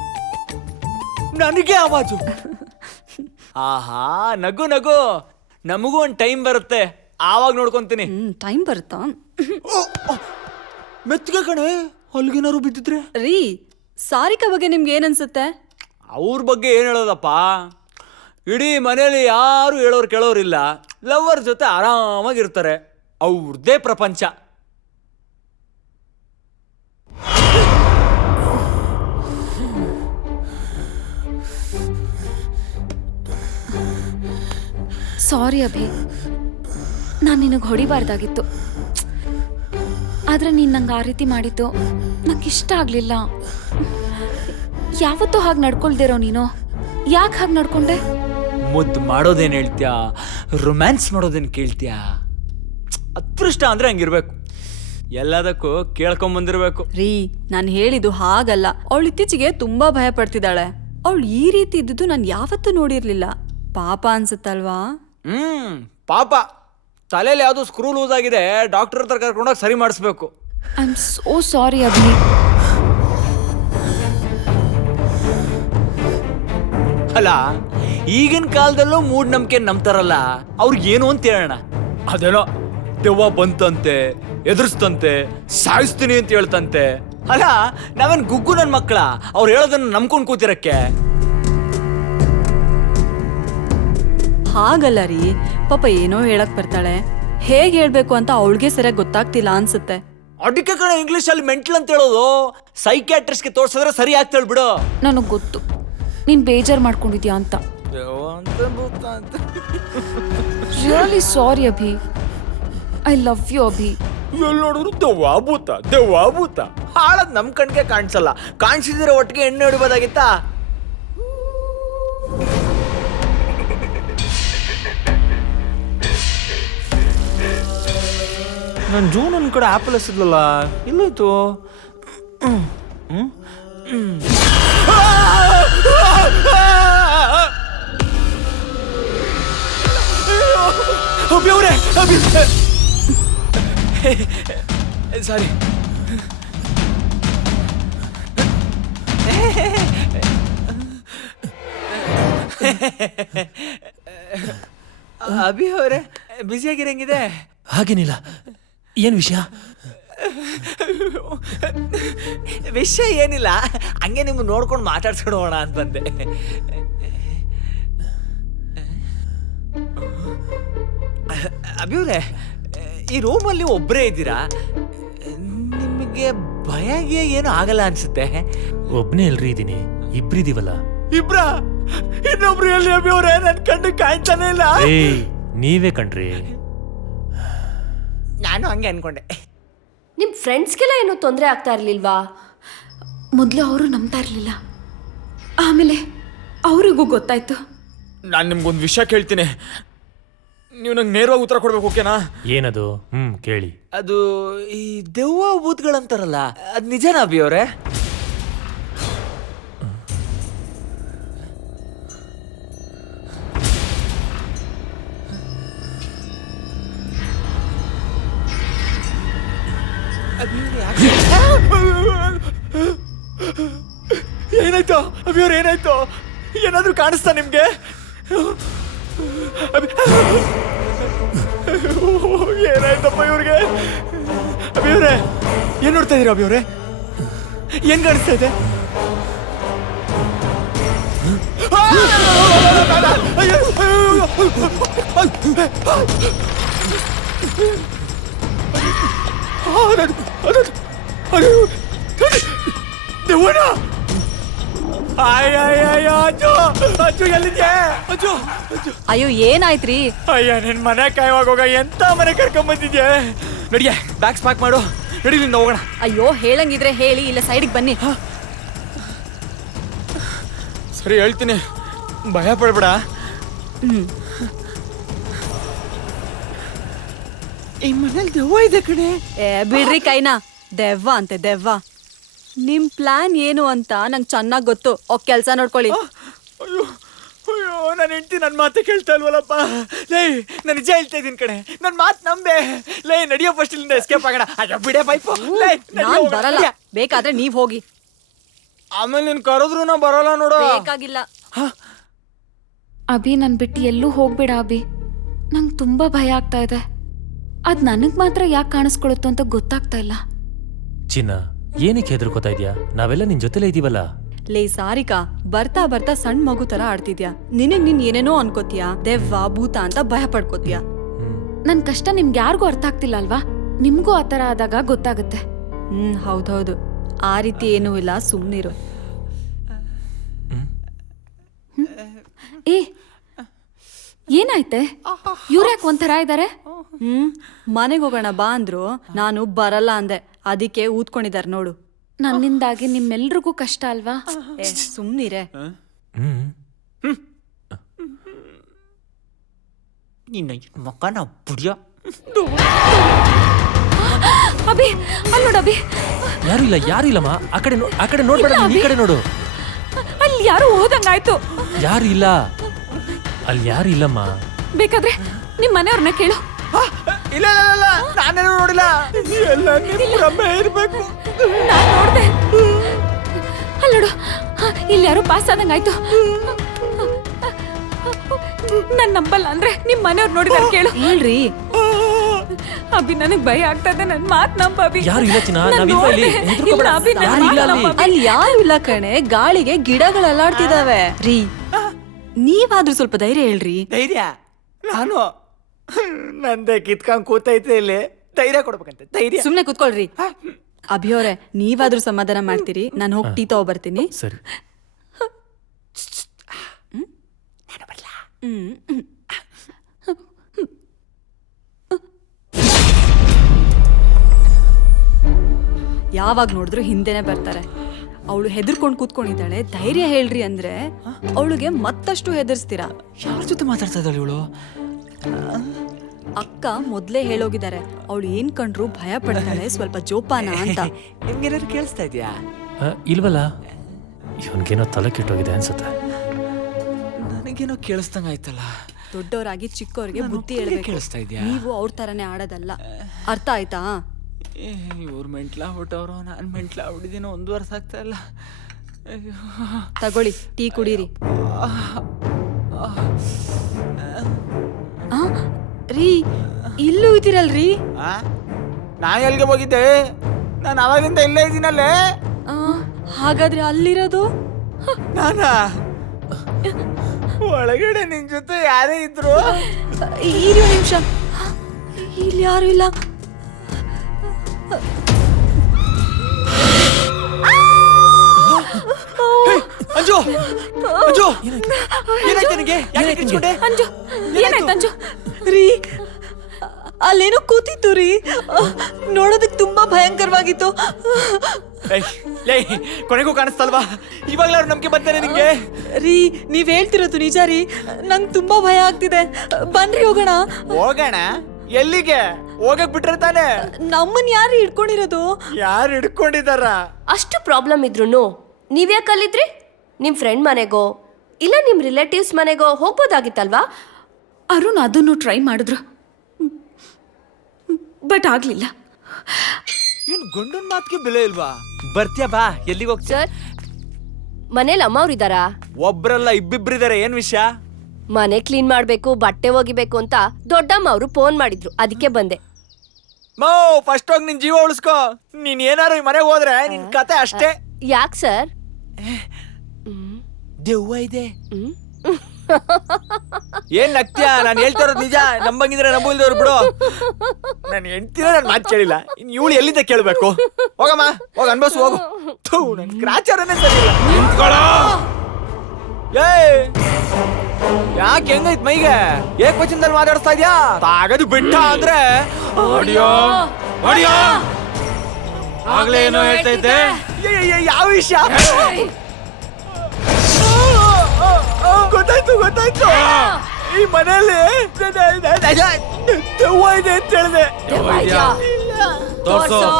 ನನಗೆ ಆವಾಜು. ಆಹಾ, ನಗು ನಗು. ನಮಗೂ ಒಂದ್ ಟೈಮ್ ಬರುತ್ತೆ, ಆವಾಗ ನೋಡ್ಕೊಂತೀನಿ. ಟೈಮ್ ಬರುತ್ತಾ? ಮೆತ್ತಗೆ ಕಣೆ, ಹೊಲ್ಗೇನಾರು ಬಿದ್ದಿದ್ರೆ. ರೀ, ಸಾರಿಕಾ ಬಗ್ಗೆ ನಿಮ್ಗೆ ಏನನ್ಸುತ್ತೆ? ಅವ್ರ ಬಗ್ಗೆ ಏನ್ ಹೇಳೋದಪ್ಪ, ಇಡೀ ಮನೇಲಿ ಯಾರು ಹೇಳೋರು ಕೇಳೋರಿಲ್ಲ. ಲವರ್ ಜೊತೆ ಆರಾಮಾಗಿರ್ತಾರೆ, ಅವ್ರದ್ದೇ ಪ್ರಪಂಚ. ಸಾರಿ ಅಭಿ, ನಾನು ನಿನಗೆ ಹೊಡಿಬಾರ್ದಾಗಿತ್ತು. ಆದ್ರೆ ನೀನು ನಂಗೆ ಆ ರೀತಿ ಮಾಡಿದ್ದು ನಂಗೆ ಇಷ್ಟ ಆಗಲಿಲ್ಲ. ಯಾವತ್ತೂ ಹಾಗೆ ನಡ್ಕೊಳ್ದಿರೋ ನೀನು ಯಾಕೆ ಹಾಗೆ ನಡ್ಕೊಂಡೆ? ಮುದ್ದು ಮಾಡೋದೇನು ಹೇಳ್ತೀಯಾ, ರೊಮ್ಯಾನ್ಸ್ ಮಾಡೋದೇನು ಕೇಳ್ತೀಯಾ? ಅದೃಷ್ಟ ಅಂದ್ರೆ ಹಂಗಿರ್ಬೇಕು, ಎಲ್ಲದಕ್ಕೂ ಕೇಳ್ಕೊಂಬಂದಿರ್ಬೇಕು. ರೀ, ನಾನು ಹೇಳಿದ್ದು ಹಾಗಲ್ಲ. ಅವಳು ಇತ್ತೀಚೆಗೆ ತುಂಬಾ ಭಯ ಪಡ್ತಿದ್ದಾಳೆ. ಅವಳು ಈ ರೀತಿ ಇದ್ದಿದ್ದು ನಾನು ಯಾವತ್ತೂ ನೋಡಿರ್ಲಿಲ್ಲ. ಪಾಪ ಅನ್ಸುತ್ತಲ್ವಾ? ಪಾಪ. ತಲೆಯಲ್ಲಿ ಯಾವ್ದು ಸ್ಕ್ರೂ ಲೂಸ್ ಆಗಿದೆ, ಡಾಕ್ಟರ್ ಹತ್ರ ಕರ್ಕೊಂಡೋಗಿ ಸರಿ ಮಾಡಿಸ್ಬೇಕು. I am so sorry Abhi. ಅಲ್ಲ, ಈಗಿನ ಕಾಲದಲ್ಲೂ ಮೂಢನಂಬಿಕೆ ನಂಬ್ತಾರಲ್ಲ, ಅವ್ರಿಗೆ ಏನು ಅಂತ ಹೇಳೋಣ. ಅದೇನೋ ದೆವ್ವ ಬಂತಂತೆ, ಎದುರಿಸ್ತಂತೆ, ಸಾಯಿಸ್ತೀನಿ ಅಂತ ಹೇಳ್ತಂತೆ. ಅಲ್ಲ, ನಾವೇನ್ ಗುಗ್ಗು ನನ್ನ ಮಕ್ಕಳ ಅವ್ರು ಹೇಳೋದನ್ನ ನಂಬ್ಕೊಂಡು ಕೂತಿರಕ್ಕೆ? ಹಾಗಲ್ಲ ರೀ, ಪಾಪ ಏನೋ ಹೇಳಕ್ ಬರ್ತಾಳೆ. ಹೇಗ್ ಹೇಳ್ಬೇಕು ಅಂತ ಅವಳಿಗೆ ಸರಿಯಾಗಿ ಗೊತ್ತಾಗ್ತಿಲ್ಲ ಅನ್ಸುತ್ತೆ. ಅದಕ್ಕೆ ಕಣ ಇಂಗ್ಲಿಷ್ ಅಲ್ಲಿ ಮೆಂಟಲ್ ಅಂತ ಹೇಳೋದು. ಸೈಕ್ಯಾಟ್ರಿಸ್ಟ್ಗೆ ತೋರ್ಸಿದ್ರೆ ಸರಿ ಆಗ್ತಾಳ ಬಿಡು. ನನಗೆ ಗೊತ್ತು ನೀನ್ ಬೇಜಾರ್ ಮಾಡ್ಕೊಂಡಿದ್ಯಾ ಅಂತ. Really sorry Abhi. I love you Abhi. ಎಲ್ಲಿ ನೋಡಿದ್ರು ದೆವ್ವ ಭೂತ, ದೆವ್ವ ಭೂತ. ಹಾಳದ್ ನಮ್ ಕಣ್ಗೆ ಕಾಣಿಸಲ್ಲ, ಕಾಣಿಸಿದ್ರೆ ಒಟ್ಟಿಗೆ ಎಣ್ಣೆ ಹೊಡಿಬೋದಾಗಿತ್ತಾ? ನನ್ನ ಜೂನ್ ಒಂದ್ ಕಡೆ ಆಪಲ್ ಎಸಿದ್ಲಲ್ಲ, ಎಲ್ಲೋಯ್ತು? ಅಭಿ ಅವರೇ, ಅಭಿ ಸಾರಿ. ಅಭಿ ಅವರೇ ಬ್ಯುಸಿಯಾಗಿರಂಗಿದೆ. ಹಾಗೇನಿಲ್ಲ, ಏನ್ ವಿಷಯ? ವಿಷಯ ಏನಿಲ್ಲ, ಹಂಗೆ ನಿಮ್ಗೆ ನೋಡ್ಕೊಂಡು ಮಾತಾಡ್ಸ್ಕೊಡೋಣ ಅಂತ ಬಂದೆ. ಅಭಿವ್ರೆ, ಈ ರೂಮಲ್ಲಿ ಒಬ್ಬರೇ ಇದ್ದೀರಾ, ನಿಮಗೆ ಭಯ ಏನು ಆಗಲ್ಲ ಅನ್ಸುತ್ತೆ? ಒಬ್ನೇ ಎಲ್ರಿ ಇದೀನಿ, ಇಬ್ರಿದೀವಲ್ಲ. ಇಬ್ರ? ಇನ್ನೊಬ್ರು ಎಲ್ಲಿ ಅಭಿವ್ರೆ? ನನ್ ಕಣ್ಣು ಕಾಣ್ತಾನೆ ಇಲ್ಲ. ನೀವೇ ಕಣ್ರಿ. ನಾನು ಹಂಗೆ ಅನ್ಕೊಂಡೆ. ನಿಮ್ ಫ್ರೆಂಡ್ಸ್ಗೆಲ್ಲ ಏನೂ ತೊಂದರೆ ಆಗ್ತಾ ಇರ್ಲಿಲ್ವಾ? ಮೊದಲು ಅವರು ನಂಬ್ತಾ ಇರಲಿಲ್ಲ, ಆಮೇಲೆ ಅವ್ರಿಗೂ ಗೊತ್ತಾಯ್ತು. ನಾನು ನಿಮ್ಗೊಂದು ವಿಷಯ ಕೇಳ್ತೀನಿ, ನೀವು ನಂಗೆ ನೇರವಾಗಿ ಉತ್ತರ ಕೊಡ್ಬೇಕು, ಓಕೆನಾ? ಏನದು? ಕೇಳಿ. ಅದು ಈ ದೆವ್ವ ಭೂತ್ಗಳಂತಾರಲ್ಲ, ಅದು ನಿಜನಾ ಅಭಿ ಅವರೇ? ಏನಾಯ್ತು ಅಭಿ ಅವ್ರೆ, ಏನಾಯ್ತು? ಏನಾದ್ರೂ ಕಾಣಿಸ್ತಾ ನಿಮ್ಗೆ? ಏನಾಯ್ತಪ್ಪ ಇವ್ರಿಗೆ? ಅಭಿ ಅವ್ರೆ, ಏನ್ ನೋಡ್ತಾ ಇದೀರ ಅಭಿ ಅವ್ರೆ? ಏನ್ ಕಾಣಿಸ್ತಾ ಇದೆ? ದೆವ್ವನ? ಅಯ್ಯೋ ಏನಾಯ್ತ್ರಿ? ಅಯ್ಯ, ನಿನ್ ಮನೆ ಕಾಯುವಾಗ ಎಂತ ಮನೆ ಕರ್ಕೊಂಡ್ ಬಂದಿದ್ಯಾ? ನಡಿಯ, ಬ್ಯಾಗ್ಸ್ ಪ್ಯಾಕ್ ಮಾಡು, ನಡಿಲಿಂದ ಹೋಗೋಣ. ಅಯ್ಯೋ ಹೇಳಂಗಿದ್ರೆ ಹೇಳಿ, ಇಲ್ಲ ಸೈಡ್ಗೆ ಬನ್ನಿ. ಸರಿ ಹೇಳ್ತೀನಿ, ಭಯ ಪಡ್ಬೇಡ. ಈ ಮನೇಲಿ ದೆವ್ವ ಇದೆ ಕಣೆ. ಬಿಡ್ರಿ ಕೈನಾ, ದೆವ್ವ ಅಂತೆ ದೆವ್ವ. ನಿಮ್ ಪ್ಲಾನ್ ಏನು ಅಂತ ನಂಗೆ ಚೆನ್ನಾಗಿ ಗೊತ್ತು. ಕೆಲ್ಸ ನೋಡ್ಕೊಳ್ಳಿ. ಅಯ್ಯೋ ಅಯ್ಯೋ, ನನ್ನ ಹೆಂಡತಿ ನನ್ನ ಮಾತೆ ಕೇಳ್ತಾ ಇಲ್ವಲ್ಲಪ್ಪ. ಲೇ, ನಾನು ನಿಜ ಹೇಳ್ತಾ ಇದ್ದೀನಿ ಕಣೆ, ನನ್ನ ಮಾತು ನಂಬೆ. ಲೇ, ನಡಿಯೋ ಫಸ್ಟ್ ಇಲ್ಲಿಂದ ಎಸ್ಕೇಪ್ ಆಗೋಣ. ಅಯ್ಯೋ ಬಿಡೆ ಪೈಪು. ನಾನ್ ಬರಲ್ಲ, ಬೇಕಾದ್ರೆ ನೀವ್ ಹೋಗಿ. ಆಮೇಲೆ ನೀನ್ ಕರೆದ್ರು ನಾ ಬರಲ್ಲ ನೋಡು. ಬೇಕಾಗಿಲ್ಲ. ಅಭಿ ನನ್ ಬಿಟ್ಟು ಎಲ್ಲೂ ಹೋಗ್ಬೇಡ ಅಭಿ, ನಂಗೆ ತುಂಬಾ ಭಯ ಆಗ್ತಾ ಇದೆ. ಅದ್ ನನಗ್ ಮಾತ್ರ ಯಾಕೆ ಕಾಣಿಸ್ಕೊಳುತ್ತೋ ಅಂತ ಗೊತ್ತಾಗ್ತಾ ಇಲ್ಲ. ಚಿನ್ನ, ಏನಕ್ಕೆ ಹೆದರ್ಕೋತಾ ಇದ್ಯಾ? ನಾವೆಲ್ಲ ನಿನ್ ಜೊತೆಲೇ ಇದೀವಲ್ಲ. ಲೇ ಸಾರಿಕಾ, ಬರ್ತಾ ಬರ್ತಾ ಸಣ್ಣ ಮಗು ತರ ಆಡ್ತಿದ್ಯಾ. ನಿನಗ್ ನೀನ್ ಏನೇನೋ ಅನ್ಕೋತೀಯ, ದೆವ್ವ ಭೂತ ಅಂತ ಭಯ ಪಡ್ಕೋತೀಯ. ನನ್ ಕಷ್ಟ ನಿಮ್ಗೆ ಯಾರಿಗೂ ಅರ್ಥ ಆಗ್ತಿಲ್ಲ ಅಲ್ವಾ? ನಿಮ್ಗೂ ಆತರ ಆದಾಗ ಗೊತ್ತಾಗುತ್ತೆ. ಹೌದೌದು, ಆ ರೀತಿ ಏನೂ ಇಲ್ಲ, ಸುಮ್ನಿರು. ಏ, ಏನಾಯ್ತೆ? ಇವ್ರ್ಯಾಕ್ ಒಂಥರ ಇದಾರೆ? ಮನೆಗೆ ಹೋಗೋಣ ಬಾ ಅಂದ್ರು, ನಾನು ಬರಲ್ಲ ಅಂದೆ. ಅದಕ್ಕೆ ಊದ್ಕೊಂಡಿದಾರೆ ನೋಡು. ನನ್ನಿಂದಾಗಿ ನಿಮ್ಮೆಲ್ರಿಗೂ ಕಷ್ಟ ಅಲ್ವಾ? ಸುಮ್ನಿರೆ. ನಿನ್ನ ಮಕ್ಕನ ಬುಡಿಯ. ಅಭಿ, ಅಲ್ಲಿ ನೋಡು ಅಭಿ. ಯಾರು ಇಲ್ಲಮ್ಮ. ಆ ಕಡೆ ನೋಡ್ಬೇಡ, ಈ ಕಡೆ ನೋಡು. ಅಲ್ಲಿ ಯಾರು ಹೋದಂಗಾಯ್ತು. ಯಾರು ಇಲ್ಲ, ಅಲ್ಲಿ ಯಾರು ಇಲ್ಲಮ್ಮ. ಬೇಕಾದ್ರೆ ನಿಮ್ ಮನೆಯವ್ರನ್ನ ಕೇಳು. ಇಲ್ಲ ಇಲ್ಲ ಇಲ್ಲ, ನಾನೇನು ನೋಡಿಲ್ಲ. ಎಲ್ಲ ನಿಮ್ಮೇ ಇರ್ಬೇಕು. ನಾನ್ ನೋಡ್ದೆ. ಅಲ್ಲಿ ನೋಡು, ಇಲ್ಲಿ ಯಾರು ಪಾಸ್ ಆದಂಗಾಯ್ತು. ನನ್ ನಂಬಲ್ಲ ಅಂದ್ರೆ ನಿಮ್ ಮನೆಯವ್ರು ನೋಡಿದಾರ ಕೇಳು. ಹೇಳ್ರಿ ಅಭಿ, ನನಗ್ ಭಯ ಆಗ್ತಾ ಇದೆ, ನನ್ ಮಾತ್ ನಂಬ ಅಭಿ. ಯಾರು ಇಲ್ಲ ಚಿನ್ನ, ನಾವಿಲ್ವಾ ಇಲ್ಲಿ? ಹೆದ್ರುಕೋಬೇಡ. ಅಲ್ಲಿ ಯಾರು ಇಲ್ಲ ಕಣೆ, ಗಾಳಿಗೆ ಗಿಡಗಳು ಅಲ್ಲಾಡ್ತಿದಾವೆ. ರೀ, ನೀವಾದ್ರೂ ಸ್ವಲ್ಪ ಧೈರ್ಯ ಹೇಳ್ರಿ. ಧೈರ್ಯ? ನಾನು ನಂದೆ ಕಿತ್ಕೊಂಡ್ ಕೂತೈತೆ ಇಲ್ಲಿ. ಧೈರ್ಯ ಕೊಡ್ಬೇಕಂತೆ, ಧೈರ್ಯ. ಸುಮ್ನೆ ಕುತ್ಕೊಳ್ರಿ. ಅಭಿಯವರೇ, ನೀವಾದ್ರೂ ಸಮಾಧಾನ ಮಾಡ್ತೀರಿ? ನಾನು ಹೋಗಿ ಟೀ ತಗೋಬರ್ತೀನಿ. ಸರಿ. ಯಾವಾಗ ನೋಡಿದ್ರು ಹಿಂದೆನೆ ಬರ್ತಾರೆ. ಅವಳು ಹೆದರ್ಕೊಂಡು ಕೂತ್ಕೊಂಡಿದ್ದಾಳೆ. ಧೈರ್ಯ ಹೇಳ್ರಿ ಅಂದ್ರೆ ಅವಳಿಗೆ ಮತ್ತಷ್ಟು ಹೆದರ್ಸ್ತೀರಾ. ಯಾರ ಜೊತೆ ಮಾತಾಡ್ತಾ ಇದ್ದಾಳೆ ಇವಳು? ಅಕ್ಕ ಮೊದ್ಲೇ ಹೇಳೋಗಿದ್ದಾರೆ, ಅವಳು ಏನ್ ಕಂಡ್ರು ಭಯ ಪಡ್ತಾಳೆ, ಸ್ವಲ್ಪ ಜೋಪಾನ ಅಂತ. ನಿಮ್ಗೇನಾದ್ರು ಕೇಳಿಸ್ತಾ ಇದೆಯಾ? ಇಲ್ವಲ್ಲ, ಇವನ್ಗೇನೋ ತಲೆ ಕೆಟ್ಟೋಗಿದೆ ಅನ್ಸುತ್ತೆ. ನನಗೇನೋ ಕೇಳಿಸ್ದಂಗ ಆಯ್ತಲ್ಲ. ದೊಡ್ಡವರಾಗಿ ಚಿಕ್ಕವ್ರಿಗೆ ಬುದ್ಧಿ ಹೇಳ್ಬೇಕು. ಕೇಳಿಸ್ತಾ ಇದ್ಯಾ? ನೀವು ಅವ್ರ ತರನೇ ಆಡೋದಲ್ಲ, ಅರ್ಥ ಆಯ್ತಾ? ಇವ್ರು ಮೆಂಟ್ಲಾಗ್ಬಿಟ್ಟವ್ರು, ನಾನು ಮೆಂಟ್ಲಾಗ್ಬಿಟ್ಟಿದ್ದೀನಿ. 1 ವರ್ಷ ಆಗ್ತಾ ಇಲ್ಲ. ತಗೊಳ್ಳಿ, ಟೀ ಕುಡೀರಿ. ರೀ, ಇಲ್ಲೂ ಇದ್ದೀರಲ್ರಿ? ನಾನು ಎಲ್ಲಿಗೆ ಹೋಗಿದ್ದೆ? ನಾನು ಅವಾಗಿಂದ ಇಲ್ಲೇ ಇದ್ದೀನಲ್ಲೇ. ಹಾಗಾದ್ರೆ ಅಲ್ಲಿರೋದು ನಾನಾ? ಒಳಗಡೆ ನಿನ್ ಜೊತೆ ಯಾರೇ ಇದ್ರು? ಇರಿ ಒಂದು ನಿಮಿಷ, ಇಲ್ಲಿ ಯಾರು ಇಲ್ಲ. ಅಂಜು, ಅಂಜು, ಏನಾಯ್ತು ನಿನಗೆ? ಯಾಕೆ ಕಿರ್ಚ್ಕೊಂಡೆ? ಅಂಜು, ಏನಾಯ್ತು ಅಂಜು? ರೀ, ಅಲ್ಲೇನೋ ಕೂತಿತ್ತು ರೀ, ನೋಡೋದಕ್ಕೆ ತುಂಬಾ ಭಯಂಕರವಾಗಿತ್ತು. ಕೊನೆಗೂ ಕಾಣಿಸ್ತಲ್ವಾ? ಇವಾಗ್ಲಾರು ನಂಬಿಕೆ ಬಂತಾನೆ ನಿಂಗೆ? ರೀ, ನೀವ್ ಹೇಳ್ತಿರೋದು ನಿಜ ರೀ, ನಂಗೆ ತುಂಬಾ ಭಯ ಆಗ್ತಿದೆ. ಬನ್ರಿ ಹೋಗೋಣ. ಹೋಗೋಣ? ಎಲ್ಲಿಗೆ? ಹೋಗಕ್ ಬಿಟ್ರೆ ತಾನೆ? ನಮ್ಮನ್ ಯಾರು ಹಿಡ್ಕೊಂಡಿರೋದು? ಯಾರು ಹಿಡ್ಕೊಂಡಿದಾರ? ಅಷ್ಟು ಪ್ರಾಬ್ಲಮ್ ಇದ್ರೂ ನೀವ್ಯಾಕೆ ಅಲ್ಲಿದ್ರಿ? ನಿಮ್ಮ ಫ್ರೆಂಡ್ ಮನೆಗೋ ಇಲ್ಲ ನಿಮ್ಮ ರಿಲೇಟಿವ್ಸ್ ಮನೆಗೋ ಹೋಗ್ಬೋದಾಗಿತ್ತಲ್ವಾ? ಅರುಣ್ ಅದನ್ನು ಟ್ರೈ ಮಾಡಿದ್ರು, ಬಟ್ ಆಗ್ಲಿಲ್ಲ. ಇವ್ನು ಗಂಡನ ಮಾತಿಗೆ ಬೆಲೆ ಇಲ್ವಾ? ಬರ್ತೀಯ ಬಾ. ಎಲ್ಲಿಗೆ ಹೋಗ್ತೀಯ? ಸರ್, ಮನೇಲಿ ಅಮ್ಮವ್ರಿದಾರಾ? ಒಬ್ರಲ್ಲ, ಇಬ್ಬಿಬ್ರಿದಾರೆ. ಏನ್ ವಿಷಯ? ಮನೆ ಕ್ಲೀನ್ ಮಾಡ್ಬೇಕು, ಬಟ್ಟೆ ಒಗಿಬೇಕು ಅಂತ ದೊಡ್ಡಮ್ಮ ಅವರು ಫೋನ್ ಮಾಡಿದ್ರು, ಅದಕ್ಕೆ ಬಂದೆ. ಮೋ, ಫಸ್ಟ್ ಹೋಗಿ ನಿನ್ ಜೀವ ಉಳಿಸ್ಕೋ. ನೀನ್ ಏನಾರು ಈ ಮನೆಗೆ ಹೋದ್ರೆ ನಿನ್ ಕತೆ ಅಷ್ಟೇ. ಯಾಕೆ ಸರ್? ದೆವ್ವ ಇದೆ. ಏನ್ ನಗ್ತೀಯ? ನಾನು ಹೇಳ್ತಾ ಇರೋದು ನಿಜ. ನಂಬಂಗಿದ್ರೆ ನಂಬಿಲ್ದವ್ರು ಬಿಡು. ನಾನು ಹೆಂಡ್ತಿನ ನಾನು ಮಾತು ಕೇಳಿಲ್ಲ, ಇನ್ ಇವಳು ಎಲ್ಲಿಂದ ಕೇಳ್ಬೇಕು? ಹೋಗಮ್ಮ, ಹೋಗ ಅನ್ಭವ್ಸು, ಹೋಗು. ಥೂ, ನನ್ ಗ್ರಾಚಾರನೇ ಸರಿ ಇಲ್ಲ. ನಿಂತ್ಕೊಳ್ಳೋ. ಯಾಕೆ ಹೆಂಗೈತ್ ಮೈಗೆ? ಏಕವಚನದಲ್ಲಿ ಮಾತಾಡಿಸ್ತಾ ಇದ್ಯಾ? ತಾಗದು ಬಿಟ್ಟ ಅಂದ್ರೆ ಆಡಿಯೋ ಆಡಿಯೋ ಆಗ್ಲೇ ಏನೋ ಹೇಳ್ತಾ ಇದ್ದೆ. ಯಾವ ವಿಷಯ? ಗೊತ್ತಾಯ್ತು ಗೊತ್ತಾಯ್ತು. ಈ ಮನೆಯಲ್ಲಿ ದೆವ್ವ ಇದೆ ಅಂತ ಹೇಳಿದೆ. ತೋರ್ಸು.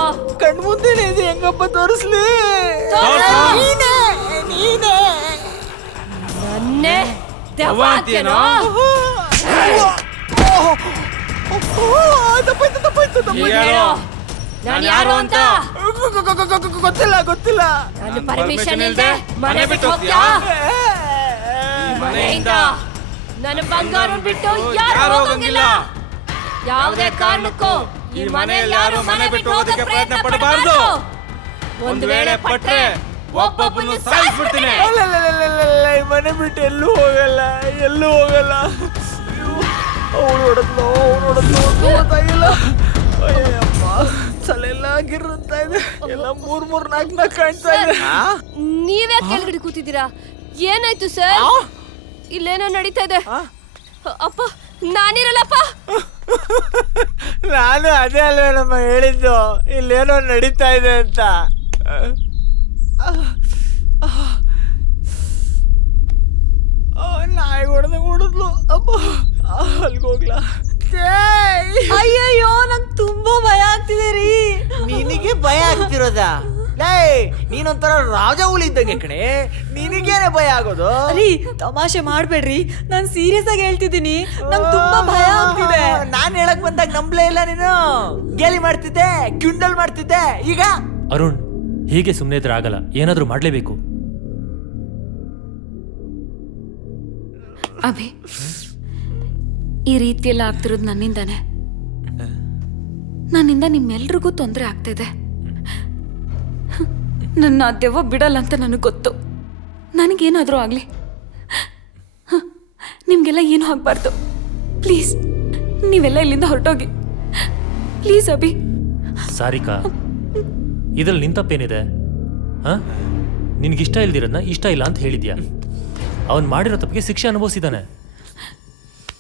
ಕಣ್ ಮುಂದೆನೆ ಇದೆ, ಹೆಂಗಪ್ಪ ತೋರಿಸ್ಲಿ? ನೀನೇ ನನ್ನೇ ದೆವ್ವ ಅಂತೀಯೇನೋ? ತಪ್ಪಾಯ್ತು ತಪ್ಪಾಯ್ತು ತಪ್ಪಾಯ್ತು. ನಾನು ಯಾರು ಅಂತ ಗೊತ್ತಿಲ್ಲ ಗೊತ್ತಿಲ್ಲ. ನಾನು ಪರ್ಮಿಷನ್ ಇಲ್ಲದೆ ಮನೆ ಬಿಟ್ಟು ಹೋಗ್ತೀಯಾ? ಮನೆಯಿಂದ ನನ್ನ ಬಂಗಾರ ಬಿಟ್ಟು ಯಾರು ಹೋಗಂಗಿಲ್ಲ. ಯಾವುದೇ ಕಾರಣಕ್ಕೂ ಈ ಮನೆಯಲ್ಲಿ ಯಾರು ಮನೆ ಬಿಟ್ಟು ಹೋಗಕ್ಕೆ ಪ್ರಯತ್ನ ಪಡಬಾರ್ದು. ಒಂದು ವೇಳೆ ಪಟ್ರೆ ಒಬ್ಬೊಬ್ಬನು ಸಾಯಿಸ್ಬಿಡ್ತೀನಿ. ಈ ಮನೆ ಬಿಟ್ಟು ಎಲ್ಲೂ ಹೋಗಲ್ಲ, ಎಲ್ಲೂ ಹೋಗಲ್ಲ. ಅವಳು ಹೊಡೆದ್ಲು, ಅವಳು ಹೊಡೆದ್ಲು, ಗೊತ್ತಾಗಿಲ್ಲ. ಅಯ್ಯಪ್ಪ, ತಲೆಲ್ಲ ಗಿರ್ರಂತ ಇದೆ. ಎಲ್ಲ 3-4 ಕಾಣ್ತಾ ಇದೆ. ನೀವೇ ಕೆಳಗಡೆ ಕೂತಿದ್ದೀರಾ? ಏನಾಯ್ತು ಸರ್? ಇಲ್ಲೇನೋ ನಡೀತಾ ಇದೆ. ಅಪ್ಪ, ನಾನಿರಲ್ಲಪ್ಪ. ನಾನು ಅದೇ ಅಲ್ವೇ ನಮ್ಮ ಹೇಳಿದ್ದು, ಇಲ್ಲೇನೋ ನಡೀತಾ ಇದೆ ಅಂತ. ನಾಯಿ ಹೊಡೆದ್ಲು. ಅಪ್ಪ, ಅಲ್ಗೆ ಹೋಗ್ಲಾ? ಅಯ್ಯಯ್ಯೋ, ನಂಗೆ ತುಂಬಾ ಭಯ ಆಗ್ತಿದೆ ರೀ. ನಿನಗೆ ಭಯ ಆಗ್ತಿರೋದ? ಲೇ, ನೀನೊಂಥರ ರಾಜ ಹುಲಿ ಇದ್ದಂಗೆ ಕಣೆ. ನಿನಗೇನೆ ಭಯ ಆಗೋದು? ರೀ, ತಮಾಷೆ ಮಾಡ್ಬೇಡ್ರಿ, ನಾನ್ ಸೀರಿಯಸ್ ಆಗಿ ಹೇಳ್ತಿದ್ದೀನಿ. ನಂಗೆ ತುಂಬಾ ಭಯ ಆಗ್ತಿದೆ. ನಾನ್ ಹೇಳಕ್ ಬಂದಾಗ ನಂಬ್ಲೇ ಇಲ್ಲ ನೀನು. ಗೇಲಿ ಮಾಡ್ತಿದ್ದೆ, ಕ್ಯುಂಡಲ್ ಮಾಡ್ತಿದ್ದೆ. ಈಗ ಅರುಣ್, ಹೀಗೆ ಸುಮ್ಮನೆ ಇದ್ರೆ ಆಗಲ್ಲ, ಏನಾದ್ರೂ ಮಾಡ್ಲೇಬೇಕು. ಅಭಿ, ಈ ರೀತಿಯೆಲ್ಲ ಆಗ್ತಿರೋದು ನನ್ನಿಂದಾನೆ. ನನ್ನಿಂದ ನಿಮ್ಮೆಲ್ರಿಗೂ ತೊಂದರೆ ಆಗ್ತಿದೆ. ನನ್ನ ದೆವ್ವ ಬಿಡಲ್ಲ ಅಂತ ನನಗೆ ಗೊತ್ತು. ನನಗೇನಾದರೂ ಆಗಲಿ, ನಿಮಗೆಲ್ಲ ಏನೂ ಆಗಬಾರ್ದು. ಪ್ಲೀಸ್, ನೀವೆಲ್ಲ ಇಲ್ಲಿಂದ ಹೊರಟೋಗಿ ಪ್ಲೀಸ್. ಅಭಿ, ಸಾರಿಕಾ, ಇದ್ರಲ್ಲಿ ನಿನ್ ತಪ್ಪೇನಿದೆ? ನಿನ್ಗಿಷ್ಟ ಇಲ್ದಿರೋದನ್ನ ಇಷ್ಟ ಇಲ್ಲ ಅಂತ ಹೇಳಿದ್ಯಾ? ಅವನ್ ಮಾಡಿರೋ ತಪ್ಪಿಗೆ ಶಿಕ್ಷೆ ಅನುಭವಿಸಿದಾನೆ.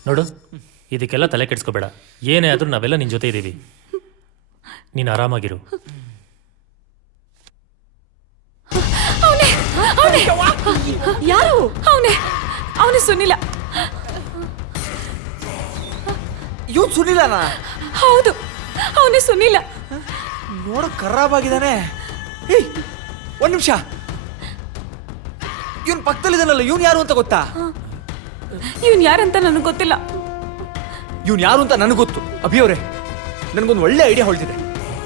ನೋಡು, ಇದಕ್ಕೆಲ್ಲ ತಲೆ ಕೆಡಿಸ್ಕೋಬೇಡ. ಏನೇ ಆದ್ರೂ ನಾವೆಲ್ಲ ನಿನ್ ಜೊತೆ ಇದ್ದೀವಿ. ನೀನು ಆರಾಮಾಗಿರು. ಯಾರು? ಅವನೇ ಸುನಿಲ. ಇವ್ನು ಸುನಿಲನಾ? ಹೌದು, ಅವನೇ ಸುನಿಲ. ನೋಡು, ಖರಾಬಾಗಿದ್ದಾನೆ. ಏಯ್, 1 ನಿಮಿಷ. ಇವನ್ ಪಕ್ಕದಲ್ಲಿದ್ದಾನಲ್ಲ, ಇವನ್ ಯಾರು ಅಂತ ಗೊತ್ತಾ? ಇವನ್ ಯಾರಂತ ನನಗೆ ಗೊತ್ತಿಲ್ಲ. ಇವ್ನು ಯಾರು ಅಂತ ನನಗೆ ಗೊತ್ತು. ಅಭಿ ಅವರೇ, ನನಗೊಂದು ಒಳ್ಳೆ ಐಡಿಯಾ ಹೊಳ್ತಿದೆ.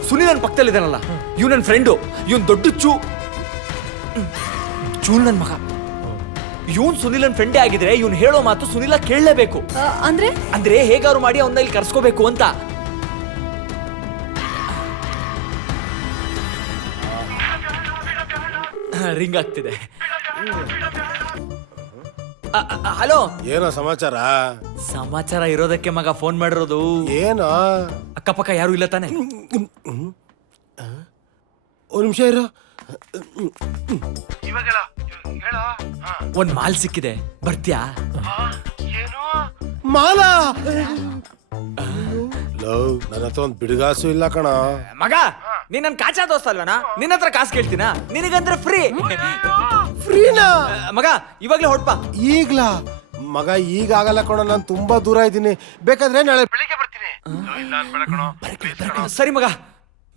ಸುನಿಲ್ ನನ್ನ ಪಕ್ಕದಲ್ಲಿದ್ದಾನಲ್ಲ, ಇವ್ ನನ್ನ ಫ್ರೆಂಡು. ಇವನ್ ದೊಡ್ಡ ಚೂಲ್ ನನ್ನ ಮಗ. ಇವನ್ ಸುನಿಲ್ ನನ್ನ ಫ್ರೆಂಡೇ ಆಗಿದ್ರೆ ಇವ್ನು ಹೇಳೋ ಮಾತು ಸುನಿಲ ಕೇಳಲೇಬೇಕು. ಅಂದ್ರೆ ಹೇಗಾರು ಮಾಡಿ ಅವನ್ನ ಇಲ್ಲಿ ಕರ್ಸ್ಕೋಬೇಕು ಅಂತ. ರಿಂಗ್ ಆಗ್ತಿದೆ. ಹಲೋ, ಏನೋ ಸಮಾಚಾರ? ಸಮಾಚಾರ ಇರೋದಕ್ಕೆ ಮಗ ಫೋನ್ ಮಾಡಿರೋದು. ಏನೋ ಅಕ್ಕಪಕ್ಕ ಯಾರು ಇಲ್ಲ ತಾನೆ? ಒಂದು ನಿಮಿಷ ಇರೋ. ಒಂದ್ ಮಾಲ್ ಸಿಕ್ಕಿದೆ, ಬರ್ತ್ಯಾ? ಮಾಲ? ಲವ್, ನನ್ನ ಹತ್ರ ಒಂದು ಬಿಡುಗಾಸು ಇಲ್ಲ ಕಣ. ಮಗ, ನೀನ್ ನನ್ ಕಾಚಾ ದೋಸ್ತ ಅಲ್ವನಾ? ನಿನ್ನ ಹತ್ರ ಕಾಸು ಕೇಳ್ತೀನಾ? ನಿನಗಂದ್ರೆ ಫ್ರೀನಾ? ಮಗ ಇವಾಗ್ಲೇ ಹೊಡ್ಪ. ಈಗ್ಲಾ? ಮಗ ಈಗ ಆಗಲ್ಲ ಕಣ, ನಾನು ತುಂಬಾ ದೂರ ಇದ್ದೀನಿ. ಬೇಕಾದ್ರೆ ನಾಳೆ ಬೆಳಿಗ್ಗೆ ಬರ್ತೀನಿ. ಸರಿ ಮಗ,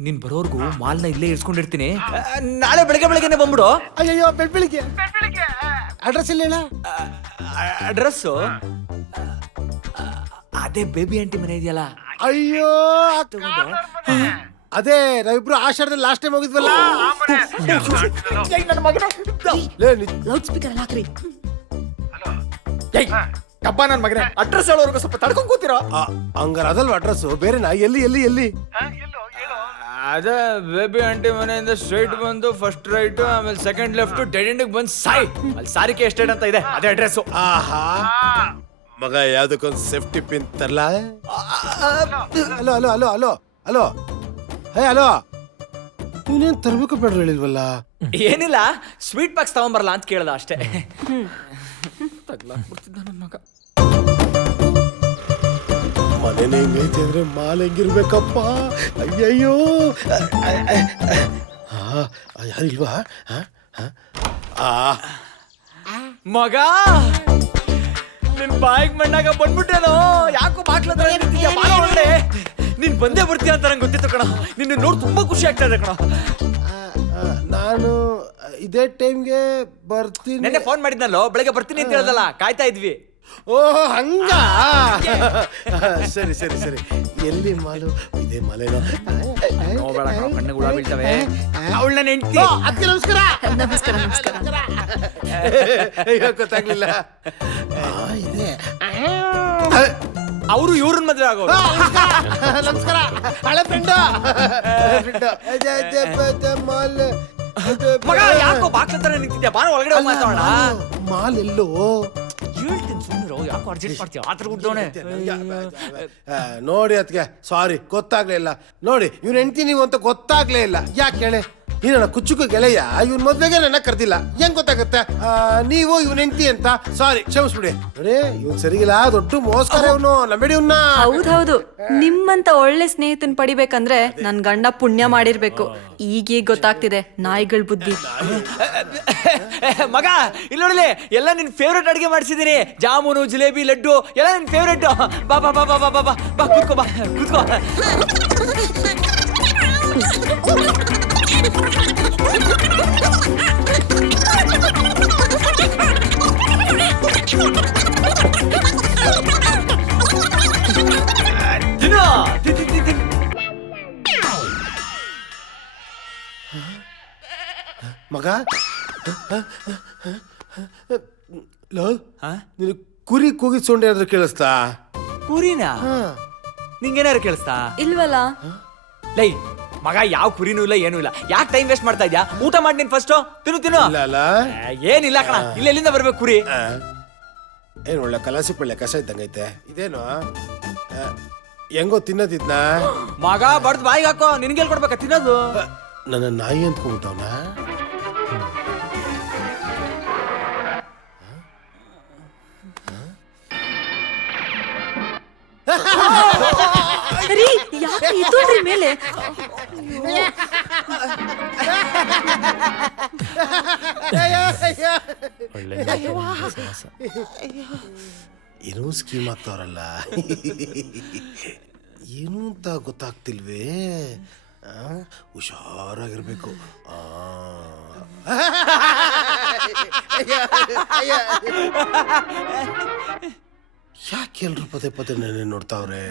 ನೀನ್ ಬರೋರ್ಗು ಮಾಲ್ನ ಇಲ್ಲೇ ಇರ್ಸ್ಕೊಂಡಿರ್ತೀನಿ. ನಾಳೆ ಬೆಳಗ್ಗೆನೆ ಬಂದ್ಬಿಡು. ಅಯ್ಯೋ, ಬೆಳಿಗ್ಗೆ ಅಡ್ರೆಸ್ ಇಲ್ಲ ಹೇಳ. ಅಡ್ರೆಸ್ಸು ಅದೇ ಬೇಬಿ ಆಂಟಿ ಮನೆ ಇದೆಯಲ್ಲ. ಅಯ್ಯೋ, ಅದೇ ನಾವಿಬ್ರು ಆಷಾಢದಲ್ಲಿ ಲಾಸ್ಟ್ ಟೈಮ್ ಹೋಗಿದ್ವಲ್ಲ. ಲೌಡ್ ಸ್ಪೀಕರ್ ಅಲ್ಲಿ ಹಾಕ್ರಿ. ಕಬ್ಬ ನನ್ ಮಗನೇ, ಅಡ್ರೆಸ್ ಹೇಳೋರ್ಗು ಸ್ವಲ್ಪ ತಡ್ಕೊಂಡ್ ಕೂತಿರೋ. ಹಂಗಾರ ಅದಲ್ವ ಅಡ್ರೆಸ್? ಬೇರೆನಾ? ಎಲ್ಲಿ ಎಲ್ಲಿ ಎಲ್ಲಿ? ಅದೇ ಬೇಬಿ ಆಂಟಿ ಮನೆಯಿಂದ ಸ್ಟ್ರೈಟ್ ಬಂದು ಫಸ್ಟ್ ರೈಟ್, ಆಮೇಲೆ ಸೆಕೆಂಡ್ ಲೆಫ್ಟ್, ಡೆಡ್ ಎಂಡ್ ಬಂದು ಸಾಯಿ. ಅಲ್ಲಿ ಸಾರಿಗೆ ಎಸ್ಟೇಟ್ ಅಂತ ಇದೆ, ಅದೇ ಅಡ್ರೆಸ್. ಆಹಾ, ಮಗ ಯಾವ್ದಕ್ಕೊಂದು ಸೇಫ್ಟಿ ಪಿನ್ ತರಲ. Hello hello hello hello hello, hey hello, ನೀನೇನ್ ತರ್ಬೇಕು ಬೇಡ ಹೇಳಿಲ್ವಲ್ಲ? ಏನಿಲ್ಲ, ಸ್ವೀಟ್ ಬಾಕ್ಸ್ ತಗೊಂಬರಲ್ಲ ಅಂತ ಕೇಳ್ದ ಅಷ್ಟೇ. ತಗ್ಲಾಕ್ಬಿಡ್ತಿದ್ದ ನನ್ನ ಮಗ. ಮನೇನೆ ಹಿಂಗೈತೆ ಅಂದ್ರೆ ಮಾಲ್ ಹೆಂಗಿರ್ಬೇಕಪ್ಪ? ಅಯ್ಯಯ್ಯೋ, ಯಾರಿಲ್ವಾ? ಮಗ, ನಿನ್ ಬಾಯಿಗೆ ಮಣ್ಣಾಗ ಬಂದ್ಬಿಟ್ಟೇನೋ. ಯಾಕೋ ಬಾಕ್ಲತ್ರ ಒಳ್ಳೆ. ನೀನ್ ಬಂದೇ ಬರ್ತೀಯ ಅಂತ ನಂಗೆ ಗೊತ್ತಿತ್ತು ಕಣ. ನಿನ್ನ ನೋಡಿ ತುಂಬಾ ಖುಷಿ ಆಗ್ತಾ ಇದೆ ಕಣ. ನಾನು ಇದೇ ಟೈಮ್ಗೆ ಬರ್ತೀನಿ. ನೆನ್ನೆ ಫೋನ್ ಮಾಡಿದ್ನಲ್ಲೋ, ಬೆಳಗ್ಗೆ ಬರ್ತೀನಿ ಅಂತ ಹೇಳ್ದಲ್ಲ, ಕಾಯ್ತಾ ಇದ್ವಿ. ಓ ಹಂಗ? ಸರಿ ಸರಿ ಸರಿ. ಎಲ್ಲಿ ಮಾಲು? ಇದೇ ಮಾಲೇನೋ? ಕಣ್ಣು ಗುಳ ಬೀಳ್ತವೆ. ಅವಳು ನನ್ನ ಹೆಂಡತಿ. ಅದಕ್ಕೆ ನಮಸ್ಕಾರ. ನಮಸ್ಕಾರ ನಮಸ್ಕಾರ. ಗೊತ್ತಾಗ್ಲಿಲ್ಲ. ಇದೆ ಅವರು ಇವ್ರನ್ನ ಮದ್ವೆ ಆಗೋರು. ನಮಸ್ಕಾರ. ಹಳೆ ಫ್ರೆಂಡು. ಮಗ, ಯಾಕೋ ಬಾಕ್ಲತ್ರ ನಿಂತಿದ್ಯಾ? ಬಾರ ಒಳಗಡೆ ಮಾತಾಡೋಣ. ಮಾಲ್ ಎಲ್ಲೋ? ಹೇಳ್ತೀನಿ ಸುಮ್ಮನಿರೋ, ಯಾಕೋ ಅರ್ಜೆಂಟ್ ಮಾಡ್ತೀಯ? ಆತರ ಗುಡ್ಡೋಣೆ. ನೋಡಿ ಅದಕ್ಕೆ ಸಾರಿ, ಗೊತ್ತಾಗ್ಲಿಲ್ಲ. ನೋಡಿ ಇವ್ನ ಹೆಂಡ್ತಿ ನೀವು ಅಂತ ಗೊತ್ತಾಗ್ಲೇ ಇಲ್ಲ. ಯಾಕೆ ಹೇಳಿ? ಈ ನನ್ನ ಕುಚ್ಚುಕು ಗೆಳೆಯ ಇವನ್ ಮದ್ವೆಗೆ ನನ್ನ ಕರ್ದಿಲ್ಲ, ಹೆಂಗ್ ಗೊತ್ತಾಗುತ್ತೆ? ನೀವು ಇವನ್ ಹೆಂಡ್ತಿ ಅಂತ. ಸಾರಿ, ಕ್ಷಮಿಸ್ಬಿಡಿ. ನೋಡಿ ಇವನ್ ಸರಿಗಿಲ್ಲ, ದೊಡ್ಡ ಮೋಸ್ಕರ ಇವನು. ನಂಬೇಡಿ ಇವನ್ನ. ಹೌದೌದು, ನಿಮ್ಮಂತ ಒಳ್ಳೆ ಸ್ನೇಹಿತನ್ ಪಡಿಬೇಕಂದ್ರೆ ನನ್ ಗಂಡ ಪುಣ್ಯ ಮಾಡಿರ್ಬೇಕು. ಈಗೀಗ ಗೊತ್ತಾಗ್ತಿದೆ ನಾಯಿಗಳ ಬುದ್ಧಿ. ಮಗ ಇಲ್ಲಿ ನೋಡಲಿ, ಎಲ್ಲ ನಿನ್ ಫೇವ್ರೇಟ್ ಅಡಿಗೆ ಮಾಡಿಸಿದೀನಿ. ಜಾಮೂನು, ಜಿಲೇಬಿ, ಲಡ್ಡು ಎಲ್ಲ ನಿನ್ ಫೇವ್ರೇಟ್. ಬಾ ಬಾ ಬಾ ಬಾ ಬಾ ಬಾ ಬಾ, ಕೂತ್ಕೋ, ಬಾ ಕೂತ್ಕೋ. ಮಗ, ನೀನು ಕುರಿ ಕೂಗಿ ಸೊಂಡೆ ಏನಾದ್ರು ಕೇಳಿಸ್ತಾ? ಕುರಿನಾ? ನಿಂಗೇನಾರು ಕೇಳಿಸ್ತಾ? ಇಲ್ವಲ್ಲ. ಲೈ ಮಗ, ಯಾವ ಕುರಿನೂ ಇಲ್ಲ, ಏನೂ ಇಲ್ಲ. ಯಾಕೆ ಟೈಮ್ ವೇಸ್ಟ್ ಮಾಡ್ತಾ ಇದ್ಯಾ? ಊಟ ಮಾಡಿ ನೀನ್ ಫಸ್ಟ್. ತಿನ್ನು. ಏನಿಲ್ಲ ಕಣ, ಇಲ್ಲಿ ಎಲ್ಲಿಂದ ಬರ್ಬೇಕು ಕುರಿ? ಏನ್ ಒಳ್ಳೆ ಕಲಾಸಿ ಪಳ್ಳೆ ಕಸ ಇದ್ದಂಗೈತೆ. ಇದೇನು ಹೆಂಗೋ ತಿನ್ನೋದಿದ್ನ? ಮಗ ಬಡ್ದು ಬಾಯಿಗೆ ಹಾಕೋ, ನಿನ್ಗೆಲ್ ಕೊಡ್ಬೇಕ ತಿನ್ನೋದು? ನನ್ನ ನಾಯಿ ಅಂದ್ಕೊಂಡ್ಬಿಟ್ಟವನ. ಯಾಕೆ ಇದೊಂದ್ರ ಮೇಲೆ? ಏನೋ ಸ್ಕೀಮ್ ಆಗ್ತಾವ್ರಲ್ಲ, ಏನು ಅಂತ ಗೊತ್ತಾಗ್ತಿಲ್ವೇ? ಹುಷಾರಾಗಿರ್ಬೇಕು. ಯಾಕೆ ಎಲ್ರು ಪದೇ ಪದೇ ನೆನೆ ನೋಡ್ತಾವ್ರೆ?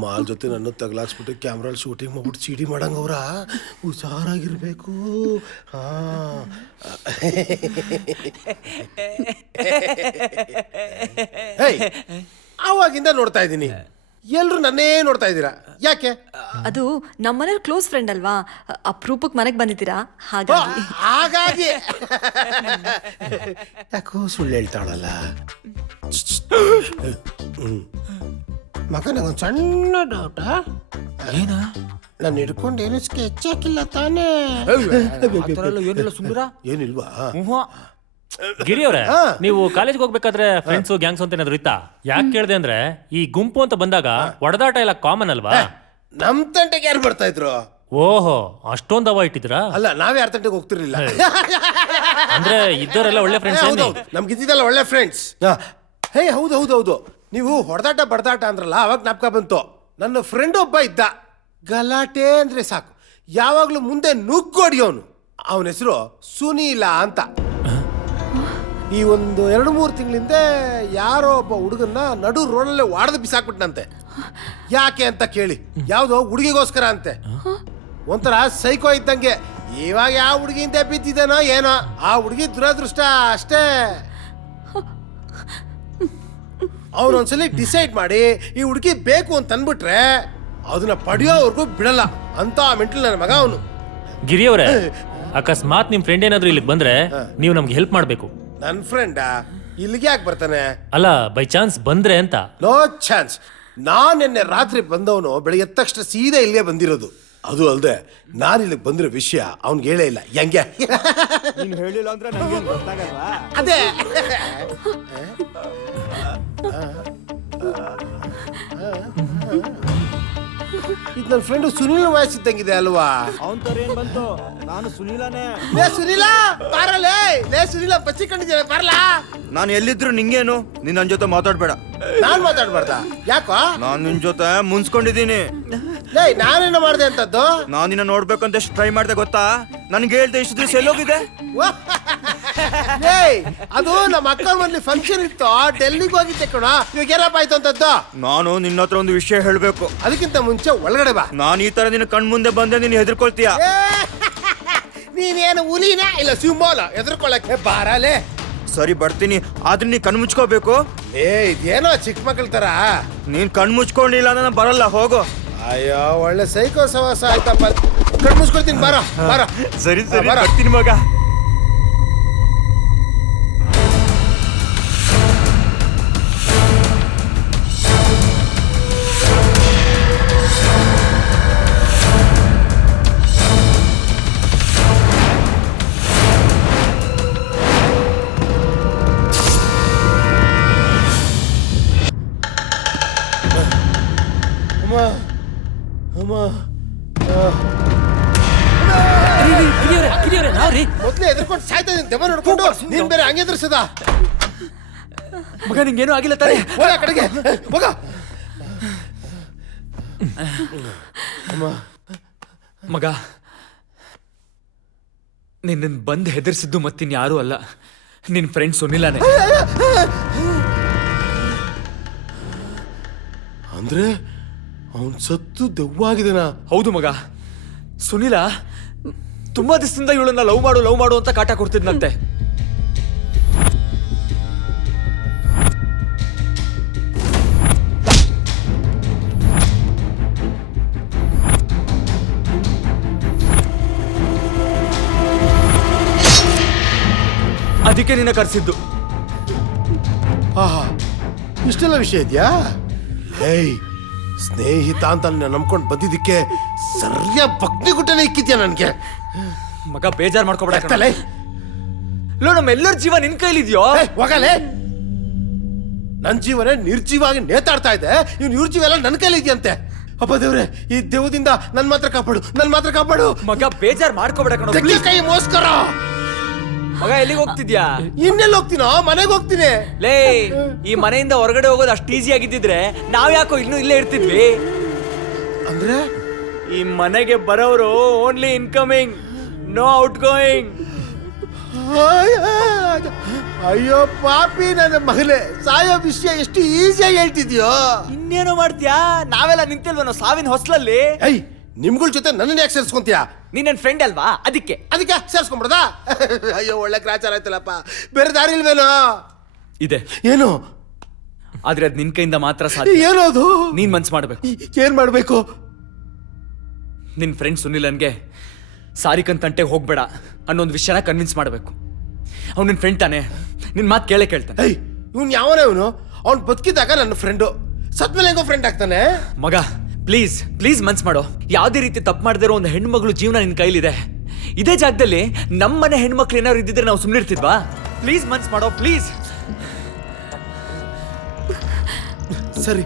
ಮಾಲ್ ಜೊತೆ ನನ್ನ ತಗಲಾಕ್ಸ್ಬಿಟ್ಟು ಕ್ಯಾಮ್ರಲ್ಲಿ ಶೂಟಿಂಗ್ ಮಾಡ್ಬಿಟ್ಟು ಸಿಡಿ ಮಾಡಂಗವ್ರ. ಹುಷಾರಾಗಿರ್ಬೇಕು. ಹಾ ಆವಾಗಿಂದ ನೋಡ್ತಾ ಇದ್ದೀನಿ, ಎಲ್ರು ನನ್ನೇ ನೋಡ್ತಾ ಇದ್ದೀರಾ, ಯಾಕೆ? ಅದು ನಮ್ಮನೇಲಿ ಕ್ಲೋಸ್ ಫ್ರೆಂಡ್ ಅಲ್ವಾ, ಅಪರೂಪಕ್ಕೆ ಮನೆಗೆ ಬಂದಿದ್ದೀರಾ ಹಾಗಾಗಿ. ಹಾಗಾಗಿ ಯಾಕೋ ಸುಳ್ಳು ಹೇಳ್ತಾಳಲ್ಲ. ಮಗ ನಂಗೊಂದು ಸಣ್ಣ ಡೌಟ. ಏನ? ನಾನು ಹಿಡ್ಕೊಂಡು ಏನು ಸ್ಕೆಚ್ ಹಾಕಿಲ್ಲ ತಾನೇ? ಏನಿಲ್ಲ ಸುಂದರ. ಏನಿಲ್ವಾ? ಗಿರಿ ಅವ್ರೆ, ನೀವು ಕಾಲೇಜ್ಗೆ ಹೋಗ್ಬೇಕಾದ್ರೆ ಫ್ರೆಂಡ್ಸ್ ಗ್ಯಾಂಗ್ಸ್ ಅಂತ ಏನಾದ್ರು ಇತ್ತಾ? ಯಾಕೆ ಕೇಳಿದೆ ಅಂದ್ರೆ ಈ ಗುಂಪು ಅಂತ ಬಂದಾಗ ಒಡದಾಟ ಎಲ್ಲ ಕಾಮನ್ ಅಲ್ವಾ? ನಮ್ ತಂಟೆಗೆ ಯಾರು ಬರ್ತಾ ಇದ್ರು? ಓಹೋ, ಅಷ್ಟೊಂದು ಅವ ಇಟ್ಟಿದ್ರಾ? ಅಲ್ಲ, ನಾವೇ ಯಾರ ತಂಟೆಗೆ ಹೋಗ್ತಿರ್ಲಿಲ್ಲ. ಅಂದ್ರೆ ಇದ್ದವರೆಲ್ಲ ಒಳ್ಳೆ ಫ್ರೆಂಡ್ಸ್. ನಮ್ಗಿದ್ದಿದ್ದಲ್ಲ ಒಳ್ಳೆ ಫ್ರೆಂಡ್ಸ್. ಹೇ ಹೌದು ಹೌದು ಹೌದು, ನೀವು ಹೊಡೆದಾಟ ಬಡದಾಟ ಅಂದ್ರಲ್ಲ, ಅವಾಗ ಜ್ಞಾಪಕ ಬಂತು. ನನ್ನ ಫ್ರೆಂಡ್ ಒಬ್ಬ ಇದ್ದ, ಗಲಾಟೆ ಅಂದ್ರೆ ಸಾಕು, ಯಾವಾಗ್ಲೂ ಮುಂದೆ ನುಗ್ಗೋಡಿಯೋನು. ಅವನ ಹೆಸರು ಸುನೀಲ ಅಂತ. ಈ ಒಂದು 2-3 ತಿಂಗಳಿಂದ ಯಾರೋ ಒಬ್ಬ ಹುಡುಗನ್ನ ನಡು ರೋಡಲ್ಲೇ ವಾಡದು ಬಿಸಾಕ್ಬಿಟ್ನಂತೆ. ಯಾಕೆ ಅಂತ ಕೇಳಿ, ಯಾವ್ದೋ ಹುಡುಗಿಗೋಸ್ಕರ ಅಂತೆ. ಒಂಥರ ಸೈಕೋ ಇದ್ದಂಗೆ. ಇವಾಗ ಯಾವ ಹುಡುಗಿಯಿಂದ ಬಿದ್ದಿದ್ದಾನೋ ಏನೋ, ಆ ಹುಡುಗಿ ದುರದೃಷ್ಟ ಅಷ್ಟೇ. ಅವನೊಂದ್ಸಲಿ ಡಿಸೈಡ್ ಮಾಡಿ ಈ ಹುಡುಗಿ ಬೇಕು ಅಂತ ಅಂದ್ಬಿಟ್ರೆ ಅದನ್ನ ಪಡೆಯೋವರೆಗೂ ಬಿಡಲ್ಲ ಅಂತ ಮೆಂಟಲ್ ನನ್ನ ಮಗ ಅವನು. ಗಿರಿ ಅವರೇ, ಅಕಸ್ಮಾತ್ ನಿಮ್ ಫ್ರೆಂಡ್ ಏನಾದ್ರು ಇಲ್ಲಿಗೆ ಬಂದ್ರೆ ನೀವು ನಮ್ಗೆ ಹೆಲ್ಪ್ ಮಾಡ್ಬೇಕು. ನನ್ನ ಫ್ರೆಂಡ ಇಲ್ಲಿಗೆ ಯಾಕೆ ಬರ್ತಾನೆ? ಅಲ್ಲ, ಬೈ ಚಾನ್ಸ್ ಬಂದ್ರೆ ಅಂತ. No chance. ನಾನು ನಿನ್ನೆ ರಾತ್ರಿ ಬಂದವನು ಬೆಳಿಗ್ಗೆ ಎದ್ದ ತಕ್ಷಣ ಸೀದಾ ಇಲ್ಲೇ ಬಂದಿರೋದು. ಅದು ಅಲ್ಲದೆ ನಾನು ಇಲ್ಲಿಗೆ ಬಂದಿರೋ ವಿಷಯ ಅವ್ನಿಗೆ ಹೇಳೇ ಇಲ್ಲ. ಹೆಂಗೆ ನೀನು ಹೇಳಿಲ್ಲ ಅಂದ್ರೆ ನನಗೆ ಗೊತ್ತಾಗಲ್ವಾ? ಅದೇ ಇದು ನನ್ನ ಫ್ರೆಂಡು ಸುನೀಲ್ ವಾಯ್ಸ್ ಇದ್ದಂಗಿದೆ ಅಲ್ವಾ? ಅವನ್ ತರ ಏನ್ ಬಂತು? ನಾನು ಸುನೀಲನೇ. ಲೇ ಸುನೀಲ ಬಾರಲೇ. ಲೇ ಸುನೀಲ ಬಚ್ಚಿಕೊಂಡಿದ್ದೀರ, ಬರಲಾ? ನಾನು ಎಲ್ಲಿದ್ರು ನಿಂಗೇನು? ನೀನ್ ನನ್ನ ಜೊತೆ ಮಾತಾಡ್ಬೇಡ. ನಾನ್ ಮಾತಾಡ್ಬಾರ್ದ? ಯಾಕೋ? ನಾನ್ ನಿನ್ ಜೊತೆ ಮುನ್ಸ್ಕೊಂಡಿದ್ದೀನಿ. ಲೇ ನಾನೇನು ಮಾಡ್ದೆ ಅಂತದ್ದು? ನಾನು ನಿನ್ನ ನೋಡ್ಬೇಕಂತ ಎಷ್ಟು ಟ್ರೈ ಮಾಡ್ದೆ ಗೊತ್ತಾ? ನನ್ಗೆ ಹೇಳ್ದೆ ಇಷ್ಟು ದಿವಸ ಎಲ್ಲೋಗಿದೆ? ಅದು ನಮ್ಮ ಅಕ್ಕ ಮನೇಲಿ ಫಂಕ್ಷನ್ ಇತ್ತು, ಡೆಲ್ಲಿಗೆ ಹೋಗಿದ್ದೆ ಕಣ. ಇವಾಗ ಏನಪ್ಪ ಆಯ್ತು ಅಂತದ್ದು? ನಾನು ನಿನ್ನ ಹತ್ರ ಒಂದು ವಿಷಯ ಹೇಳ್ಬೇಕು. ಅದಕ್ಕಿಂತ ಮುಂಚೆ ಒಳಗಡೆ ಬಾ. ನಾನು ಈ ತರ ನಿನ್ನ ಕಣ್ ಮುಂದೆ ಬಂದೆ ನೀನು ಹೆದರ್ಕೊಳ್ತೀಯ. ನೀನೇನು ಹುಲಿನ ಇಲ್ಲ ಸಿಂಹನ ಎದುರ್ಕೊಳ್ಳಕ್ಕೆ? ಬಾರಲೇ. ಸರಿ ಬರ್ತೀನಿ, ಆದ್ರೆ ನೀ ಕಣ್ ಮುಚ್ಕೋಬೇಕು. ಇದೇನೋ ಚಿಕ್ಕ ಮಕ್ಕಳ ತರ. ನೀನ್ ಕಣ್ ಮುಚ್ಕೊಂಡಿಲ್ಲ ನಾನು ಬರಲ್ಲ, ಹೋಗು. ಅಯ್ಯೋ, ಒಳ್ಳೆ ಸೈಕೋ ಸವಾಸ ಆಯ್ತಪ್ಪ. ಕಣ್ ಮುಚ್ಕೊಳ್ತೀನಿ, ಬಾರ ಬಾರ. ಸರಿ ಸರಿ ಬರ್ತೀನಿ ಮಗ. ಮೊದ್ಲೇ ಎದ್ರಕೊಂಡು ಸಾಯ್ತಾ ಇದೀನಿ, ದೆವ್ವ ನೋಡ್ಕೊಂಡು. ನೀನ್ ಬೇರೆ ಹಂಗೆ ಎದುರಿಸದ? ಮಗ ನಿಂಗೇನು ಆಗಿಲ್ಲ ತಾನೆ? ಹೋಗ ಕಡೆಗೆ ಹೋಗ. ಮಗ, ನಿನ್ನ ಬಂದು ಹೆದರ್ಸಿದ್ದು ಮತ್ತಿನ್ ಯಾರು ಅಲ್ಲ, ನಿನ್ ಫ್ರೆಂಡ್ ಸುನಿಲಾನೆ. ಅಂದ್ರೆ ಅವನ್ ಸತ್ತು ದೆವ್ವಾಗಿದನಾ? ಹೌದು ಮಗ. ಸುನಿಲ ತುಂಬಾ ದಿವಸದಿಂದ ಇವಳನ್ನ ಲವ್ ಮಾಡು ಅಂತ ಕಾಟ ಕೊಡ್ತಿದ್ನಂತೆ. ಅದಕ್ಕೆ ನಿನ್ನ ಕರೆಸಿದ್ದು. ಆಹಾ, ಇಷ್ಟೆಲ್ಲ ವಿಷಯ ಇದೆಯಾ? ಹೇಯ್, ಸ್ನೇಹಿತ ಅಂತ ನಂಬ್ಕೊಂಡು ಬಂದಿದ್ದಕ್ಕೆ ಸರಿಯಾದ ಭಕ್ತಿ ಗುಟ್ಟನೆ ಇಕ್ಕಿದ್ಯಾ ನನ್ಗೆ. ಮಗ ಬೇಜಾರ್ ಮಾಡ್ಕೊಬೇಡ. ನಮ್ಮೆಲ್ಲರ ಜೀವ ನಿನ್ ಕೈಲಿದ್ಯೋ? ಹೋಗಲೇ. ನನ್ ಜೀವನೇ ನಿರ್ಜೀವಾಗಿ ನೇತಾಡ್ತಾ ಇದೆ, ಇವ್ನು ಇವ್ರ ಜೀವ ಎಲ್ಲ ನನ್ನ ಕೈಲಿದ್ಯಂತೆ. ಅಪ್ಪ ದೇವ್ರೆ, ಈ ದೇವದಿಂದ ನನ್ ಮಾತ್ರ ಕಾಪಾಡು. ಮಗ ಬೇಜಾರ್ ಮಾಡ್ಕೊಬೇಡ ಕಣೋ. ಕೈ ಮೋಸ್ಕರ. ಮಗ ಎಲ್ಲಿಗೆ ಹೋಗ್ತಿದ್ಯಾ? ಇನ್ನೆಲ್ಲಿ ಹೋಗ್ತೀನೋ? ಮನೆಗೆ ಹೋಗ್ತೀನಿ. ಲೇ, ಈ ಮನೆಯಿಂದ ಹೊರಗಡೆ ಹೋಗೋದು ಅಷ್ಟು ಈಸಿ ಆಗಿದ್ದಿದ್ರೆ ನಾವ್ ಯಾಕೋ ಇನ್ನೂ ಇಲ್ಲೇ ಇರ್ತಿದ್ವಿ. ಅಂದ್ರೆ ಈ ಮನೆಗೆ ಬರೋರು only incoming, no outgoing. ಅಯ್ಯೋ ಪಾಪಿ ನನ್ನ ಮಗನೇ, ಸಾಯೋ ವಿಷಯ ಎಷ್ಟು ಈಸಿಯಾಗಿ ಹೇಳ್ತಿದ್ಯೋ. ಇನ್ನೇನೋ ಮಾಡ್ತೀಯಾ? ನಾವೆಲ್ಲ ನಿಂತಿಲ್ವನೋ ಸಾವಿನ ಹೊಸ್ಲಲ್ಲಿ. ಐ ನಿಮ್ಗಳ ಜೊತೆ ನನ್ನ ಯಾಕೆ ಸೇರಿಸ್ಕೊಂತೀಯ? ನೀನ್ ನನ್ನ ಫ್ರೆಂಡ್ ಅಲ್ವಾ, ಅದಕ್ಕೆ ಸೇರಿಸ್ಕೊಂಡ್ಬಿಡದ? ಅಯ್ಯೋ ಒಳ್ಳೆ ಗ್ರಾಚಾರ ಆಯ್ತಲ್ಲಪ್ಪ, ಬೇರೆ ದಾರಿ ಇಲ್ವೇನೋ? ಇದೆ. ಏನು? ಆದ್ರೆ ಅದ್ ನಿನ್ ಕೈಯಿಂದ ಮಾತ್ರ ಸಾಧ್ಯ. ಏನದು? ನೀನ್ ಮನ್ಸ್ ಮಾಡ್ಬೇಕು. ಏನ್ ಮಾಡ್ಬೇಕು? ನಿನ್ ಫ್ರೆಂಡ್ ಸುನಿಲನ್ಗೆ ಸಾರಿಕನ್ ತಂಟೆಗೆ ಹೋಗ್ಬೇಡ ಅನ್ನೊಂದು ವಿಷಯನ ಕನ್ವಿನ್ಸ್ ಮಾಡ್ಬೇಕು. ಅವ್ನು ನಿನ್ ಫ್ರೆಂಡ್ ತಾನೆ, ನಿನ್ ಮಾತು ಕೇಳ್ತಾನೆ. ಐ ಇವ್ನು ಯಾವನೇ ಇವನು? ಅವ್ನು ಬದುಕಿದಾಗ ನನ್ನ ಫ್ರೆಂಡು, ಸತ್ಮೇಲೆ ಹೆಂಗೋ ಫ್ರೆಂಡ್ ಆಗ್ತಾನೆ? ಮಗ ಪ್ಲೀಸ್ ಪ್ಲೀಸ್ ಮನ್ಸ್ ಮಾಡೋ. ಯಾವುದೇ ರೀತಿ ತಪ್ಪು ಮಾಡದಿರೋ ಒಂದು ಹೆಣ್ಮಗಳು ಜೀವನ ನಿನ್ ಕೈಲಿದೆ. ಇದೇ ಜಾಗದಲ್ಲಿ ನಮ್ಮನೆ ಹೆಣ್ಮಕ್ಳು ಏನಾದ್ರು ಇದ್ದಿದ್ರೆ ನಾವು ಸುಮ್ಮನೆ ಇರ್ತಿದ್ವಾ? ಪ್ಲೀಸ್ ಮನ್ಸ್ ಮಾಡೋ ಪ್ಲೀಸ್. ಸರಿ,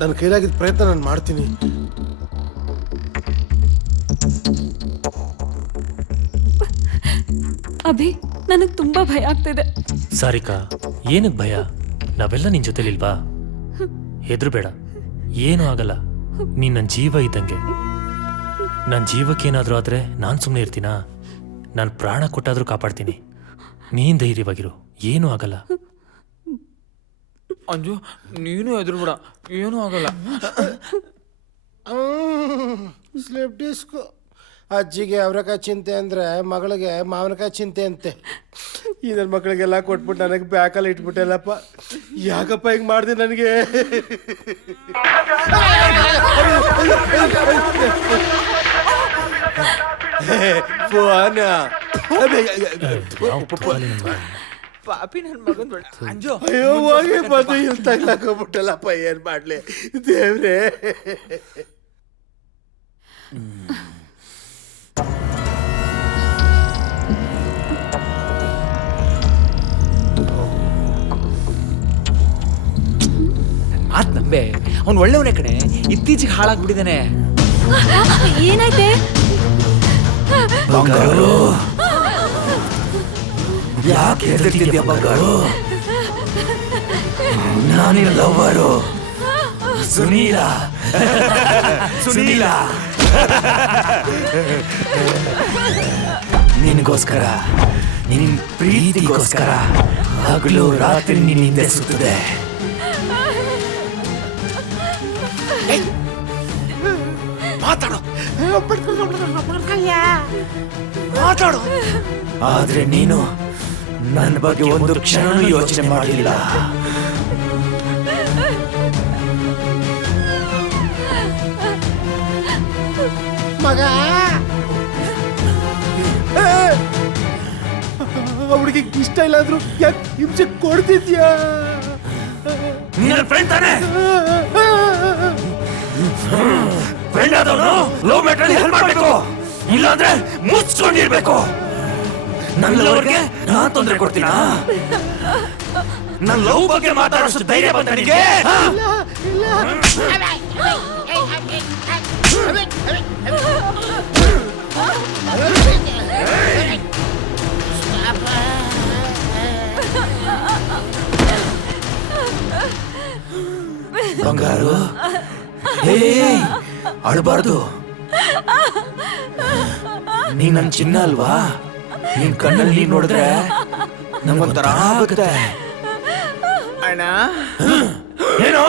ನನ್ನ ಕೈಲಾಗಿದ್ದ ಪ್ರಯತ್ನ ನಾನು ಮಾಡ್ತೀನಿ. ಅಭಿ, ನನಗೆ ತುಂಬಾ ಭಯ ಆಗ್ತಿದೆ. ಸಾರಿಕಾ, ಏನಕ್ಕೆ ಭಯ? ನಾವೆಲ್ಲ ನಿನ್ ಜೊತೆಲಿಲ್ವಾ? ಹೆದರ್ಬೇಡ, ಏನೂ ಆಗಲ್ಲ. ನೀನ್ ನನ್ನ ಜೀವ ಇದ್ದಂಗೆ. ನನ್ನ ಜೀವಕ್ಕೇನಾದ್ರೂ ಆದ್ರೆ ನಾನು ಸುಮ್ಮನೆ ಇರ್ತೀನಾ? ನಾನು ಪ್ರಾಣ ಕೊಟ್ಟಾದ್ರೂ ಕಾಪಾಡ್ತೀನಿ. ನೀನ್ ಧೈರ್ಯವಾಗಿರು, ಏನೂ ಆಗಲ್ಲ. ಅಂಜು ನೀನು ಹೆದರ್ಬೇಡ, ಏನೂ ಆಗಲ್ಲ. Slip disc. ಅಜ್ಜಿಗೆ ಅವರೆಕಾಯಿ ಚಿಂತೆ ಅಂದ್ರೆ ಮಗಳಿಗೆ ಮಾವಿನಕಾಯಿ ಚಿಂತೆ ಅಂತೆ. ಈ ನನ್ನ ಮಕ್ಕಳಿಗೆಲ್ಲ ಕೊಟ್ಬಿಟ್ಟು ನನಗೆ ಬ್ಯಾಕಲ್ಲಿ ಇಟ್ಬಿಟ್ಟೆಲ್ಲಪ್ಪ. ಯಾಕಪ್ಪ ಹಿಂಗೆ ಮಾಡಿದೆ ನನಗೆ? ಫೋನ್ ಪಾಪಿ ನನ್ನ ಮಗನ್ ಅಂಜು. ಅಯ್ಯೋ ಹೋಗಿ ಬಂದು ಇಲ್ಲಿ ತಗ್ಲಾಕೋಗ್ಬಿಟ್ಟಲ್ಲಪ್ಪ, ಏನ್ ಮಾಡ್ಲಿ ದೇವ್ರೆ? ಮಾತ್ ನಂಬೆ, ಅವ್ನು ಒಳ್ಳೆಯವನೇ ಕಣೆ. ಇತ್ತೀಚೆಗೆ ಹಾಳಾಗ್ಬಿಟ್ಟಿದ್ದಾನೆ. ಏನಾಯ್ತೆ? ಬಂಗಾರು, ಯಾಕೆ ಹೆದರ್ತಿದ್ಯಾ ಬಂಗಾರು? ನಾನಿನ ಲವ್ವರು ಸುನೀಲ. ಸುನೀಲ ನಿನಗೋಸ್ಕರ, ನಿನ್ ಪ್ರೀತಿಗೋಸ್ಕರ ಹಗಲು ರಾತ್ರಿ ನಿನ್ನ ಹಿಂದೆ ಸುತ್ತದೆ. ಮಾತಾಡು ಮಾತಾಡು. ಆದ್ರೆ ನೀನು ನನ್ನ ಬಗ್ಗೆ ಒಂದು ಕ್ಷಣ ಯೋಚನೆ ಮಾಡಲಿಲ್ಲ. ಮಗ, ಅವಳಿಗೆ ಇಷ್ಟ ಇಲ್ಲ ಅಂದ್ರು ಯಾಕೆ ಹಿಂಸೆ ಕೊಡ್ತಿದ್ಯಾ? ನಿನ್ನ ಫ್ರೆಂಡ್ ತಾನೆ? ಫ್ರೆಂಡ್ ಆದವನು ಲವ್ ಮ್ಯಾಟರ್ ಹೆಲ್ಪ್ ಮಾಡಬೇಕು, ಇಲ್ಲಾಂದ್ರೆ ಮುಚ್ಕೊಂಡಿರ್ಬೇಕು. ನನ್ನ ಲವ್ಗೆ ನಾನ್ ತೊಂದರೆ ಕೊಡ್ತೀನಾ? ನನ್ನ ಲವ್ ಬಗ್ಗೆ ಮಾತಾಡೋಷ್ಟು ಧೈರ್ಯ ಬಂತ ನಿನಗೆ? ಬಂಗಾರು, ಅಳಬಾರ್ದು. ನೀ ನನ್ ಚಿನ್ನ ಅಲ್ವಾ? ನಿನ್ ಕಣ್ಣಲ್ಲಿ ನೀನ್ ನೋಡಿದ್ರೆ ನಂಗೊಂಥರ ಆಗುತ್ತೆ. ಅಣ್ಣ ಏನು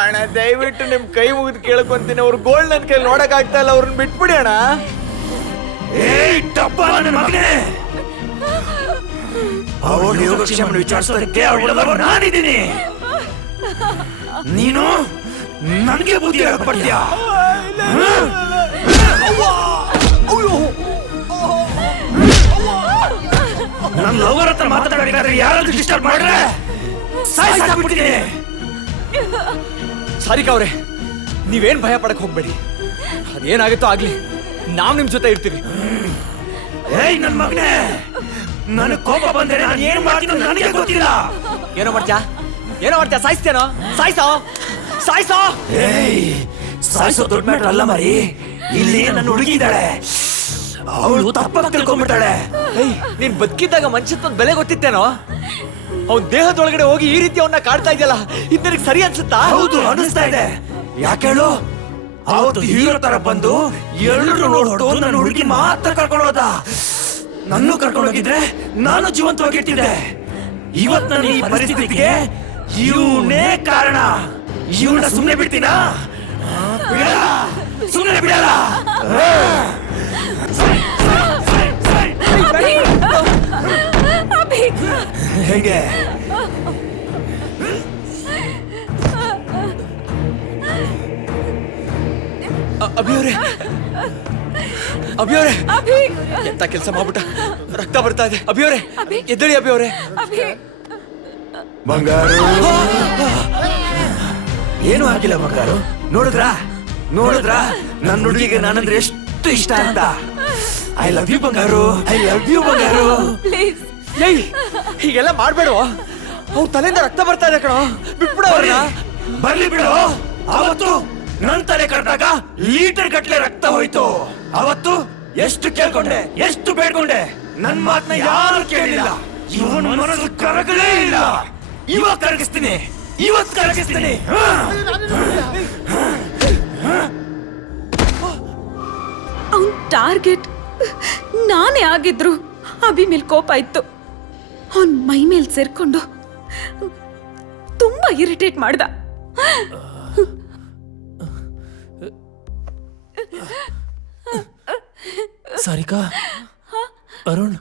ಅಣ್ಣ, ದಯವಿಟ್ಟು ನಿಮ್ ಕೈ ಮುಗಿದು ಕೇಳ್ಕೊಂತೀನಿ. ಅವ್ರ ಗೋಲ್ಡ್ ನನ್ ಕೈ ನೋಡಕ್ ಆಗ್ತಾ ಇಲ್ಲ, ಅವ್ರನ್ನ ಬಿಟ್ಬಿಡಿ ಅಣ್ಣ. ಅವಳು ಯೋಗಕ್ಷೇಮನ ವಿಚಾರಿಸೋದಕ್ಕೆ ಅವಳು ನಾನಿದ್ದೀನಿ. ನೀನು ನನಗೆ ಬುದ್ಧಿ ಹೇಳ್ಕೊಡ್ತೀಯಾ? ನನ್ನ ಲವರ್ ಹತ್ರ ಮಾತಾಡಬೇಕಾದ್ರೆ ಯಾರಾದ್ರೂ ಡಿಸ್ಟರ್ಬ್ ಮಾಡ್ರೆ ಸಾಯಿಸಾಕ್ಬಿಡ್ತೀನಿ. ಸಾರಿಕಾ ಅವ್ರೆ, ನೀವೇನ್ ಭಯ ಪಡಕ್ ಹೋಗ್ಬೇಡಿ. ಅದೇನಾಗುತ್ತೋ ಆಗ್ಲಿ, ನಾವ್ ನಿಮ್ ಜೊತೆ ಇರ್ತೀವಿ. ಏಯ್ ನನ್ ಮಗನೇ, ನನಗ್ ಕೋಪ ಬಂದರೆ ನಾನು ಏನ್ ಮಾಡ್ತೀನೋ ನನಗೆ ಗೊತ್ತಿಲ್ಲ. ಏನೋ ಮಾಡ್ತ್ಯಾ? ಏನೋ ಮಾಡ್ತ್ಯಾ? ಸಾಯಿಸ್ತೇನೋ? ಸಾಯಿಸೋ ಸಾಯಿಸೋ. ಏಯ್, ಸಾಯಿಸೋ ದೊಡ್ಡ ಮ್ಯಾಟ್ರ್ ಅಲ್ಲ ಮರಿ. ಇಲ್ಲಿ ನನ್ನ ಹುಡುಗಿ ಇದ್ದಾಳೆ, ಅವಳು ತಪ್ಪಾಗಿ ತಿಳ್ಕೊಂಡ್ಬಿಟ್ಟಾಳೆ. ನೀನ್ ಬದುಕಿದ್ದಾಗ ಮನುಷ್ಯತ್ವದ ಬೆಲೆ ಗೊತ್ತಿತ್ತೇನೋ? ಅವ್ನ ದೇಹದೊಳಗಡೆ ಹೋಗಿ ಈ ರೀತಿ ಅವನ್ನ ಕಾಡ್ತಾ ಇದೆಯಲ್ಲ, ಇದು ನಿನಗೆ ಸರಿ ಅನ್ಸುತ್ತಾ? ಹೌದು, ಅನಿಸ್ತಾ ಇದೆ. ಯಾಕೆ ಹೇಳು? ಅವತ್ತು ಹೀರೋ ತರ ಬಂದು ಎಲ್ಲರೂ ನೋಡ್ಬಿಟ್ಟು ನನ್ನ ಹುಡುಗಿ ಮಾತ್ರ ಕರ್ಕೊಂಡು ಹೋದ. ನನ್ನೂ ಕರ್ಕೊಂಡೋಗಿದ್ರೆ ನಾನು ಜೀವಂತವಾಗಿರ್ತಿದ್ದೆ. ಇವತ್ ನನ್ನ ಈ ಪರಿಸ್ಥಿತಿಗೆ ಇವನೇ ಕಾರಣ. ಇವನ್ನ ಸುಮ್ಮನೆ ಬಿಡ್ತೀನಾ? ಬಿಡಲ್ಲ, ಸುಮ್ಮನೆ ಬಿಡಲ್ಲ. ಹೇಗೆ ಅಭಿಯವರೇ, ಅಭಿಯವರೇ, ಎಂತ ಕೆಲಸ ಮಾಡ್ಬಿಟ್ಟ, ರಕ್ತ ಬರ್ತಾ ಇದೆ. ಅಭಿಯವರೇ ಎದ್ದಳಿ, ಅಭಿಯವರೇ. ಬಂಗಾರು ಏನು ಆಗಿಲ್ಲ ಬಂಗಾರು. ನೋಡಿದ್ರಾ ನನ್ನ ಹುಡುಗಿಗೆ ನಾನಂದ್ರೆ ಎಷ್ಟು ಇಷ್ಟ ಅಂತ. ಐ ಲವ್ ಯು ಬಂಗಾರು, ಐ ಲವ್ ಯು ಬಂಗಾರು. ಏಯ್, ಹೀಗೆಲ್ಲ ಮಾಡ್ಬೇಡ. ಅವ್ರ ತಲೆಯಿಂದ ರಕ್ತ ಬರ್ತಾ ಇದೆ ಕಣೋ, ಬಿಟ್ಬಿಡ ಅವ್ರನ್ನ. ಬರ್ಲಿ ಬಿಡು. ಅವತ್ತು ನನ್ ತಲೆ ಕಟ್ಟಾಗ ಲೀಟರ್ ಗಟ್ಲೆ ರಕ್ತ ಹೋಯ್ತು. ಅವತ್ತು ಎಷ್ಟು ಕೇಳ್ಕೊಂಡೆ, ಎಷ್ಟು ಬೇಡ್ಕೊಂಡೆ, ನನ್ ಮಾತನ್ನ ಯಾರು ಕೇಳಿಲ್ಲ. ಇವನ್ ಮನಸ್ಸು ಕರಗಲೇ ಇಲ್ಲ. ಇವತ್ ಕರಗಿಸ್ತೀನಿ. ಅವನ್ ಟಾರ್ಗೆಟ್ ನಾನೇ ಆಗಿದ್ರು ಅಭಿ ಮೇಲ್ ಕೋಪ ಇತ್ತು. ಅವನ್ ಮೈ ಮೇಲ್ ಸೇರ್ಕೊಂಡು ತುಂಬಾ ಇರಿಟೇಟ್ ಮಾಡ್ದ. ಸಾರಿಕಾ, ಅರುಣ್,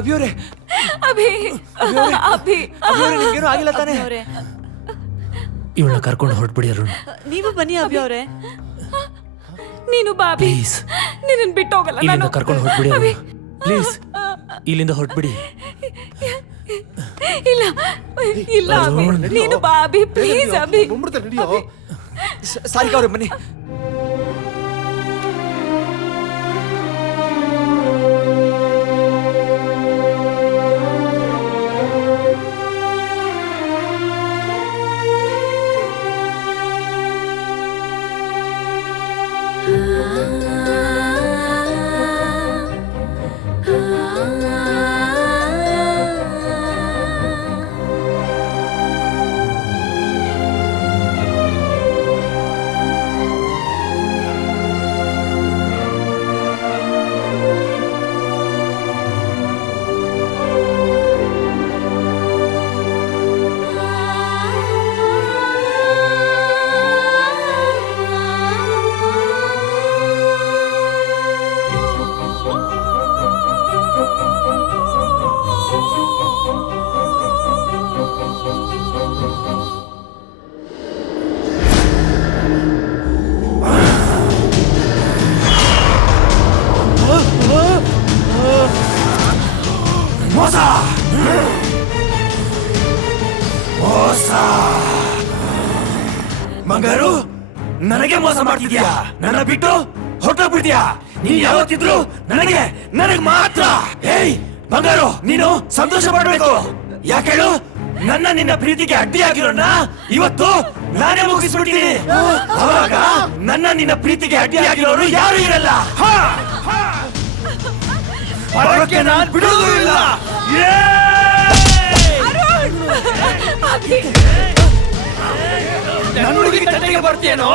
ಅಭಿಯವರೇ, ನಿಮ್ಗೇನು ಆಗಿಲ್ಲ ತಾನೇ? ಇವಳನ್ನ ಕರ್ಕೊಂಡು ಹೊರಟ್ಬಿಡಿ ಅರುಣ್. ನೀವು ಬನ್ನಿ ಅಭಿ ಅವರೇ. ನೀನು ಬಾಬಿ, ಪ್ಲೀಸ್ ನಿನ್ನ ಬಿಟ್ಟು ಹೋಗಲ್ಲ. ಇಲ್ಲಿಂದ ಕರ್ಕೊಂಡು ಹೊರಟ್ಬಿಡಿ ಅರುಣ್, ಪ್ಲೀಸ್. ಇಲ್ಲಿಂದ ಹೊರಟ್ಬಿಡಿ. ಇಲ್ಲ ಇಲ್ಲ ಅಭಿ, ನೀನು ಬಾಬಿ, ಪ್ಲೀಸ್ ಅಭಿ. ಸಾರಿಕಾ ಅವ್ರೆ ಬನ್ನಿ. ಮೋಸ ಬಂಗಾರು, ನನಗೆ ಮೋಸ ಮಾಡ್ತಿದ್ಯಾ? ನನ್ನ ಬಿಟ್ಟು ಹೊರಟೋಗ್ಬಿಡ್ತೀಯಾ? ನೀನ್ ಯಾವತ್ತಿದ್ರು ನನಗೆ ಮಾತ್ರ. ಏಯ್ ಬಂಗಾರು, ನೀನು ಸಂತೋಷ ಪಡ್ಬೇಕು. ಯಾಕೇಳು? ನಿನ್ನ ಪ್ರೀತಿಗೆ ಅಡ್ಡಿಯಾಗಿರೋಣ ಇವತ್ತು ನಾನೇ ಮುಗಿಸ್ಬಿಡ್ತೀನಿ. ಅವಾಗ ನಿನ್ನ ಪ್ರೀತಿಗೆ ಅಡ್ಡಿಯಾಗಿರೋರು ಯಾರು ಇರಲ್ಲ. ನಾನು ಬಿಡೋದು ಇಲ್ಲ. ನನ್ನ ಹುಡುಗಿಗೆ ತಂಟೆಗೆ ಬರ್ತೀಯೇನೋ?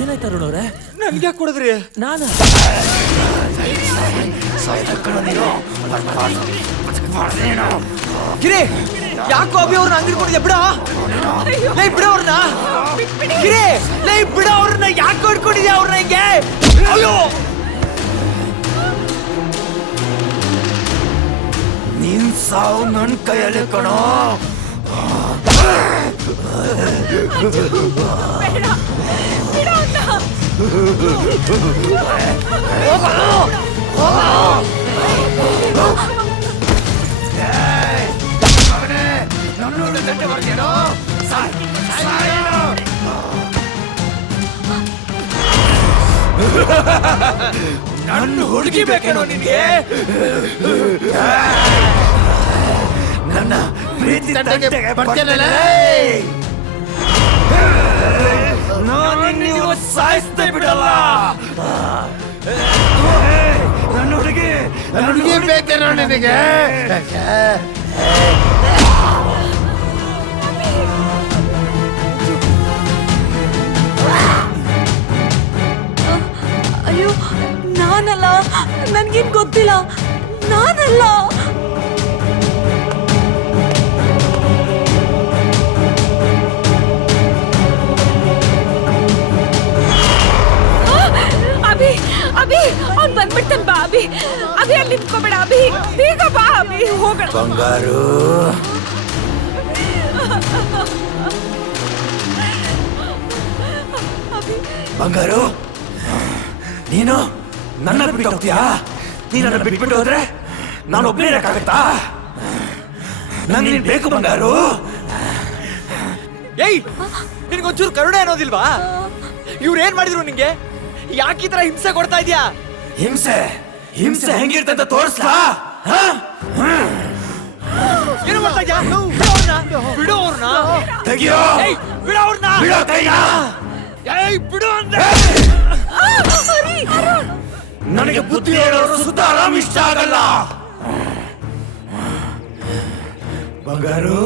ಏನಾಯ್ತು ಅರುಣ್ ಅವ್ರೆ? ನನ್ಗೆ ಯಾಕೆ ಕೊಡಿದ್ರಿ? ನಾನು ಗಿರಿ, ಯಾಕೋ ಅಭಿ ಅವ್ರನ್ನ ಅಂಗಡಿಕೊಂಡಿದ್ಯಾ? ಬಿಡ ಲೈ, ಬಿಡ ಅವ್ರನ್ನ. ಗಿರಿ ಲೈ, ಬಿಡ ಅವ್ರನ್ನ. ಯಾಕೆ ಹೊಡ್ಕೊಂಡಿದ್ಯಾ ಅವ್ರನ್ನ ಹಿಂಗೆ? ಅಯ್ಯೋ, ನಿನ್ ಸಾವು ನನ್ ಕೈಯಲ್ಲಿ ಕಣೋ. ನನ್ನ ಹುಡುಗಿ ಬೇಕೇನೋ ನಿನ್ಗೆ? ನನ್ನ ಪ್ರೀತಿ ತಂಟೆಗೆ ಬರ್ತೇನಲ್ಲ. ನಾನು ನೀವು ಸಾಯಿಸ್ತಾ ಬಿಡಲ್ಲ. ನನ್ನ ಹುಡುಗಿ ಬೇಕೇನೋ ನಿನಗೆ? ನನ್ಗೇನ್ ಗೊತ್ತಿಲ್ಲ, ನಾನಲ್ಲ. ಅಭಿ ಅಭಿ ಅವ್ನ್ ಬಂದ್ಬಿಡ್ತಾನೆ ಬಾ ಅಭಿ. ಅಭಿ ಅಲ್ಲಿ ನಿಂತ್ಕೋಬೇಡ ಅಭಿ, ಬೇಗ ಬಾ ಅಭಿ, ಹೋಗೋಣ. ಬಂಗಾರು ಬಂಗಾರು, ನೀನು ನನ್ನ ಬಿಟ್ಟು ಹೋಗ್ತೀಯಾ? ನೀನು ನನ್ನ ಬಿಟ್ಬಿಟ್ಟು ಹೋದ್ರೆ ನಾನು ಒಬ್ಬನೇ ಇರಕ್ಕಾಗತ್ತಾ? ನಂಗೆ ನೀನ್ ಬೇಕು ಬಂಗಾರು. ಏಯ್, ನಿನ್ಗೊಂಚೂರು ಕರುಣೆ ಅನ್ನೋದಿಲ್ವಾ? ಇವ್ರು ಏನ್ ಮಾಡಿದ್ರು ನಿಂಗೆ? ಯಾಕೆ ಈ ತರ ಹಿಂಸೆ ಕೊಡ್ತಾ ಇದ್ಯಾ? ಹಿಂಸೆ ಹಿಂಸೆ ಹೆಂಗಿರ್ತಂತ ತೋರಿಸ್ಲಾ? ಏನು ಮಾಡ್ತಾ ಇದ್ಯಾ? ಬಿಡು ಅವ್ರನ್ನ. ತೆಗಿಯೋ, ಬಿಡು ಅವ್ರನ್ನ. ಬಿಡೋ ಕೈನ. ಏಯ್, ಬಿಡು ಅಂದ್ರೆ. ನನಗೆ ಬುದ್ಧಿ ಹೇಳೋರು ಸುತ್ತ ಆರಾಮ್ ಇಷ್ಟ ಆಗಲ್ಲ. ಬಂಗಾರು,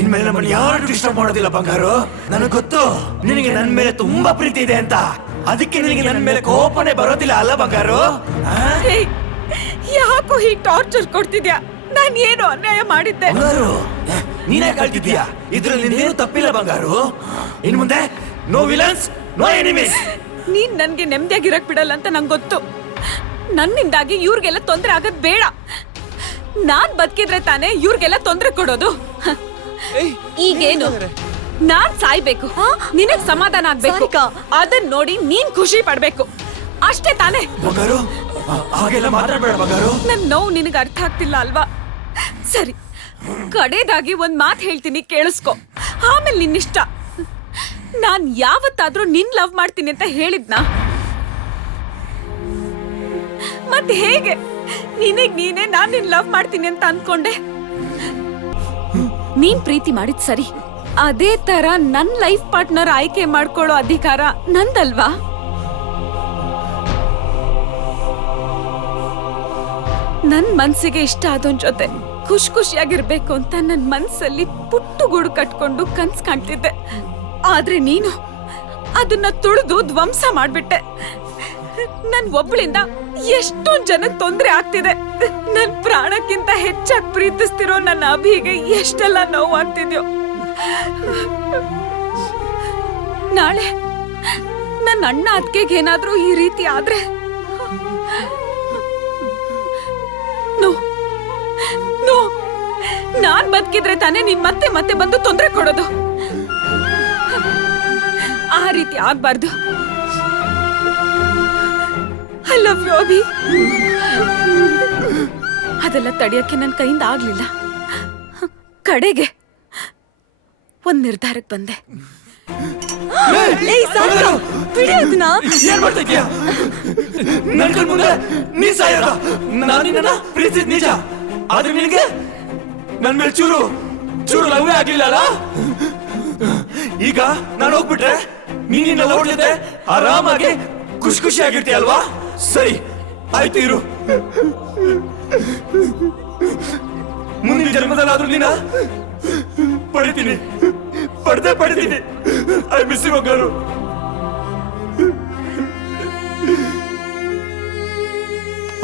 ಇನ್ಮೇಲೆ ನಮ್ಮನ್ನು ಯಾರು ಡಿಸ್ಟರ್ಬ್ ಮಾಡೋದಿಲ್ಲ ಬಂಗಾರು. ನನಗೆ ಗೊತ್ತು ನಿನಗೆ ನನ್ನ ಮೇಲೆ ತುಂಬಾ ಪ್ರೀತಿ ಇದೆ ಅಂತ, ಅದಕ್ಕೆ ನಿನಗೆ ನನ್ನ ಮೇಲೆ ಕೋಪನೆ ಬರೋದಿಲ್ಲ ಅಲ್ಲ ಬಂಗಾರು? ಏಯ್, ಯಾಕೋ ಹೀಗೆ ಟಾರ್ಚರ್ ಕೊಡ್ತಿದ್ಯಾ? ನಾನು ಏನು ಅನ್ಯಾಯ ಮಾಡಿದ್ದೆ? ಬಂಗಾರು, ನೀನೇ ಕಳ್ತಿದ್ಯಾ, ಇದ್ರಲ್ಲಿ ನಿಂದೇನು ತಪ್ಪಿಲ್ಲ ಬಂಗಾರು. ಇನ್ ಮುಂದೆ ನೋ ವಿಲನ್ಸ್, ನೋ ಎನಿಮೀಸ್. ನೀನ್ ನನ್ಗೆ ನೆಮ್ಮದಿಯಾಗಿರಕ್ ಬಿಡಲ್ಲ ಅಂತ ನಂಗೆ ಗೊತ್ತು. ನನ್ನಿಂದಾಗಿ ಇವ್ರಿಗೆಲ್ಲ ತೊಂದರೆ ಆಗೋದ್ ಬೇಡ. ನಾನ್ ಬದುಕಿದ್ರೆ ತಾನೇ ಇವ್ರಿಗೆಲ್ಲ ತೊಂದರೆ ಕೊಡೋದು. ಈಗೇನು, ನಾನ್ ಸಾಯ್ಬೇಕು, ನಿನಗ್ ಸಮಾಧಾನ ಆಗ್ಬೇಕು, ಅದನ್ನ ನೋಡಿ ನೀನ್ ಖುಷಿ ಪಡ್ಬೇಕು, ಅಷ್ಟೇ ತಾನೇ? ಬಂಗಾರು, ಹಾಗೆಲ್ಲ ಮಾತಾಡ್ಬೇಡ ಬಂಗಾರು. ನನ್ ನೋವು ನಿನಗೆ ಅರ್ಥ ಆಗ್ತಿಲ್ಲ ಅಲ್ವಾ? ಸರಿ, ಕಡೆದಾಗಿ ಒಂದ್ ಮಾತು ಹೇಳ್ತೀನಿ, ಕೇಳಿಸ್ಕೊ. ಆಮೇಲೆ ನಿನ್ನಿಷ್ಟ. ನಾನ್ ಯಾವತ್ತಾದ್ರೂ ನಿನ್ ಲವ್ ಮಾಡ್ತೀನಿ ಅಂತ ಹೇಳಿದ್ನಾ? ಮತ್ತೆ ಹೇಗೆ ನಿನಗ್ ನೀನೇ ನಾನ್ ನಿನ್ ಲವ್ ಮಾಡ್ತೀನಿ ಅಂತ ಅನ್ಕೊಂಡೆ? ನೀನ್ ಪ್ರೀತಿ ಮಾಡಿದ್ ಸರಿ, ಅದೇ ತರ ನನ್ ಲೈಫ್ ಪಾರ್ಟ್ನರ್ ಆಯ್ಕೆ ಮಾಡ್ಕೊಳ್ಳೋ ಅಧಿಕಾರ ನಂದಲ್ವಾ? ನನ್ ಮನ್ಸಿಗೆ ಇಷ್ಟ ಆದವನ್ ಜೊತೆ ಖುಷಿಯಾಗಿರ್ಬೇಕು ಅಂತ ನನ್ ಮನ್ಸಲ್ಲಿ ಪುಟ್ಟು ಗೂಡು ಕಟ್ಕೊಂಡು ಕನ್ಸ್ ಕಾಣ್ತಿದ್ದೆ. ಆದ್ರೆ ನೀನು ಅದನ್ನ ತುಳಿದು ಧ್ವಂಸ ಮಾಡ್ಬಿಟ್ಟೆ. ನನ್ ಒಬ್ಳಿಂದ ಎಷ್ಟೊಂದ್ ಜನಕ್ಕೆ ತೊಂದ್ರೆ ಆಗ್ತಿದೆ. ನನ್ ಪ್ರಾಣಕ್ಕಿಂತ ಹೆಚ್ಚಾಗಿ ಪ್ರೀತಿಸ್ತಿರೋ ನನ್ನ ಅಭಿಗೆ ಎಷ್ಟೆಲ್ಲ ನೋವಾಗ್ತಿದ್ಯೋ. ನಾಳೆ ನನ್ನ ಅಣ್ಣ ಅತ್ತಿಗೆಗೆ ಏನಾದ್ರೂ ಈ ರೀತಿ ಆದ್ರೆ ನೋ, ನಾನ್ ಬದುಕಿದ್ರೆ ತಾನೇ ನೀನ್ ಮತ್ತೆ ಮತ್ತೆ ಬಂದು ತೊಂದರೆ ಕೊಡೋದು. ಆ ರೀತಿ ಆಗ್ಬಾರ್ದು. I love you Abhi. ಅದೆಲ್ಲ ತಡೆಯಕ್ಕೆ ನನ್ನ ಕೈಯಿಂದ ಆಗ್ಲಿಲ್ಲ. ಕಡೆಗೆ ಒಂದ್ ನಿರ್ಧಾರಕ್ಕೆ ಬಂದೆ. ಏನ್ ಮಾಡ್ತಾ ಇದೀಯ? ನನ್ ಕಣ್ ಮುಂದೆ ನೀ ಸಾಯೋದ? ನಾನು ನಿನ್ನ ಪ್ರೀತಿಸಿದ್ ನಿಜ, ಆದ್ರೆ ನಿನಗೆ ನನ್ ಮೇಲೆ ಚೂರು ಲವ್ವೇ ಆಗ್ಲಿಲ್ಲ ಅಲ್ಲ? ಈಗ ನಾನು ಹೋಗ್ಬಿಟ್ರೆ ನೀನ್ ನಿನ್ನ ಲವ್ ಜೊತೆ ಆರಾಮಾಗಿ ಖುಷಿಯಾಗಿರ್ತೀಯ ಅಲ್ವಾ? ಸರಿ ಆಯ್ತು, ಇರು. ಮುಂದಿನ ಜನ್ಮದಲ್ಲಾದ್ರೂ ನೀನ ಪಡಿತೀನಿ. ಐ ಮಿಸ್ ಯು ಬಂಗಾರು.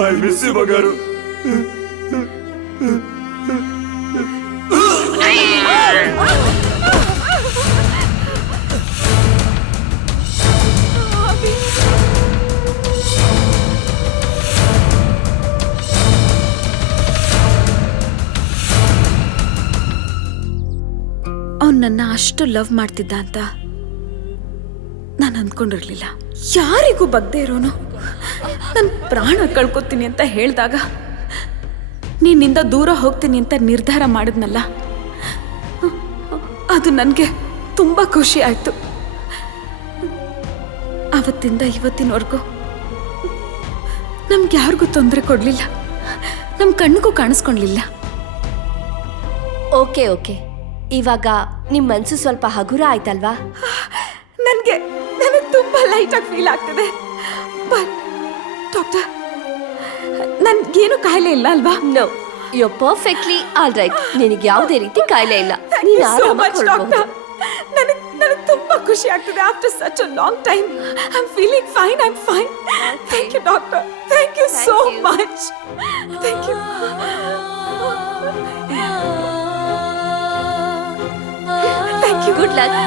ಐ ಮಿಸ್ ಯು ಬಂಗಾರು. ಅವ್ನು ನನ್ನ ಅಷ್ಟು ಲವ್ ಮಾಡ್ತಿದ್ದ ಅಂತ ನಾನು ಅಂದ್ಕೊಂಡಿರ್ಲಿಲ್ಲ. ಯಾರಿಗೂ ಬಗ್ದೇ ಇರೋನು ನನ್ನ ಪ್ರಾಣ ಕಳ್ಕೊತೀನಿ ಅಂತ ಹೇಳಿದಾಗ ನಿನ್ನಿಂದ ದೂರ ಹೋಗ್ತೀನಿ ಅಂತ ನಿರ್ಧಾರ ಮಾಡಿದ್ನಲ್ಲ, ಅದು ನನಗೆ ತುಂಬ ಖುಷಿ ಆಯ್ತು. ಅವತ್ತಿಂದ ಇವತ್ತಿನವರೆಗೂ ನಮ್ಗೆ ಯಾರಿಗೂ ತೊಂದರೆ ಕೊಡಲಿಲ್ಲ, ನಮ್ಮ ಕಣ್ಣಿಗೂ ಕಾಣಿಸ್ಕೊಳ್ಲಿಲ್ಲ. ಓಕೆ ಓಕೆ, ಇವಾಗ ನಿಮ್ಮ ಮನಸ್ಸು ಸ್ವಲ್ಪ ಹಗುರ ಆಯ್ತಲ್ವಾ? ನನಗೆ ತುಂಬಾ ಲೈಟ್ ಆಗಿ ಫೀಲ್ ಆಗ್ತಿದೆ. ಬಟ್ ಡಾಕ್ಟರ್, ನನ್ಗೇನು ಕಾಯಿಲೆ ಇಲ್ಲ ಅಲ್ವಾ? No, you are perfectly all right. ನಿನಗೆ ಯಾವುದೇ ರೀತಿ ಕಾಯಿಲೆ ಇಲ್ಲ, ನೀನು ಆರಾಮಾಗಿ ಹೊರಡಬಹುದು. ನನಗೆ ತುಂಬಾ ಖುಷಿ ಆಗ್ತಿದೆ after such a long time. I am feeling fine. I am fine. Thank you doctor. Thank you so much. Thank you. Thank you. Good luck.